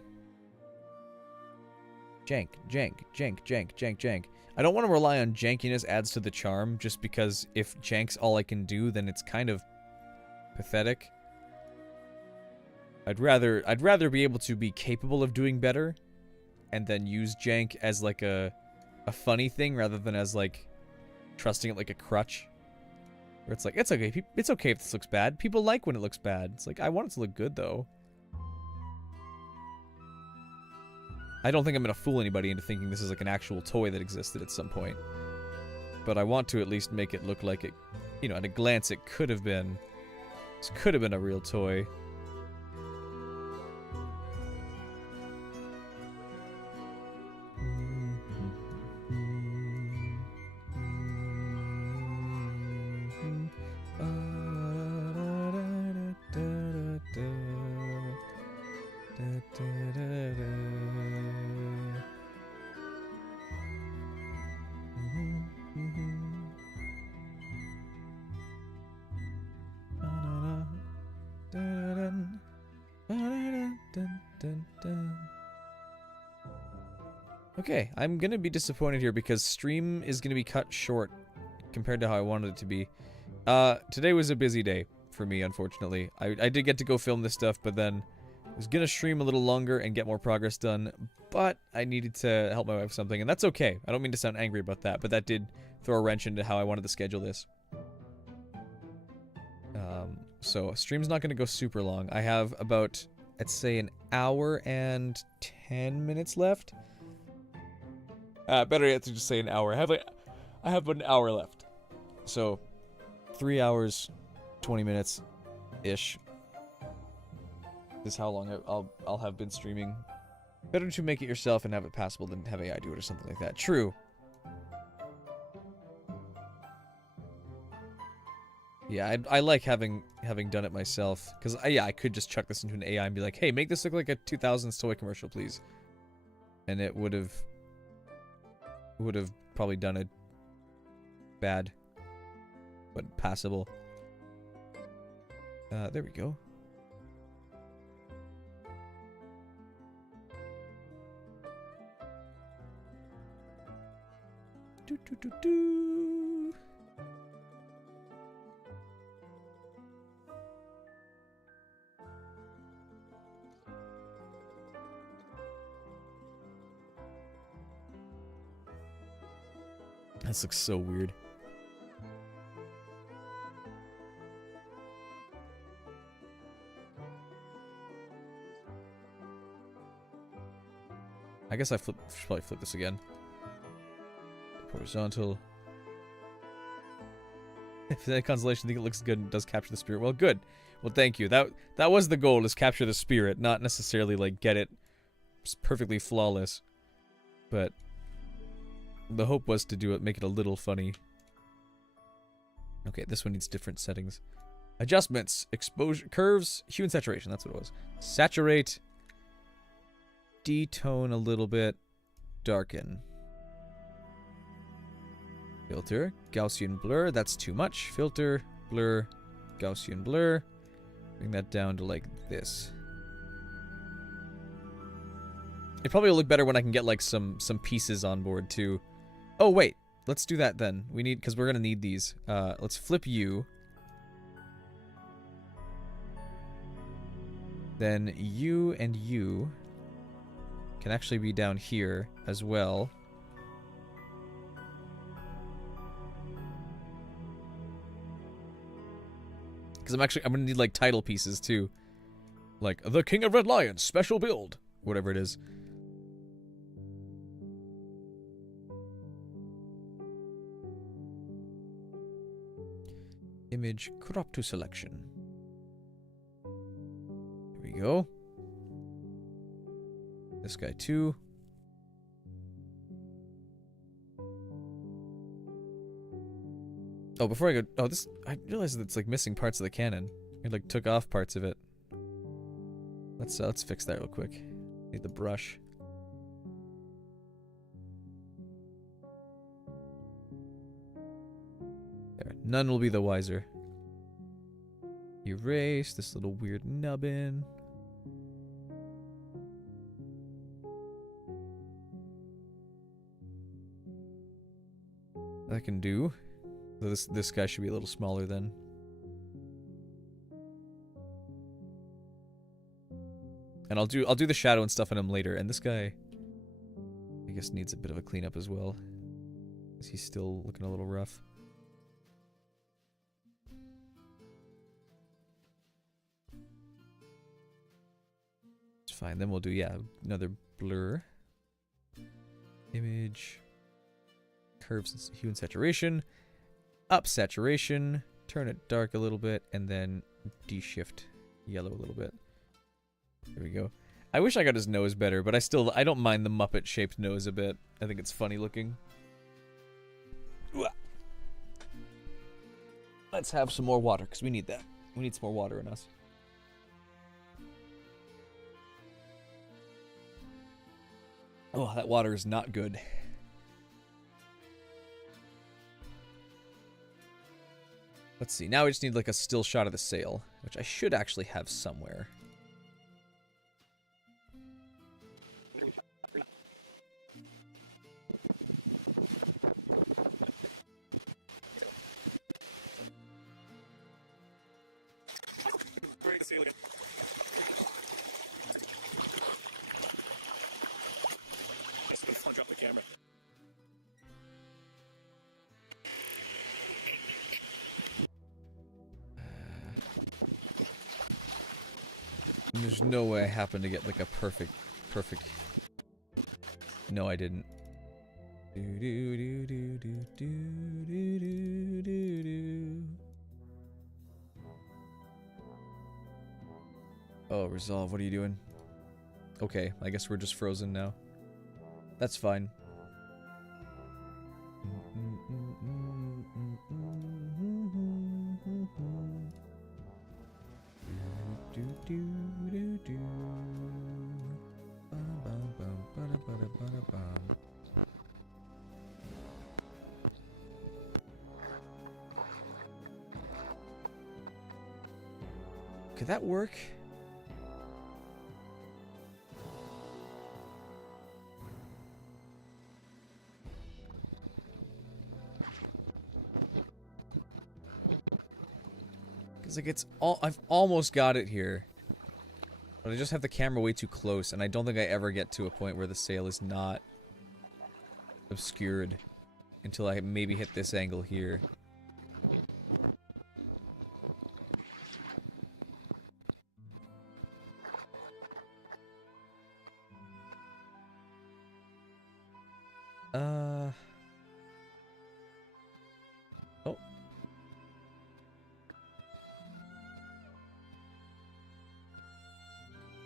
Jank, jank, jank, jank, jank, jank. I don't want to rely on jankiness adds to the charm, just because if jank's all I can do, then it's kind of pathetic. I'd rather be able to be capable of doing better, and then use jank as like a funny thing rather than as like trusting it like a crutch. Where it's like, it's okay if this looks bad. People like when it looks bad. It's like, I want it to look good though. I don't think I'm gonna fool anybody into thinking this is like an actual toy that existed at some point. But I want to at least make it look like it, you know, at a glance it could have been. This could have been a real toy. Okay, I'm gonna be disappointed here because stream is gonna be cut short compared to how I wanted it to be. Today was a busy day for me, unfortunately. I did get to go film this stuff, but then I was gonna stream a little longer and get more progress done, but I needed to help my wife with something, and that's okay. I don't mean to sound angry about that, but that did throw a wrench into how I wanted to schedule this. So stream's not gonna go super long. I have about, let's say, an hour and 10 minutes left. Better yet to just say an hour. I have an hour left. So, 3 hours, 20 minutes-ish is how long I'll have been streaming. Better to make it yourself and have it passable than have AI do it or something like that. True. Yeah, I like having done it myself. Because, yeah, I could just chuck this into an AI and be like, hey, make this look like a 2000s toy commercial, please. And it would have probably done it bad, but passable. There we go. Do do do do. This looks so weird. I guess should probably flip this again. Horizontal. If the constellation think it looks good and does capture the spirit, well, good. Well, thank you. That was the goal, is capture the spirit, not necessarily, like, get it perfectly flawless. But the hope was to do it, make it a little funny. Okay, this one needs different settings. Adjustments, exposure, curves, hue and saturation, that's what it was. Saturate, detone a little bit, darken. Filter, Gaussian blur, that's too much. Filter, blur, Gaussian blur. Bring that down to like this. It probably will look better when I can get like some pieces on board too. Oh wait, let's do that then. We need, because we're gonna need these. Let's flip you. Then you and you can actually be down here as well. Because I'm gonna need like title pieces too. Like the King of Red Lions special build. Whatever it is. Image crop to selection. Here we go. This guy too. Oh, before I go, oh, this, I realized that it's like missing parts of the cannon. It like took off parts of it. Let's fix that real quick. Need the brush. There, none will be the wiser. Erase this little weird nubbin. That can do. This guy should be a little smaller then. And I'll do the shadow and stuff on him later. And this guy, I guess, needs a bit of a cleanup as well. Is he still looking a little rough? It's fine. Then we'll do, yeah, another blur. Image. Curves, hue and saturation. Up saturation. Turn it dark a little bit. And then de-shift yellow a little bit. There we go. I wish I got his nose better, but I don't mind the Muppet-shaped nose a bit. I think it's funny looking. Let's have some more water, because we need that. We need some more water in us. Oh, that water is not good. Let's see. Now we just need like a still shot of the sail, which I should actually have somewhere. I'll drop the camera. There's no way I happened to get like a perfect. No, I didn't. Oh, resolve. What are you doing? Okay, I guess we're just frozen now. That's fine. Could that work? Because like it's all, I've almost got it here. But I just have the camera way too close, and I don't think I ever get to a point where the sail is not obscured until I maybe hit this angle here. Oh.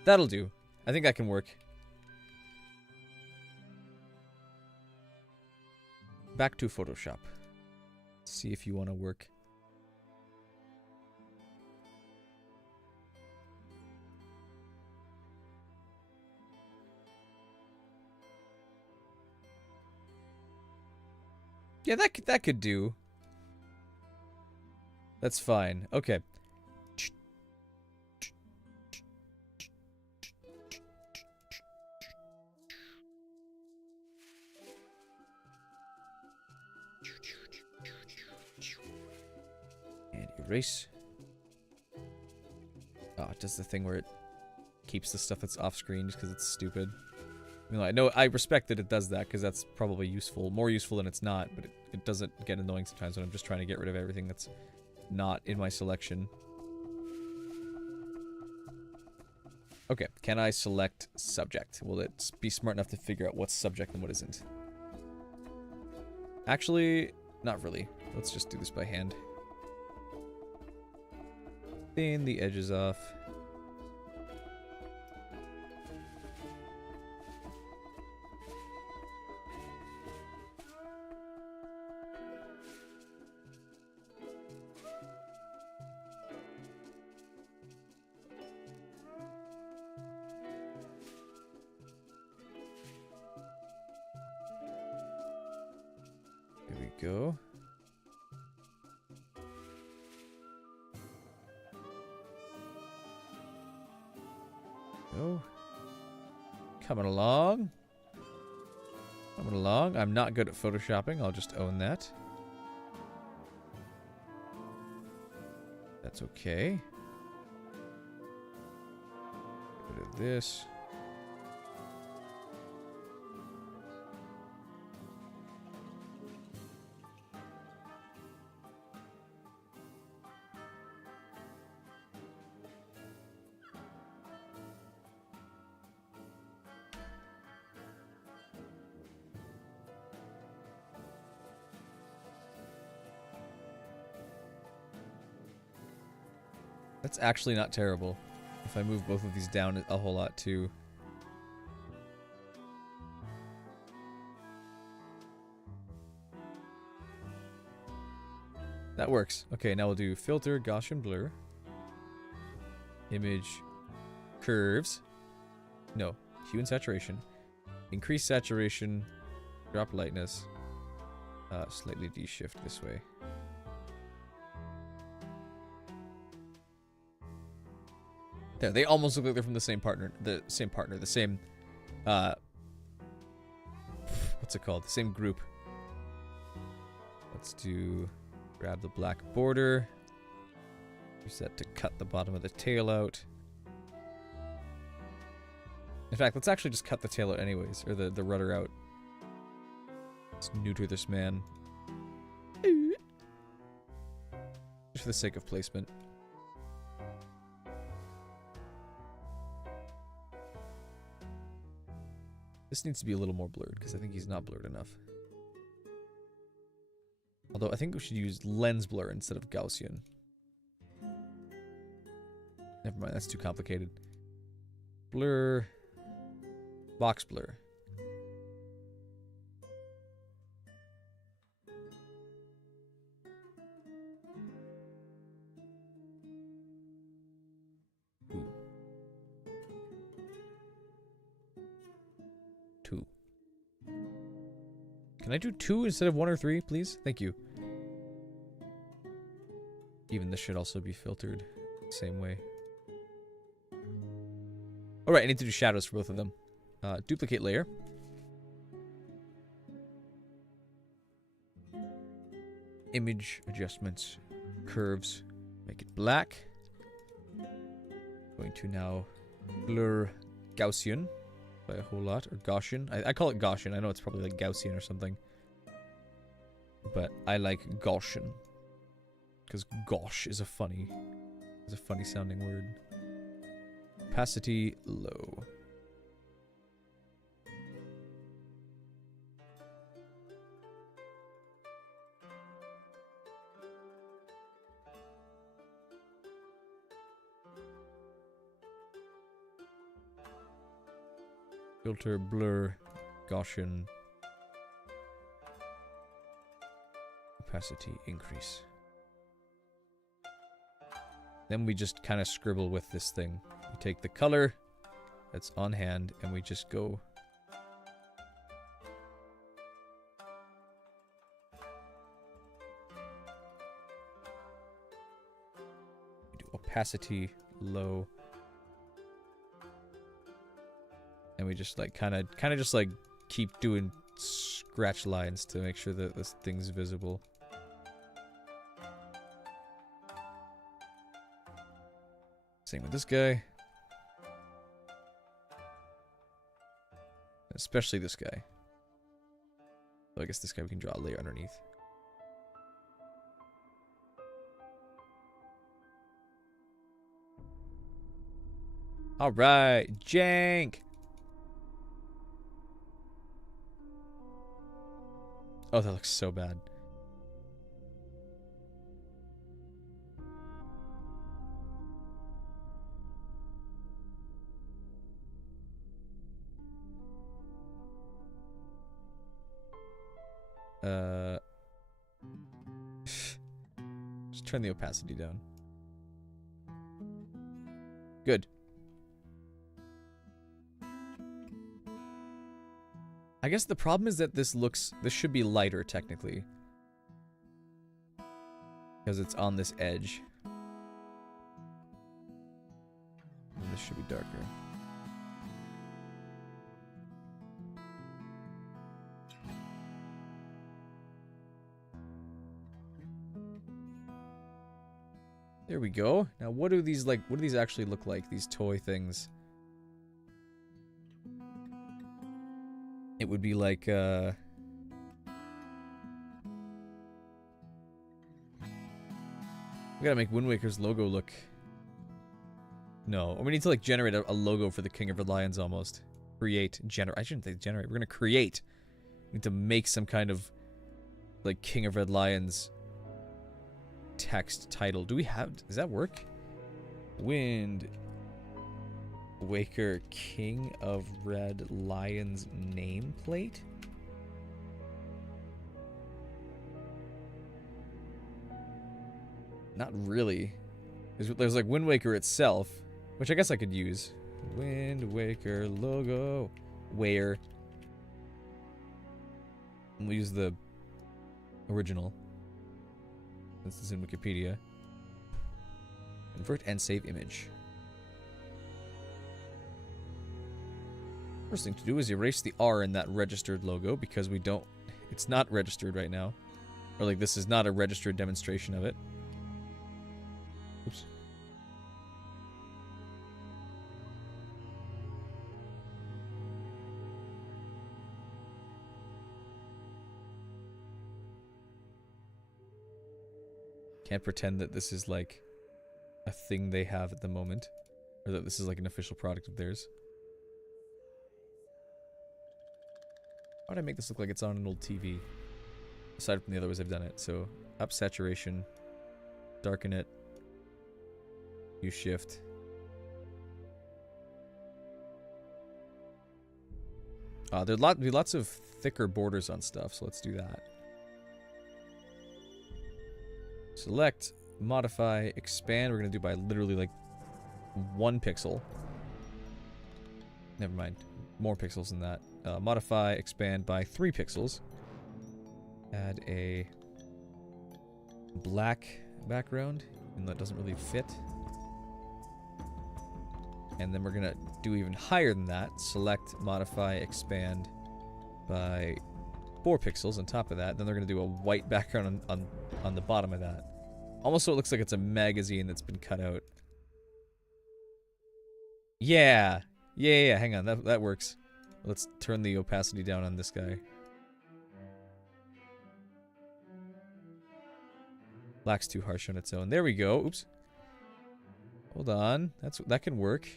That'll do. I think that can work. Back to Photoshop. See if you want to work. Yeah, that could do. That's fine. Okay. And erase. Oh, it does the thing where it keeps the stuff that's off screen just because it's stupid. You know, I know, I respect that it does that because that's probably useful, more useful than it's not, but it doesn't get annoying sometimes when I'm just trying to get rid of everything that's not in my selection. Okay, can I select subject? Will it be smart enough to figure out what's subject and what isn't? Actually, not really. Let's just do this by hand. Thin the edges off. There we go. Go. Coming along. Coming along. I'm not good at photoshopping. I'll just own that. That's okay. Get rid of this. That's actually not terrible. If I move both of these down a whole lot too. That works. Okay, now we'll do filter, Gaussian blur. Image, curves. No, hue and saturation. Increase saturation, drop lightness. Slightly de-shift this way. There, they almost look like they're from the same partner. The same, what's it called? The same group. Let's grab the black border. Use that to cut the bottom of the tail out. In fact, let's actually just cut the tail out anyways, or the rudder out. Let's neuter this man. Just for the sake of placement. This needs to be a little more blurred, because I think he's not blurred enough. Although, I think we should use lens blur instead of Gaussian. Never mind, that's too complicated. Blur. Box blur. Can I do 2 instead of 1 or 3, please? Thank you. Even this should also be filtered the same way. Alright, I need to do shadows for both of them. Duplicate layer. Image adjustments. Curves. Make it black. Going to now blur Gaussian. By a whole lot, or Gaussian. I call it Gaussian. I know it's probably like Gaussian or something. But I like Gaussian. Because Gauche is a funny sounding word. Opacity low. Filter, blur, Gaussian. Opacity, increase. Then we just kind of scribble with this thing. We take the color that's on hand and we just go. We do opacity low. And we just like kind of just like keep doing scratch lines to make sure that this thing's visible. Same with this guy. Especially this guy. So I guess this guy we can draw a layer underneath. Alright, jank! Oh, that looks so bad. Just turn the opacity down. Good. I guess the problem is that this should be lighter technically. Because it's on this edge. And this should be darker. There we go. Now what do these actually look like, these toy things? It would be like we gotta make Wind Waker's logo look. No, we need to like generate a logo for the King of Red Lions almost. Generate. I shouldn't say generate. We're gonna create. We need to make some kind of like King of Red Lions text title. Do we have? Does that work? Wind Waker King of Red Lions nameplate? Not really. There's like Wind Waker itself, which I guess I could use. Wind Waker logo. Where? And we'll use the original. This is in Wikipedia. Convert and save image. First thing to do is erase the R in that registered logo because we don't... It's not registered right now. Or like this is not a registered demonstration of it. Oops. Can't pretend that this is like a thing they have at the moment. Or that this is like an official product of theirs. How would I make this look like it's on an old TV? Aside from the other ways I've done it. So, up saturation. Darken it. Use shift. There'd be lots of thicker borders on stuff, so let's do that. Select, modify, expand. We're going to do by literally like 1 pixel. Never mind. More pixels than that. Modify, expand by 3 pixels. Add a black background, and that doesn't really fit. And then we're going to do even higher than that. Select, modify, expand by 4 pixels on top of that. Then they're going to do a white background on the bottom of that. Almost so it looks like it's a magazine that's been cut out. Yeah. Yeah. Hang on. That works. Let's turn the opacity down on this guy. Black's too harsh on its own. There we go. Oops. Hold on. That can work.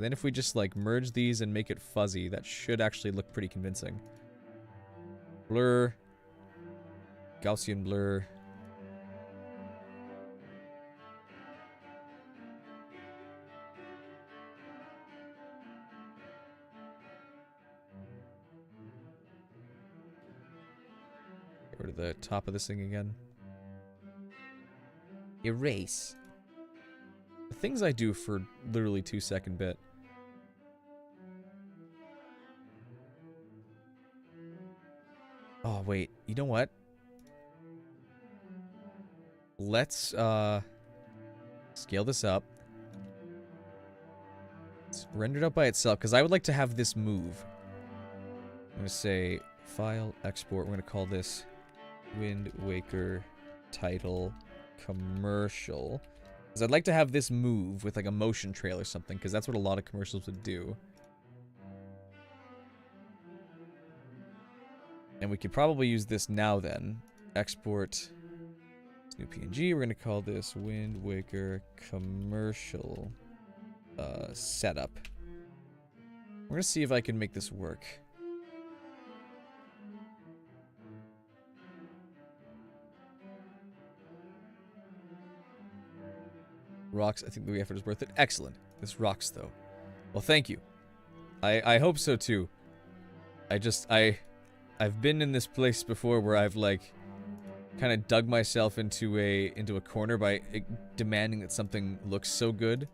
Then if we just like merge these and make it fuzzy, that should actually look pretty convincing. Blur. Gaussian blur. to the top of this thing again. Erase. The things I do for literally 2-second bit. Oh, wait. You know what? Let's, scale this up. It's rendered up by itself, because I would like to have this move. I'm going to say, File, Export. We're going to call this Wind Waker Title Commercial. Because I'd like to have this move with, like, a motion trail or something, because that's what a lot of commercials would do. And we could probably use this now then. Export new PNG. We're going to call this Wind Waker Commercial Setup. We're going to see if I can make this work. Rocks. I think the effort is worth it. Excellent. This rocks, though. Well, thank you. I hope so, too. I've been in this place before where I've, like, kind of dug myself into a corner by demanding that something looks so good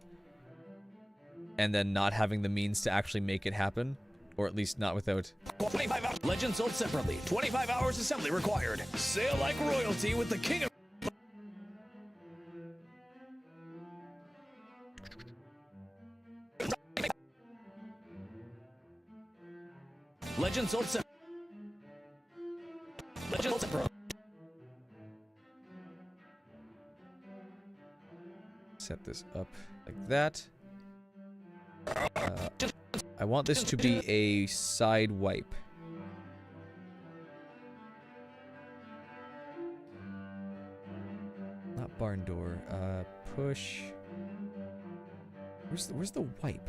and then not having the means to actually make it happen, or at least not without 25 hours. Legend sold separately. 25 hours assembly required. Sale like royalty with the king of... Legend sold separately. Legend sold separately. set this up like that. I want this to be a side wipe. Not barn door. Push. Where's the wipe?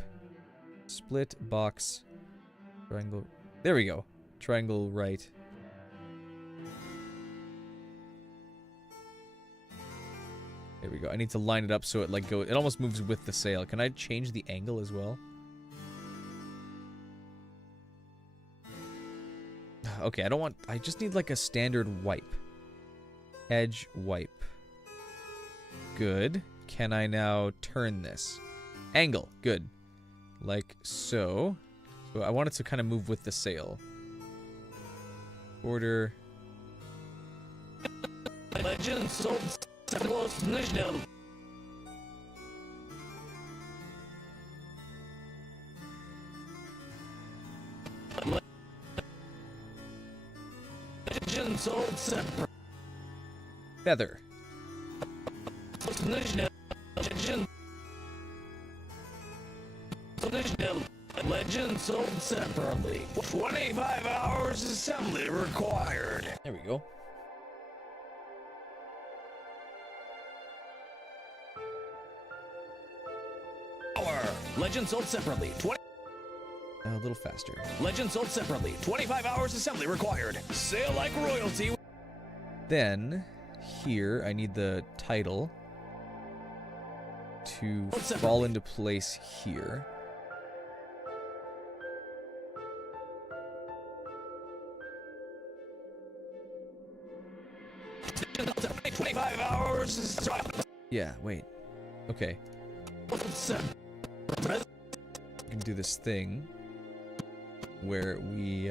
Split box. Triangle. There we go. Triangle right. There we go. I need to line it up so it like it almost moves with the sail. Can I change the angle as well? Okay, I just need like a standard wipe. Edge wipe. Good. Can I now turn this? Angle. Good. Like so. So I want it to kind of move with the sail. Order. Legend sold national. Legend sold separate. Feather. Legend sold separately. 25 hours assembly required. There we go. Legend sold separately. A little faster. Legend sold separately. 25 hours assembly required. Sale like royalty. Then, here, I need the title to fall into place here. Yeah, wait. Okay. We can do this thing where we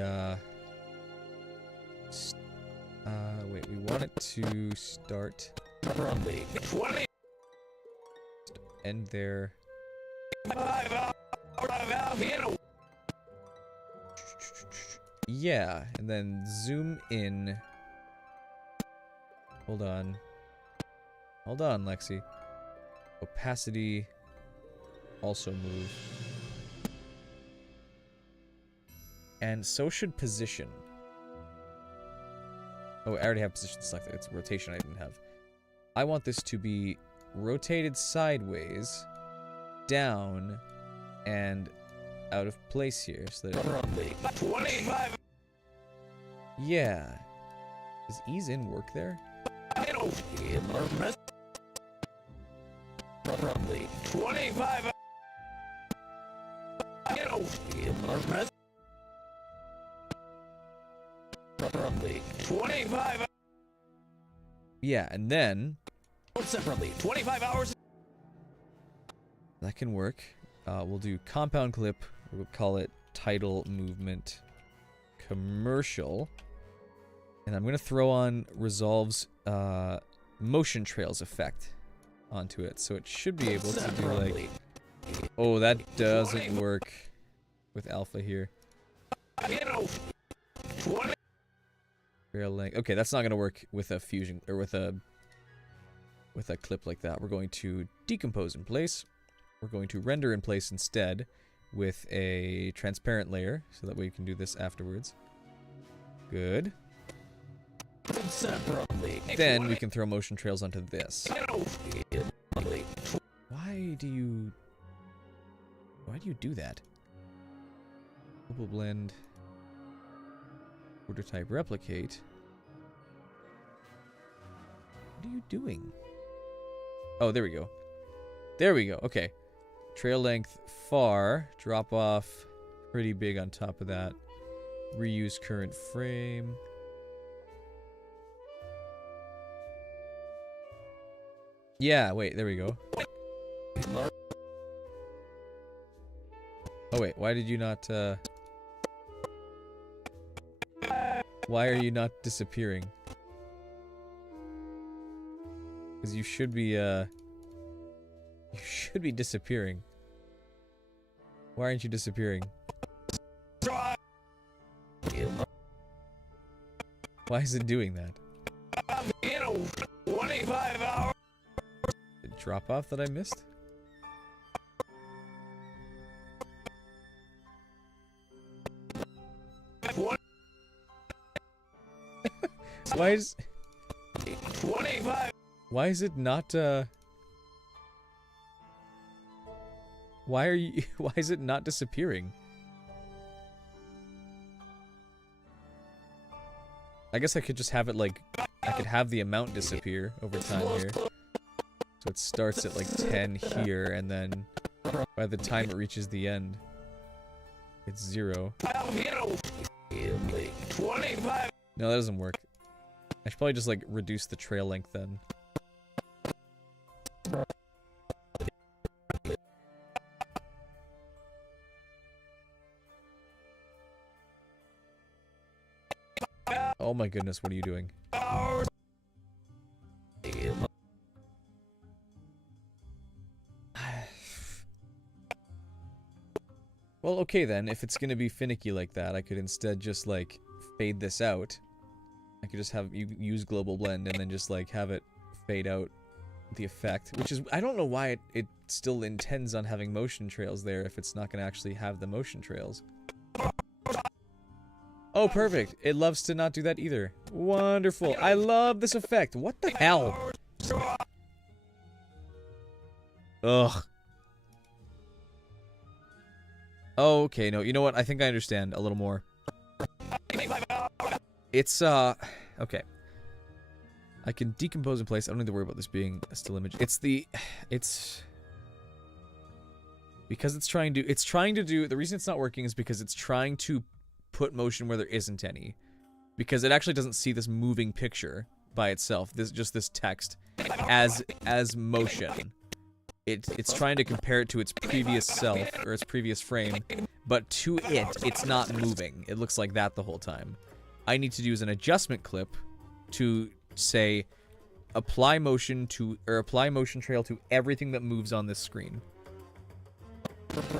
wait, we want it to start end there. Yeah, and then zoom in. Hold on. Hold on, Lexi. Opacity also move. And so should position. Oh, I already have position selected. It's rotation I didn't have. I want this to be rotated sideways, down, and out of place here. So that 25. Yeah. Does ease in work there? 25. 25. Yeah, and then Separately, 25 hours. that can work. We'll do compound clip. We'll call it title movement commercial. And I'm going to throw on Resolve's motion trails effect onto it. So it should be able to do like... Oh, that doesn't work with alpha here. Trail length. Okay, that's not going to work with a fusion or with a clip like that. We're going to decompose in place. We're going to render in place instead with a transparent layer so that we can do this afterwards. Good. Then we can throw motion trails onto this. Why do you do that? Global blend. Order type replicate. What are you doing? Oh, there we go. There we go. Okay. Trail length far. Drop off pretty big on top of that. Reuse current frame. Yeah, wait, there we go. Oh wait, why did you not, why are you not disappearing? Because you should be disappearing. Why aren't you disappearing? Why is it doing that? 25 hours. Did it drop off that I missed? Why is... 25. Why is it not, why is it not disappearing? I guess I could just have it like, I could have the amount disappear over time here. So it starts at like 10 here, and then by the time it reaches the end, it's 0. No, that doesn't work. I should probably just like reduce the trail length then. Oh my goodness, what are you doing? Well, okay then, if it's gonna be finicky like that, I could instead just like fade this out. I could just have you use global blend and then just like have it fade out the effect, which is, I don't know why it still intends on having motion trails there if it's not gonna actually have the motion trails. Oh, perfect. It loves to not do that either. Wonderful. I love this effect. What the hell? Ugh. Oh, okay, no, you know what? I think I understand a little more. It's, okay. I can decompose in place. I don't need to worry about this being a still image. Because it's trying to do, the reason it's not working is because it's trying to put motion where there isn't any. Because it actually doesn't see this moving picture by itself. Just this text as motion. It's trying to compare it to its previous self, or its previous frame, but to it's not moving. It looks like that the whole time. I need to use an adjustment clip to say apply motion trail to everything that moves on this screen.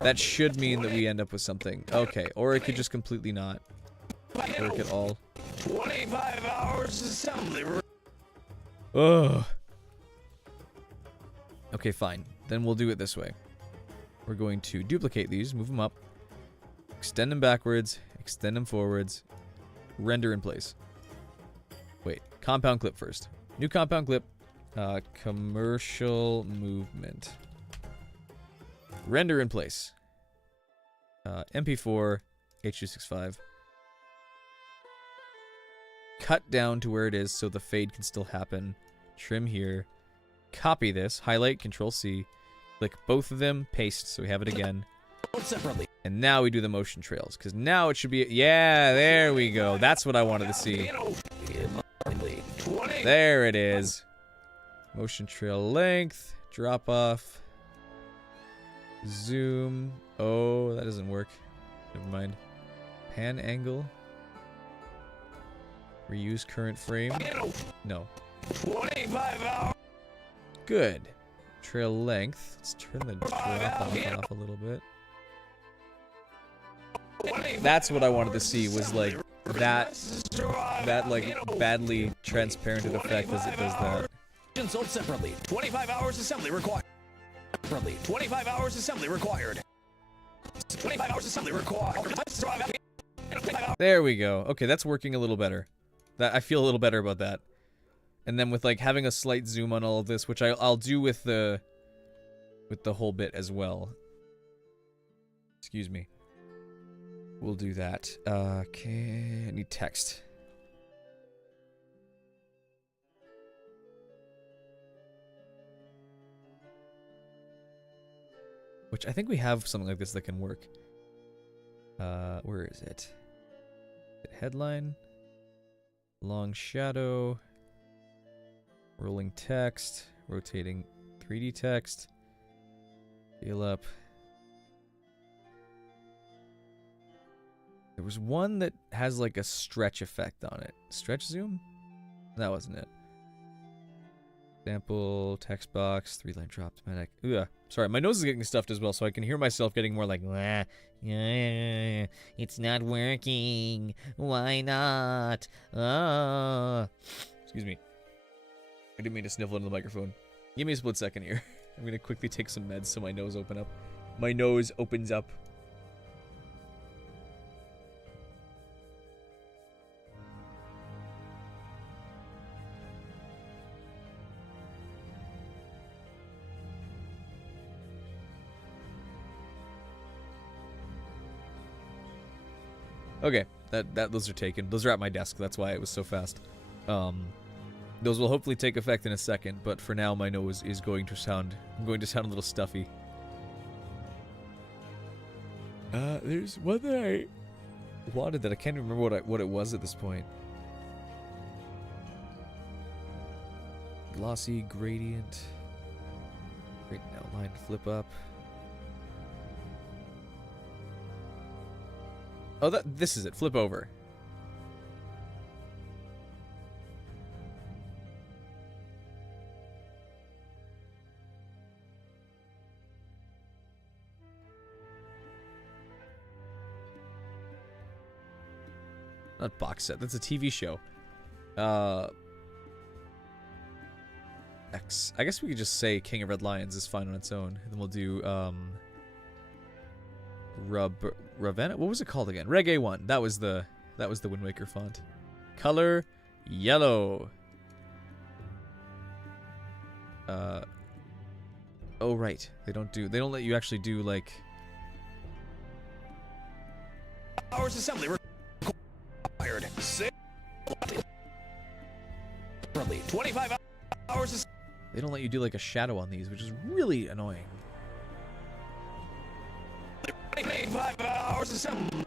That should mean that we end up with something. Okay, or it could just completely not work at all. 25 hours assembly. Ugh. Okay, fine. Then we'll do it this way. We're going to duplicate these, move them up, extend them backwards, extend them forwards, render in place. Wait, compound clip first. New compound clip, commercial movement. Render in place. MP4, H265. Cut down to where it is so the fade can still happen. Trim here. Copy this. Highlight, Control-C. Click both of them. Paste so we have it again. Separately. And now we do the motion trails. Because now it should be... Yeah, there we go. That's what I wanted to see. 25 There it is. Motion trail length, drop off, zoom. Oh, that doesn't work. Never mind. Pan angle. Reuse current frame. No. 25 hours. Good. Trail length. Let's turn the drop off a little bit. That's what I wanted to see, was like that like badly transparent an effect as it does that. Sold separately. 25 hours assembly required. Separately. 25 hours assembly required. 25 hours assembly required. There we go. Okay, that's working a little better. I feel a little better about that. And then with like having a slight zoom on all of this, which I'll do with the whole bit as well. Excuse me. We'll do that. Okay, I need text. Which I think we have something like this that can work. Where is it? Headline. Long shadow. Rolling text. Rotating 3D text. Scale up. There was one that has like a stretch effect on it. Stretch zoom? That wasn't it. Sample, text box, 3-line drop, automatic. Ugh. Sorry, my nose is getting stuffed as well, so I can hear myself getting more like, it's not working. Why not? Excuse me. I didn't mean to sniffle into the microphone. Give me a split second here. I'm gonna quickly take some meds so my nose opens up. Okay, those are taken. Those are at my desk. That's why it was so fast. Those will hopefully take effect in a second, but for now my nose is going to sound... I'm going to sound a little stuffy. There's one that I wanted that I can't remember what it was at this point. Glossy gradient. Gradient outline, flip up. Oh, this is it. Flip over. Not box set. That's a TV show. X. I guess we could just say King of Red Lions is fine on its own. And then we'll do Ravenna. What was it called again? Reggae 1. That was the Wind Waker font. Color yellow. Oh right. They don't let you actually do like Hours assembly required. 25 hours. They don't let you do like a shadow on these, which is really annoying. 25 hours assembly.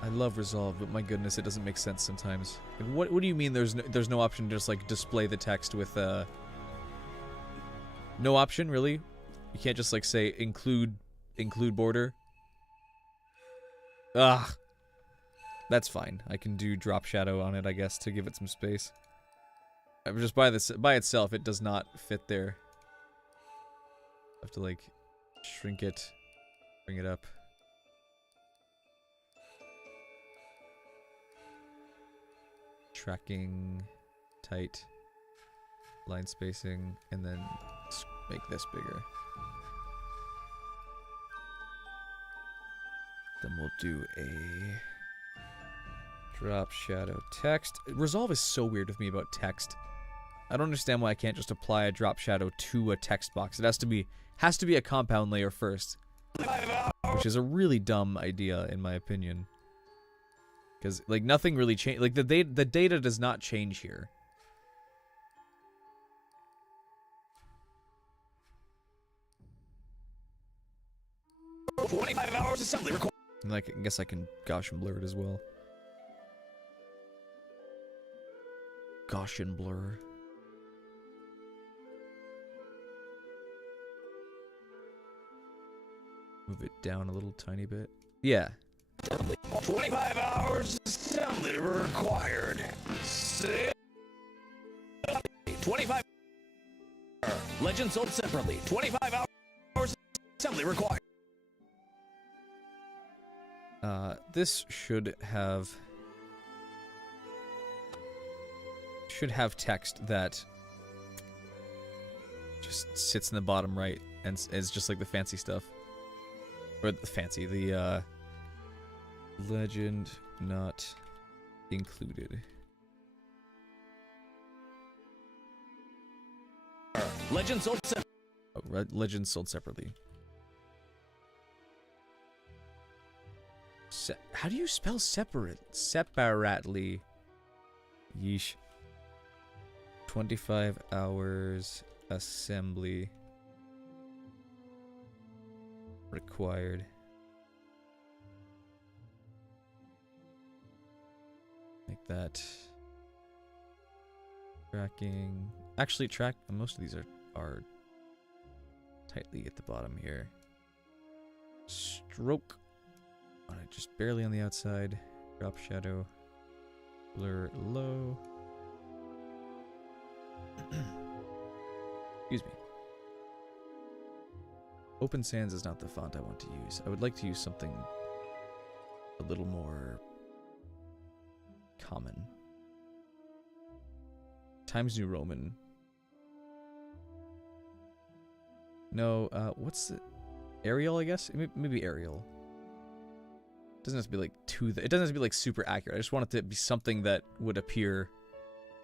I love Resolve, but my goodness, it doesn't make sense sometimes. Like, what do you mean there's no option to just like display the text with no option, really? You can't just like say include border? Ugh. That's fine. I can do drop shadow on it, I guess, to give it some space. Just by itself, it does not fit there. I have to like shrink it, bring it up. Tracking, tight, line spacing, and then make this bigger. Then we'll do a drop shadow text. Resolve is so weird with me about text. I don't understand why I can't just apply a drop shadow to a text box. It has to be a compound layer first, which is a really dumb idea in my opinion. Because like nothing really change. Like the data does not change here. $25 assembly required. And like I guess I can Gaussian blur it as well. Gaussian blur. Move it down a little tiny bit. Yeah. 25 hours assembly required. 25. Legend sold separately. 25 hours assembly required. This should have text that just sits in the bottom right and is just like the fancy stuff. Or the legend not included. Legend sold separately. Oh, legend sold separately. How do you spell separate? Separately. Yeesh. 25 hours assembly required. Like that. Tracking. Actually, most of these are tightly at the bottom here. Stroke. Just barely on the outside. Drop shadow. Blur low. Excuse me. Open Sans is not the font I want to use. I would like to use something a little more common. Times New Roman. No, what's the... Arial, I guess? Maybe Arial. It doesn't have to be like it doesn't have to be like super accurate. I just want it to be something that would appear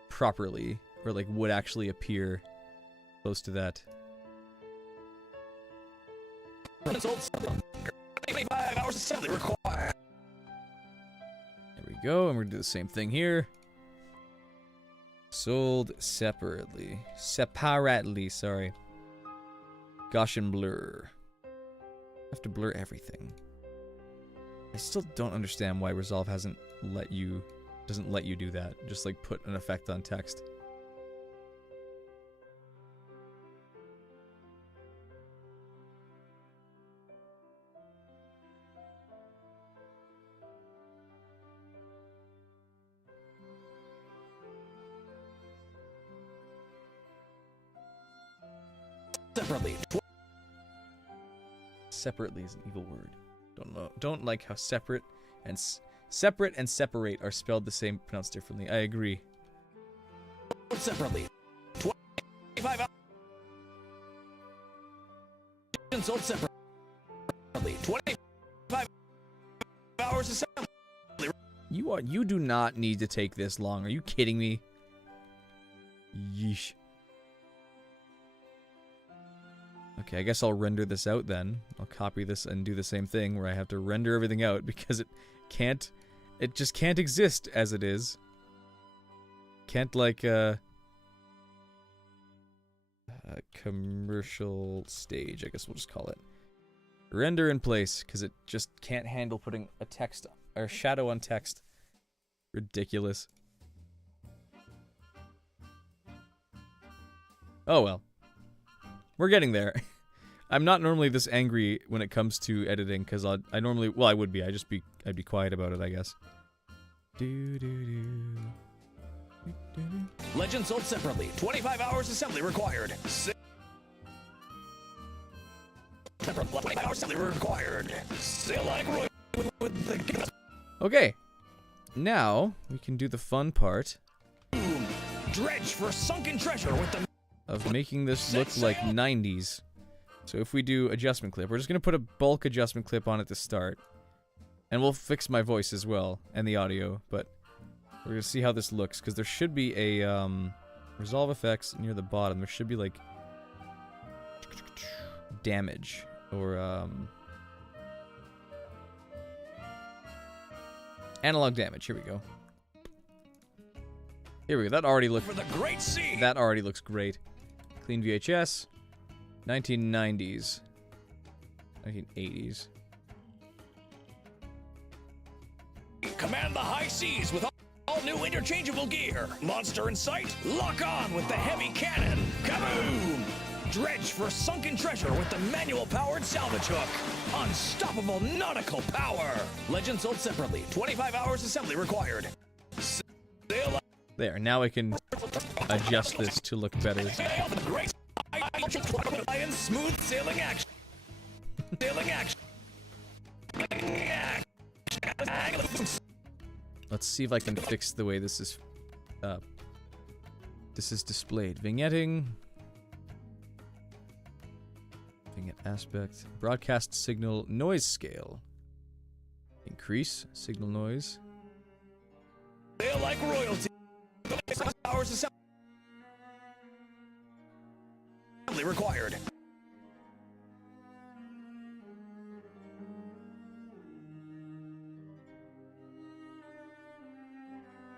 properly, or like would actually appear close to that. 25 hours assembly required. There we go, and we're gonna do the same thing here. Sold separately. Separately, sorry. Gaussian blur. I have to blur everything. I still don't understand why Resolve doesn't let you do that. Just like put an effect on text. Separately. Separately is an evil word. Don't like how separate and separate are spelled the same, pronounced differently. I agree. Separately. 25 hours. Sold separately. 25 hours assembly. You do not need to take this long. Are you kidding me? Yeesh. Okay, I guess I'll render this out then. I'll copy this and do the same thing where I have to render everything out because it just can't exist as it is. Can't like a commercial stage, I guess we'll just call it. Render in place because it just can't handle putting a text or shadow on text. Ridiculous. Oh well. We're getting there. I'm not normally this angry when it comes to editing, because I normally... Well, I would be. I'd be quiet about it, I guess. Legend sold separately. 25 hours assembly required. 25 hours assembly required. Sale like Roy with the... Okay. Now, we can do the fun part. Boom. Dredge for sunken treasure with the... Of making this look like 90s. So if we do adjustment clip, we're just going to put a bulk adjustment clip on at the start. And we'll fix my voice as well, and the audio, but we're going to see how this looks, because there should be a, resolve effects near the bottom. There should be, like, damage, or, analog damage. Here we go. Here we go. That already looks... For the great sea. That already looks great. Clean VHS. 1990s. 1980s. Command the high seas with all all-new interchangeable gear. Monster in sight? Lock on with the heavy cannon. Kaboom! Dredge for sunken treasure with the manual-powered salvage hook. Unstoppable nautical power. Legend sold separately. 25 hours assembly required. Sail There, now I can adjust this to look better. the great and smooth sailing action. Sailing action. Let's see if I can fix the way this is displayed. Vignetting. Vignette aspect. Broadcast signal noise scale. Increase signal noise. Sail like royalty. Hours assembly required.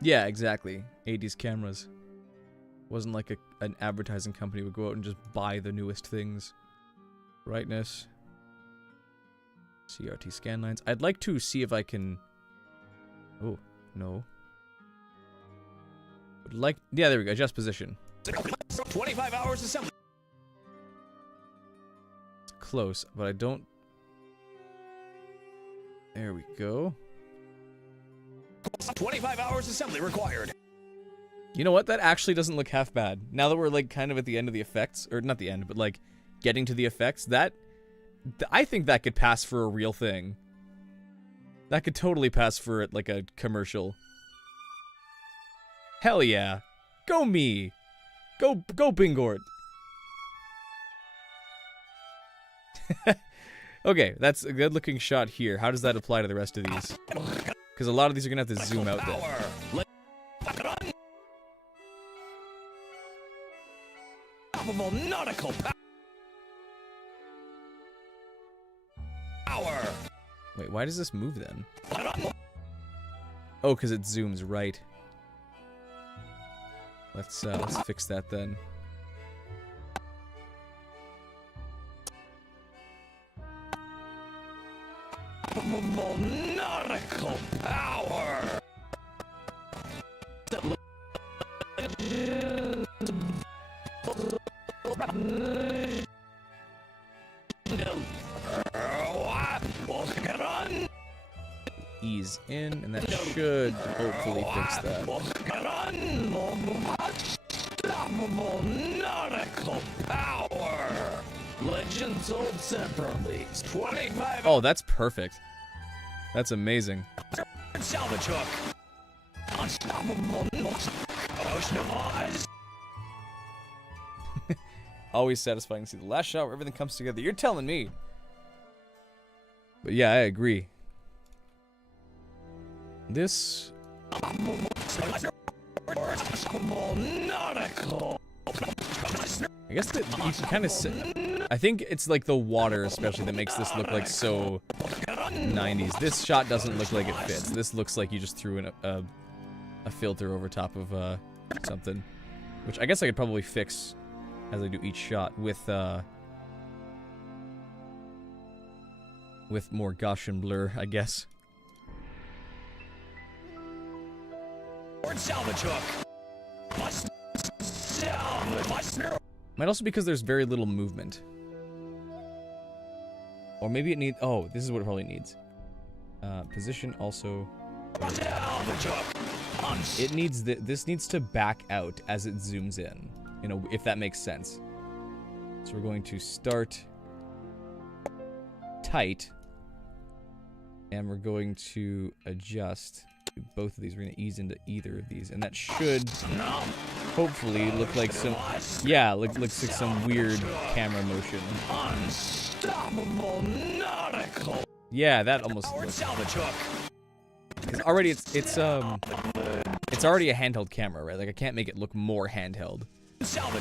Yeah, exactly. 80s cameras. Wasn't like an advertising company would go out and just buy the newest things. Brightness. CRT scan lines. I'd like to see if I can... Oh, no. Would like... Yeah, there we go. Adjust position. 25 hours assembly. It's close, but I don't... There we go. 25 hours assembly required. You know what? That actually doesn't look half bad. Now that we're like kind of at the end of the effects, or not the end, but like getting to the effects, I think that could pass for a real thing. That could totally pass for like a commercial. Hell yeah. Go me. Go Bingort. Okay, that's a good looking shot here. How does that apply to the rest of these? Because a lot of these are going to have to zoom out then. Unstoppable nautical power. Wait, why does this move then? Oh, because it zooms, right. Let's fix that then. Unstoppable nautical power. Ease in, and that should hopefully fix that. Unstoppable nautical power. Legend sold separately. 25. Oh, that's perfect. That's amazing. Salvage hook. Unstoppable ocean of eyes. Always satisfying to see the last shot where everything comes together. You're telling me. But yeah, I agree. This... Nautical. I guess that you can kind of say... I think it's like the water especially that makes this look like so 90s. This shot doesn't look like it fits. This looks like you just threw in a filter over top of something. Which I guess I could probably fix as I do each shot with more Gaussian blur, I guess. Salvage hook. Might also be because there's very little movement. Or maybe it needs... Oh, this is what it probably needs. Position also... It needs... This needs to back out as it zooms in. You know, if that makes sense. So we're going to start tight. And we're going to adjust both of these. We're going to ease into either of these. And that should hopefully look like some... Yeah, looks like some weird camera motion. Unstoppable nautical. Yeah, that almost looks... Salvage hook. Because already it's already a handheld camera, right? Like I can't make it look more handheld.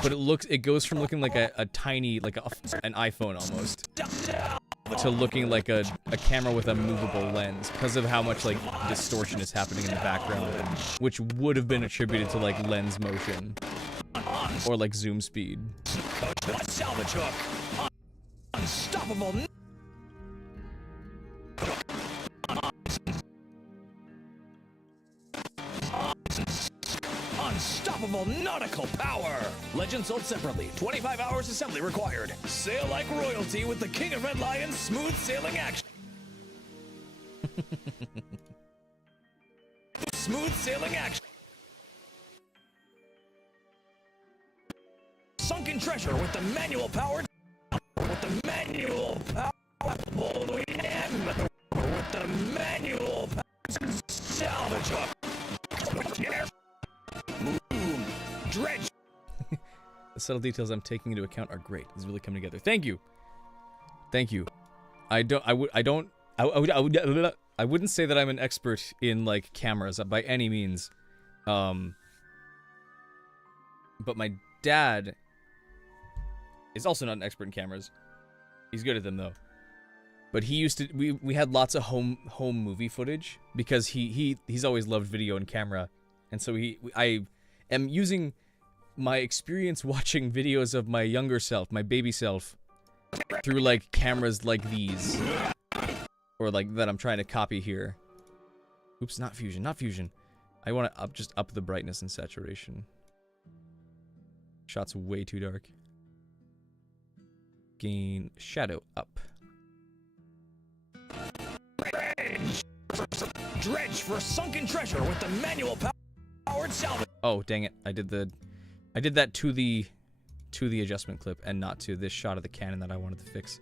But it goes from looking like a tiny, like an iPhone almost, to looking like a camera with a movable lens because of how much like distortion is happening in the background, which would have been attributed to like lens motion or like zoom speed. Salvage hook. Unstoppable. unstoppable nautical power. Legend sold separately. 25 hours assembly required. Sail like royalty with the King of Red Lion's smooth sailing action. Smooth sailing action. Sunken treasure with the manual power. With the manual power. With the manual power. Salvage up. Boom. Dredge. The subtle details I'm taking into account are great. It's really coming together. Thank you. Thank you. I wouldn't say that I'm an expert in like cameras by any means. But my dad is also not an expert in cameras. He's good at them though. But he used to we had lots of home movie footage because he's always loved video and camera. And so I am using my experience watching videos of my younger self, my baby self, through like cameras like these. Or like that I'm trying to copy here. Oops, not fusion, not fusion. I want to just up the brightness and saturation. Shot's way too dark. Gain shadow up. Dredge for sunken treasure with the manual powered salvage. Oh, dang it. I did that to the adjustment clip and not to this shot of the cannon that I wanted to fix.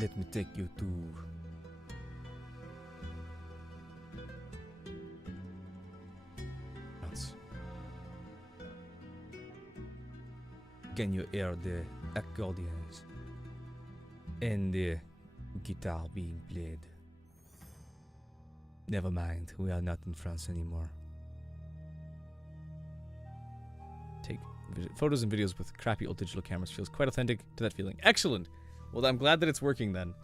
Let me take you to... France. Can you hear the accordions and the guitar being played? Never mind, we are not in France anymore. Take photos and videos with crappy old digital cameras feels quite authentic to that feeling. Excellent! Well, I'm glad that it's working then.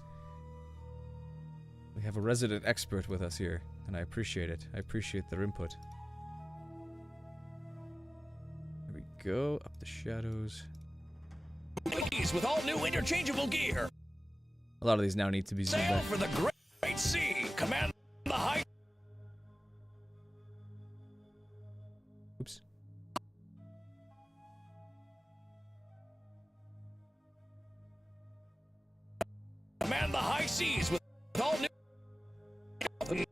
We have a resident expert with us here, and I appreciate it. I appreciate their input. There we go, up the shadows. With all new interchangeable gear. A lot of these now need to be zoomed Sail in. for the great sea. Command the high. Oops. Command the high seas with all new. With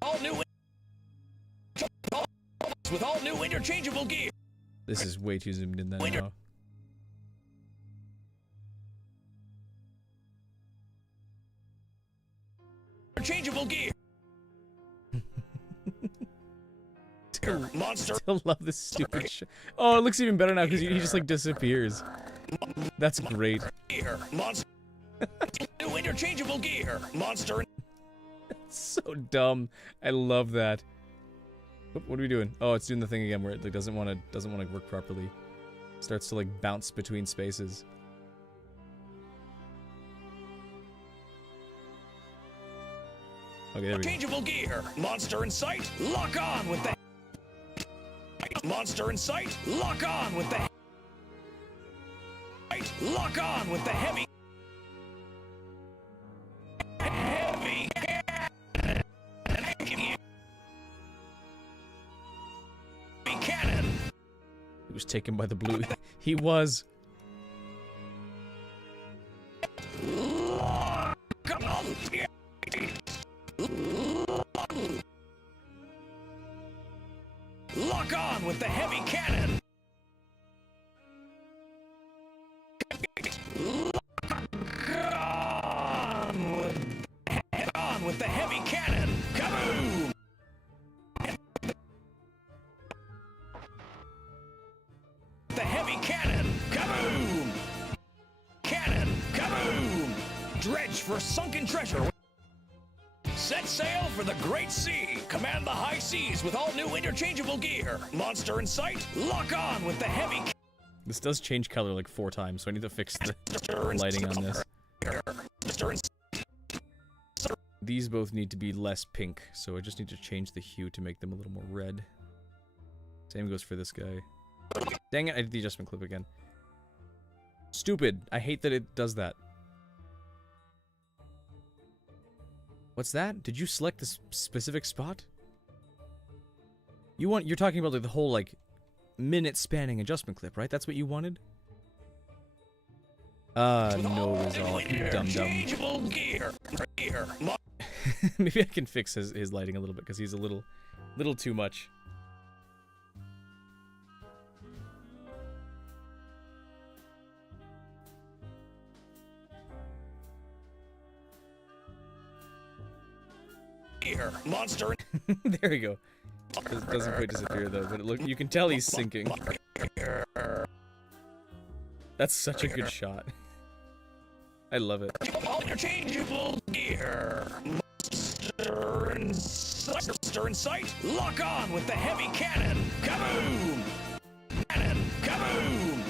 all new. With all new interchangeable gear. This is way too zoomed in then now. Interchangeable gear. Monster. Still love this stupid shit. Oh, it looks even better now because he just like disappears. That's great. Gear. Monster. New interchangeable gear. Monster. It's so dumb. I love that. Oop, what are we doing? Oh, it's doing the thing again where it like, doesn't want to work properly. Starts to like bounce between spaces. Okay, there we go. Interchangeable gear. Monster in sight. Lock on with the. Monster in sight. Lock on with the. Lock on with the heavy. Heavy. Cannon. He was taken by the blue. He was. Lock on with the heavy cannon. Lock on with the heavy cannon. Kaboom! The heavy cannon. Kaboom! Cannon. Kaboom! Dredge for sunken treasure. Set sail for the great sea. Command the high seas with all new interchangeable gear. Monster in sight. Lock on with the heavy This does change color like 4 times, so I need to fix the lighting on this. These both need to be less pink, so I just need to change the hue to make them a little more red. Same goes for this guy. Dang it, I did the adjustment clip again. Stupid. I hate that it does that. What's that? Did you select this specific spot? You're talking about like the whole like minute spanning adjustment clip, right? That's what you wanted? No resolve, you dum-dum. Maybe I can fix his lighting a little bit, because he's a little too much. Here, monster. There we go. Doesn't quite disappear though, but look, you can tell he's sinking. That's such a good shot. I love it. All interchangeable gear. Monster in sight. Lock on with the heavy cannon. Kaboom! Cannon. Kaboom!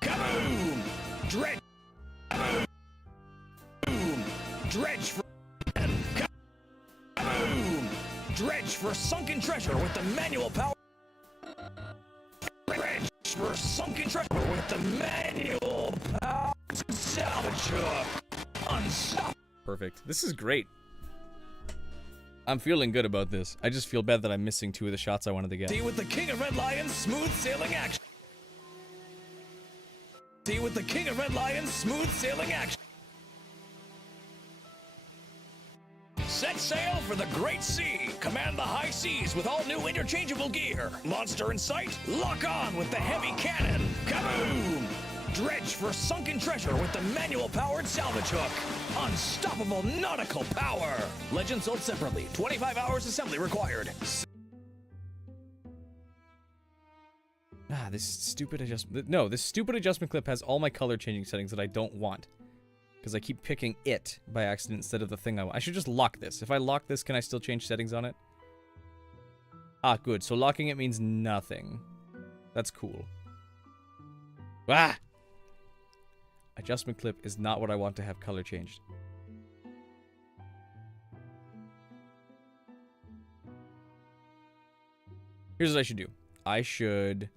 Kaboom! Dredge. Kaboom! Dredge for kaboom! Dredge for sunken treasure with the manual power. Dredge for sunken treasure with the manual power. Salvage hook. Unstoppable. Perfect. This is great. I'm feeling good about this. I just feel bad that I'm missing 2 of the shots I wanted to get. See with the King of Red Lions, smooth sailing action. See with the King of Red Lions, smooth sailing action. Set sail for the great sea. Command the high seas with all new interchangeable gear. Monster in sight. Lock on with the heavy cannon. Kaboom! Dredge for sunken treasure with the manual powered salvage hook. Unstoppable nautical power. Legend sold separately. 25 hours assembly required. This stupid adjustment. No, this stupid adjustment clip has all my color changing settings that I don't want. Because I keep picking it by accident instead of the thing I want. I should just lock this. If I lock this, can I still change settings on it? Ah, good. So locking it means nothing. That's cool. Ah! Adjustment clip is not what I want to have color changed. Here's what I should do. I should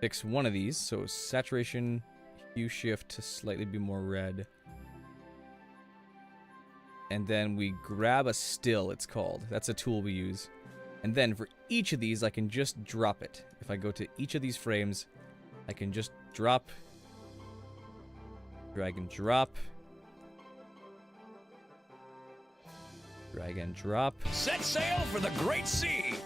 fix one of these. So saturation, hue shift to slightly be more red. And then we grab a still, it's called. That's a tool we use. And then for each of these, I can just drop it. If I go to each of these frames, I can just drop, drag and drop, drag and drop. Set sail for the great sea.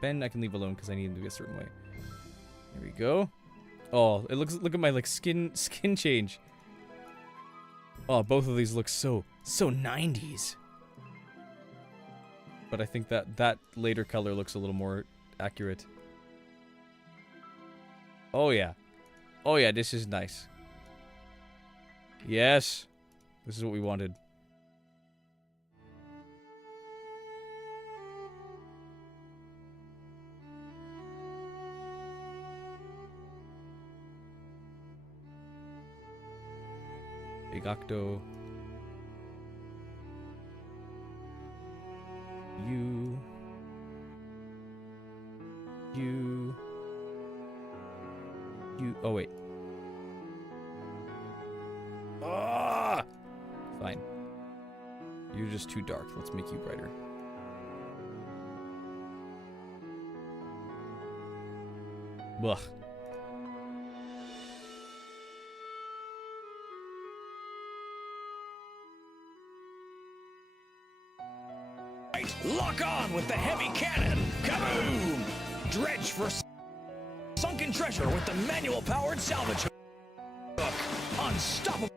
Ben, I can leave alone because I need him to be a certain way. There we go. Oh, look at my like skin change. Oh, both of these look so 90s. But I think that later color looks a little more accurate. Oh yeah. Oh yeah, this is nice. Yes. This is what we wanted. Big Octo. You. Oh, wait. Ah! Fine. You're just too dark. Let's make you brighter. Ugh. Lock on with the heavy cannon. Kaboom! Dredge for sunken treasure with the manual powered salvage hook. Unstoppable.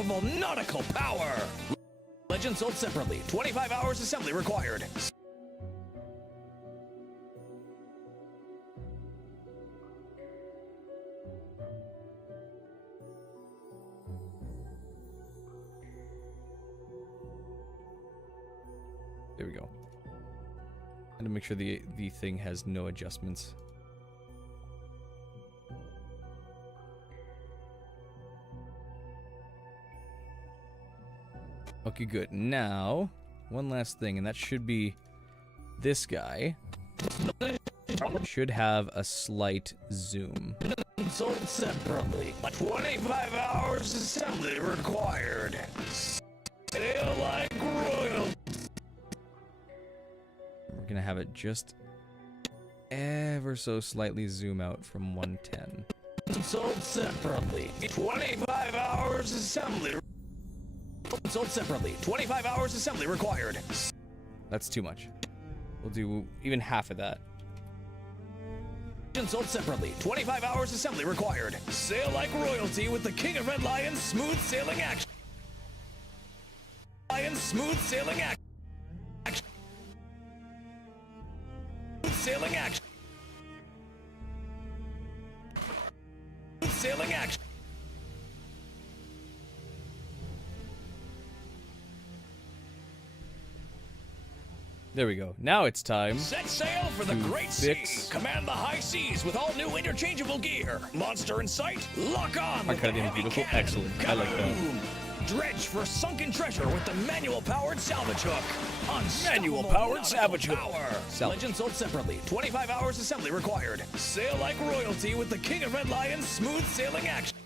unstoppable nautical power. Legend sold separately. 25 hours assembly required. There we go. And to make sure the thing has no adjustments. Okay, good. Now, one last thing, and that should be this guy. Should have a slight zoom. Sold separately. 25 hours assembly required. Sail like royal. We're gonna have it just ever so slightly zoom out from 110. Sold separately. 25 hours assembly. Sold separately. 25 hours assembly required. That's too much. We'll do even half of that. Sold separately. 25 hours assembly required. Sail like royalty with the King of Red Lion smooth sailing action. Lion smooth sailing action. Smooth sailing action. Smooth sailing action. There we go. Now it's time. Set sail for the to great fix- sea. Command the high seas with all new interchangeable gear. Monster in sight. Lock on with the Arcadian heavy beautiful. cannon. Excellent. I like that. Kaboom! Dredge for sunken treasure with the manual-powered salvage hook. Manual-powered salvage hook. Power. Salvage. Legend sold separately. 25 hours assembly required. Sail like royalty with the King of Red Lion smooth sailing action.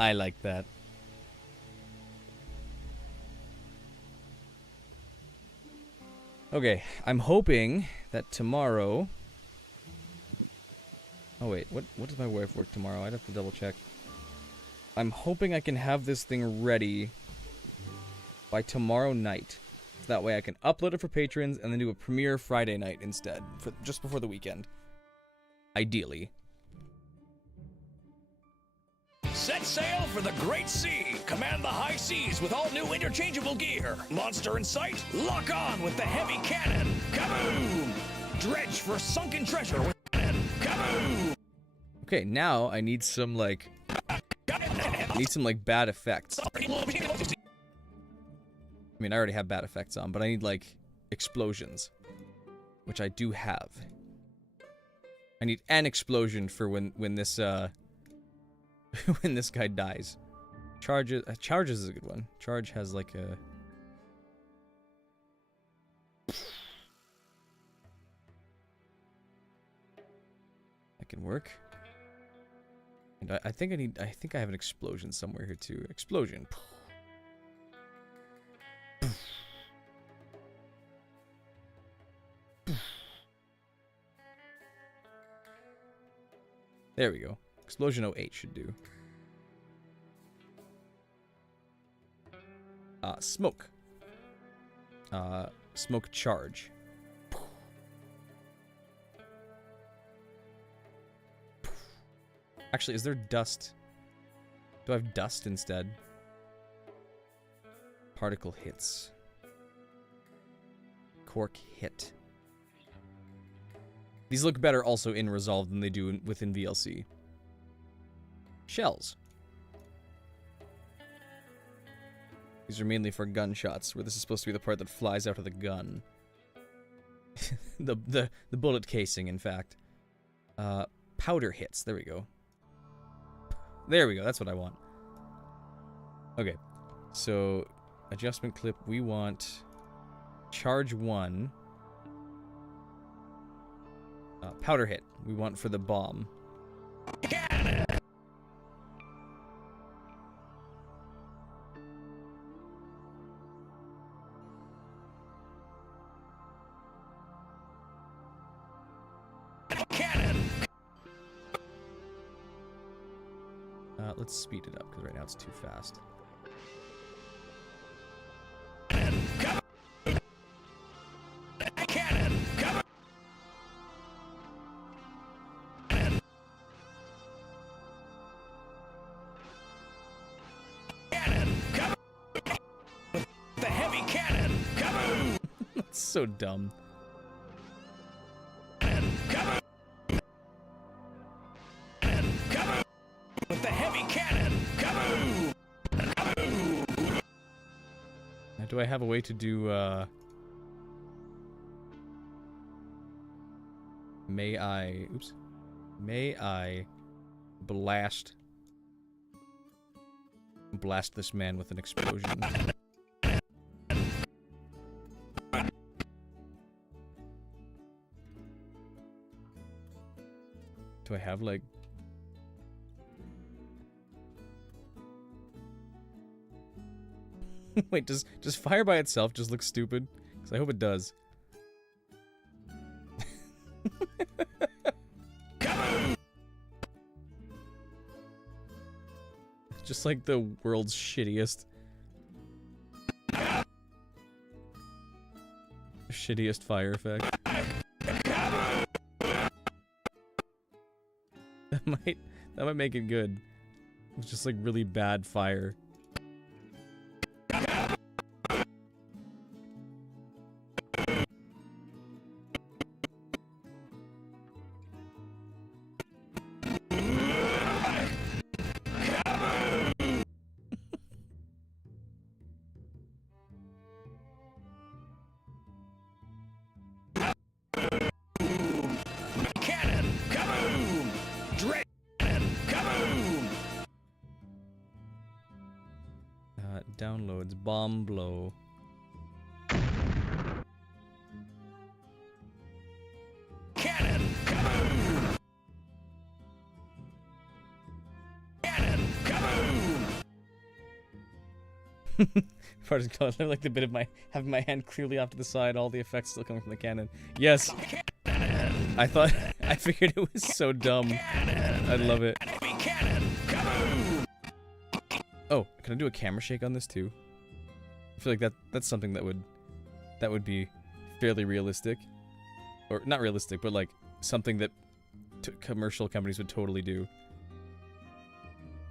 I like that. Okay, I'm hoping that tomorrow... Oh wait, what does my wife work tomorrow? I'd have to double check. I'm hoping I can have this thing ready by tomorrow night. So that way I can upload it for patrons and then do a premiere Friday night instead, for just before the weekend. Ideally. Set sail for the great sea. Command the high seas with all new interchangeable gear. Monster in sight. Lock on with the heavy cannon. Kaboom! Dredge for sunken treasure with cannon. Kaboom! Okay, now I need some like bad effects. I mean, I already have bad effects on, but I need like explosions, which I do have. I need an explosion for when this when this guy dies. Charges is a good one. Charge has like a... That can work. And I think I have an explosion somewhere here too. Explosion. There we go. Explosion 08 should do. Smoke. Smoke charge. Actually, is there dust? Do I have dust instead? Particle hits. Cork hit. These look better also in Resolve than they do within VLC. Shells. These are mainly for gunshots, where this is supposed to be the part that flies out of the gun. the bullet casing, in fact. Powder hits. There we go. There we go. That's what I want. Okay. So, adjustment clip. We want charge 1. Powder hit. We want for the bomb. Cannon! Let's speed it up, because right now it's too fast. Cannon! It's so dumb. With the heavy cannon. Kaboom! Now, do I have a way to do, May I blast this man with an explosion? Do I have, like... Wait, does fire by itself just look stupid? Because I hope it does. Just like the world's shittiest fire effect. That might make it good. It's just like really bad fire. Downloads bomb blow. Cannon. Kaboom! Cannon. Kaboom! Part of like the bit of having my hand clearly off to the side, all the effects still coming from the cannon. Yes. I figured it was so dumb. I love it. Oh, can I do a camera shake on this too? I feel like that's something that would be fairly realistic, or not realistic, but like something that commercial companies would totally do.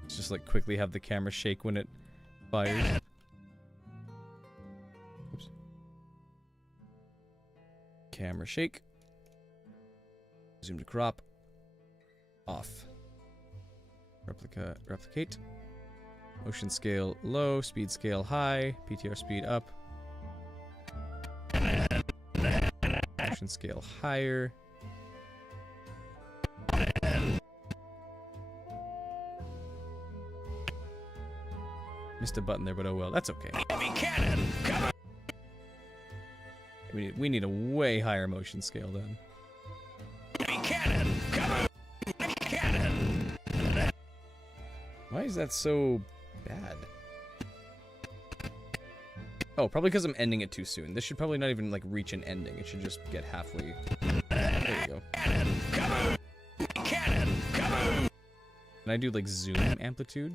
It's just like quickly have the camera shake when it fires. Oops. Camera shake. Zoom to crop. Off. Replicate. Motion scale low, speed scale high, PTR speed up. Motion scale higher. Missed a button there, but oh well, that's okay. We need a way higher motion scale then. Why is that so bad? Oh, probably because I'm ending it too soon. This should probably not even like reach an ending. It should just get halfway. There you go. Can I do like zoom amplitude?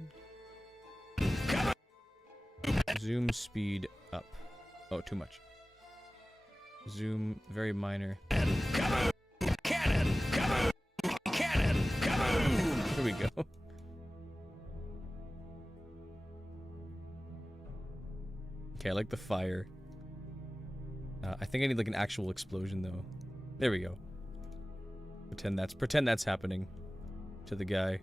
Zoom speed up. Oh, too much. Zoom very minor. Here we go. Okay, I like the fire. I think I need like an actual explosion though. There we go. Pretend that's happening to the guy.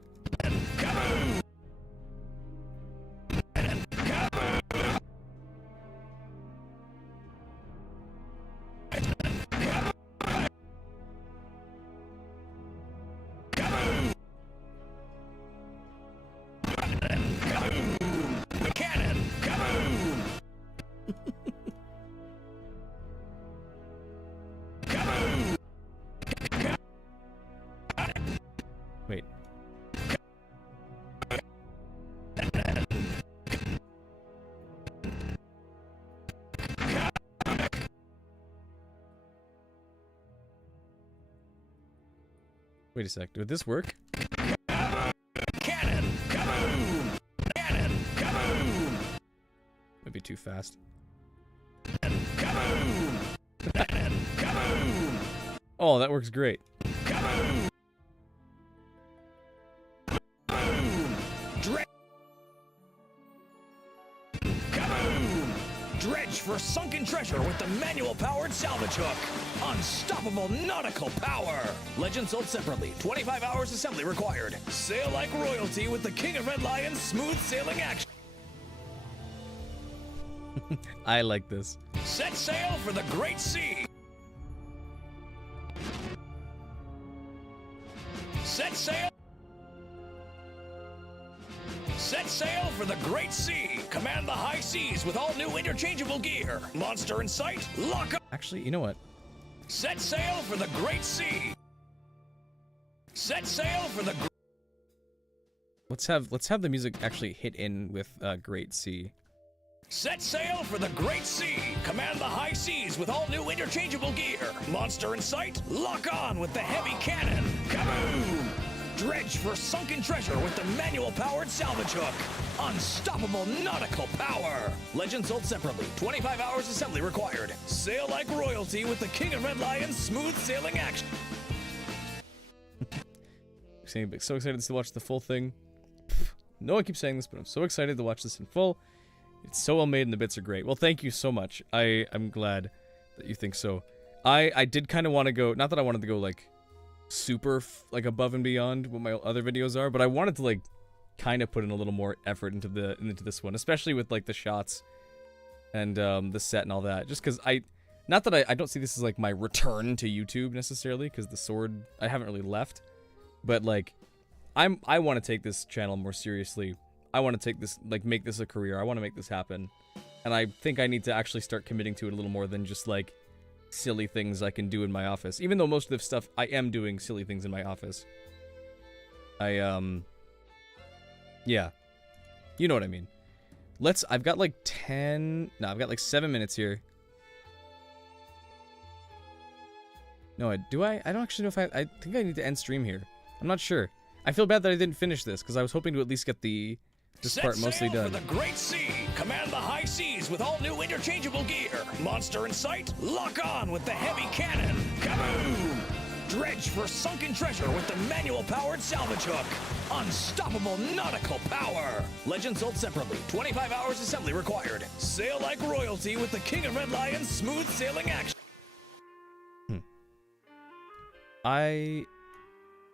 Wait. Wait a sec. Did this work? Might be too fast. Oh, that works great. Dredge for for sunken treasure with the manual-powered salvage hook. Unstoppable nautical power. Legend sold separately. 25 hours assembly required. Sail like royalty with the King of Red Lion's smooth sailing action. I like this. Set sail for the great sea. Set sail. Set sail for the great sea. Command the high seas with all new interchangeable gear. Monster in sight. Lock up. Actually, you know what? Set sail for the great sea. Set sail for the. Let's have the music actually hit in with Great Sea. Set sail for the great sea. Command the high seas with all new interchangeable gear. Monster in sight. Lock on with the heavy cannon. Kaboom! Dredge for sunken treasure with the manual-powered salvage hook. Unstoppable nautical power. Legend sold separately. 25 hours assembly required. Sail like royalty with the King of Red Lion's smooth sailing action. So excited to watch the full thing. No one keeps saying this, but I'm so excited to watch this in full. It's so well made and the bits are great. Well, thank you so much. I'm glad that you think so. I did kind of want to go, not that I wanted to go like super like above and beyond what my other videos are, but I wanted to like kind of put in a little more effort into this one, especially with like the shots and the set and all that. Just because I don't see this as like my return to YouTube necessarily, because the sword I haven't really left, but like I want to take this channel more seriously. I want to take this, like, make this a career. I want to make this happen. And I think I need to actually start committing to it a little more than just, like, silly things I can do in my office. Even though most of the stuff, I am doing silly things in my office. Yeah. You know what I mean. I've got, like, 7 minutes here. No, do I? I don't actually know if I think I need to end stream here. I'm not sure. I feel bad that I didn't finish this, because I was hoping to at least get this part mostly done. For the great sea. Command the high seas with all new interchangeable gear. Monster in sight. Lock on with the heavy cannon. Kaboom! Dredge for sunken treasure with the manual-powered salvage hook. Unstoppable nautical power. Legend sold separately. 25 hours assembly required. Sail like royalty with the King of Red Lion's smooth sailing action.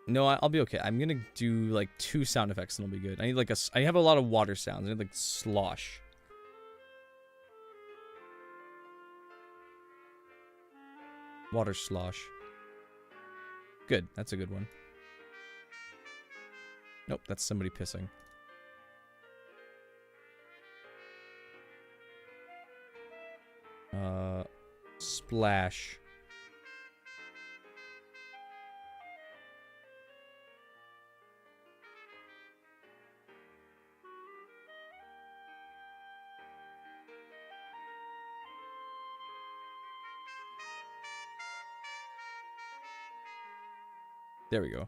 No, I'll be okay. I'm gonna do like 2 sound effects and I'll be good. I need like I have a lot of water sounds. I need like slosh. Water slosh. Good, that's a good one. Nope, that's somebody pissing. Splash. There we go.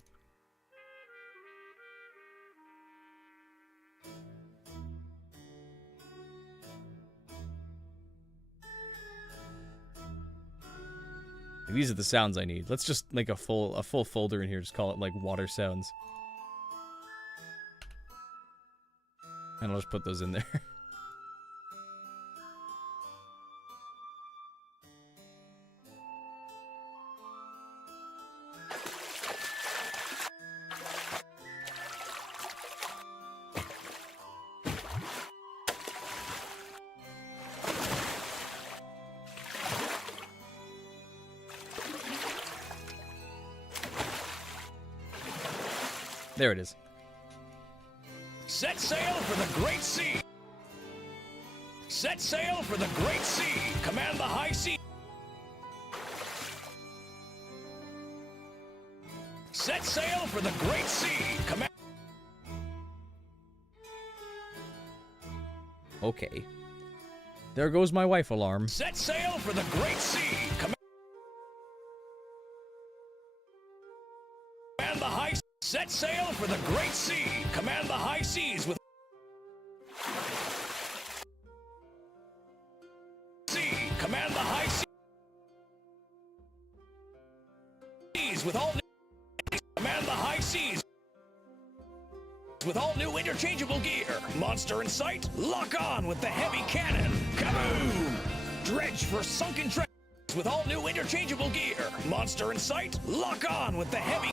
These are the sounds I need. Let's just make a full folder in here. Just call it like water sounds. And I'll just put those in there. There it is. Set sail for the great sea. Set sail for the great sea. Command the high sea. Set sail for the great sea. Command. Okay. There goes my wife alarm. Set sail for the great sea. Command the high. Set sail for the great sea. Command the high seas with. Sea. Command the high seas with all. Command the high seas with all new interchangeable gear. Monster in sight. Lock on with the heavy cannon. Kaboom! Dredge for sunken treasure with all new interchangeable gear. Monster in sight? Lock on with the heavy...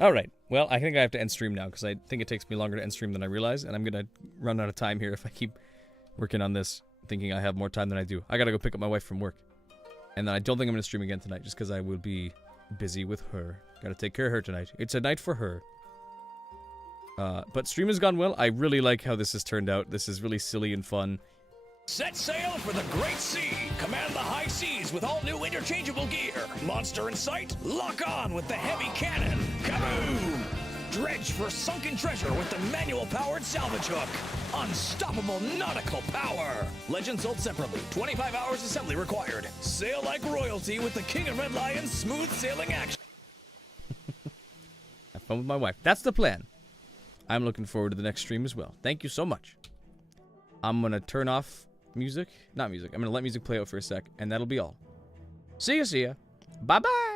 Alright, well, I think I have to end stream now, because I think it takes me longer to end stream than I realize, and I'm gonna run out of time here if I keep working on this, thinking I have more time than I do. I gotta go pick up my wife from work. And then I don't think I'm gonna stream again tonight, just because I will be busy with her. Gotta take care of her tonight. It's a night for her. But stream has gone well. I really like how this has turned out. This is really silly and fun. Set sail for the great sea. Command the high seas with all new interchangeable gear. Monster in sight? Lock on with the heavy cannon. Kaboom! Dredge for sunken treasure with the manual-powered salvage hook. Unstoppable nautical power. Legend sold separately. 25 hours assembly required. Sail like royalty with the King of Red Lion's smooth sailing action. Have fun with my wife. That's the plan. I'm looking forward to the next stream as well. Thank you so much. I'm gonna turn off music. Not music. I'm gonna let music play out for a sec, and that'll be all. See ya, see ya. Bye-bye.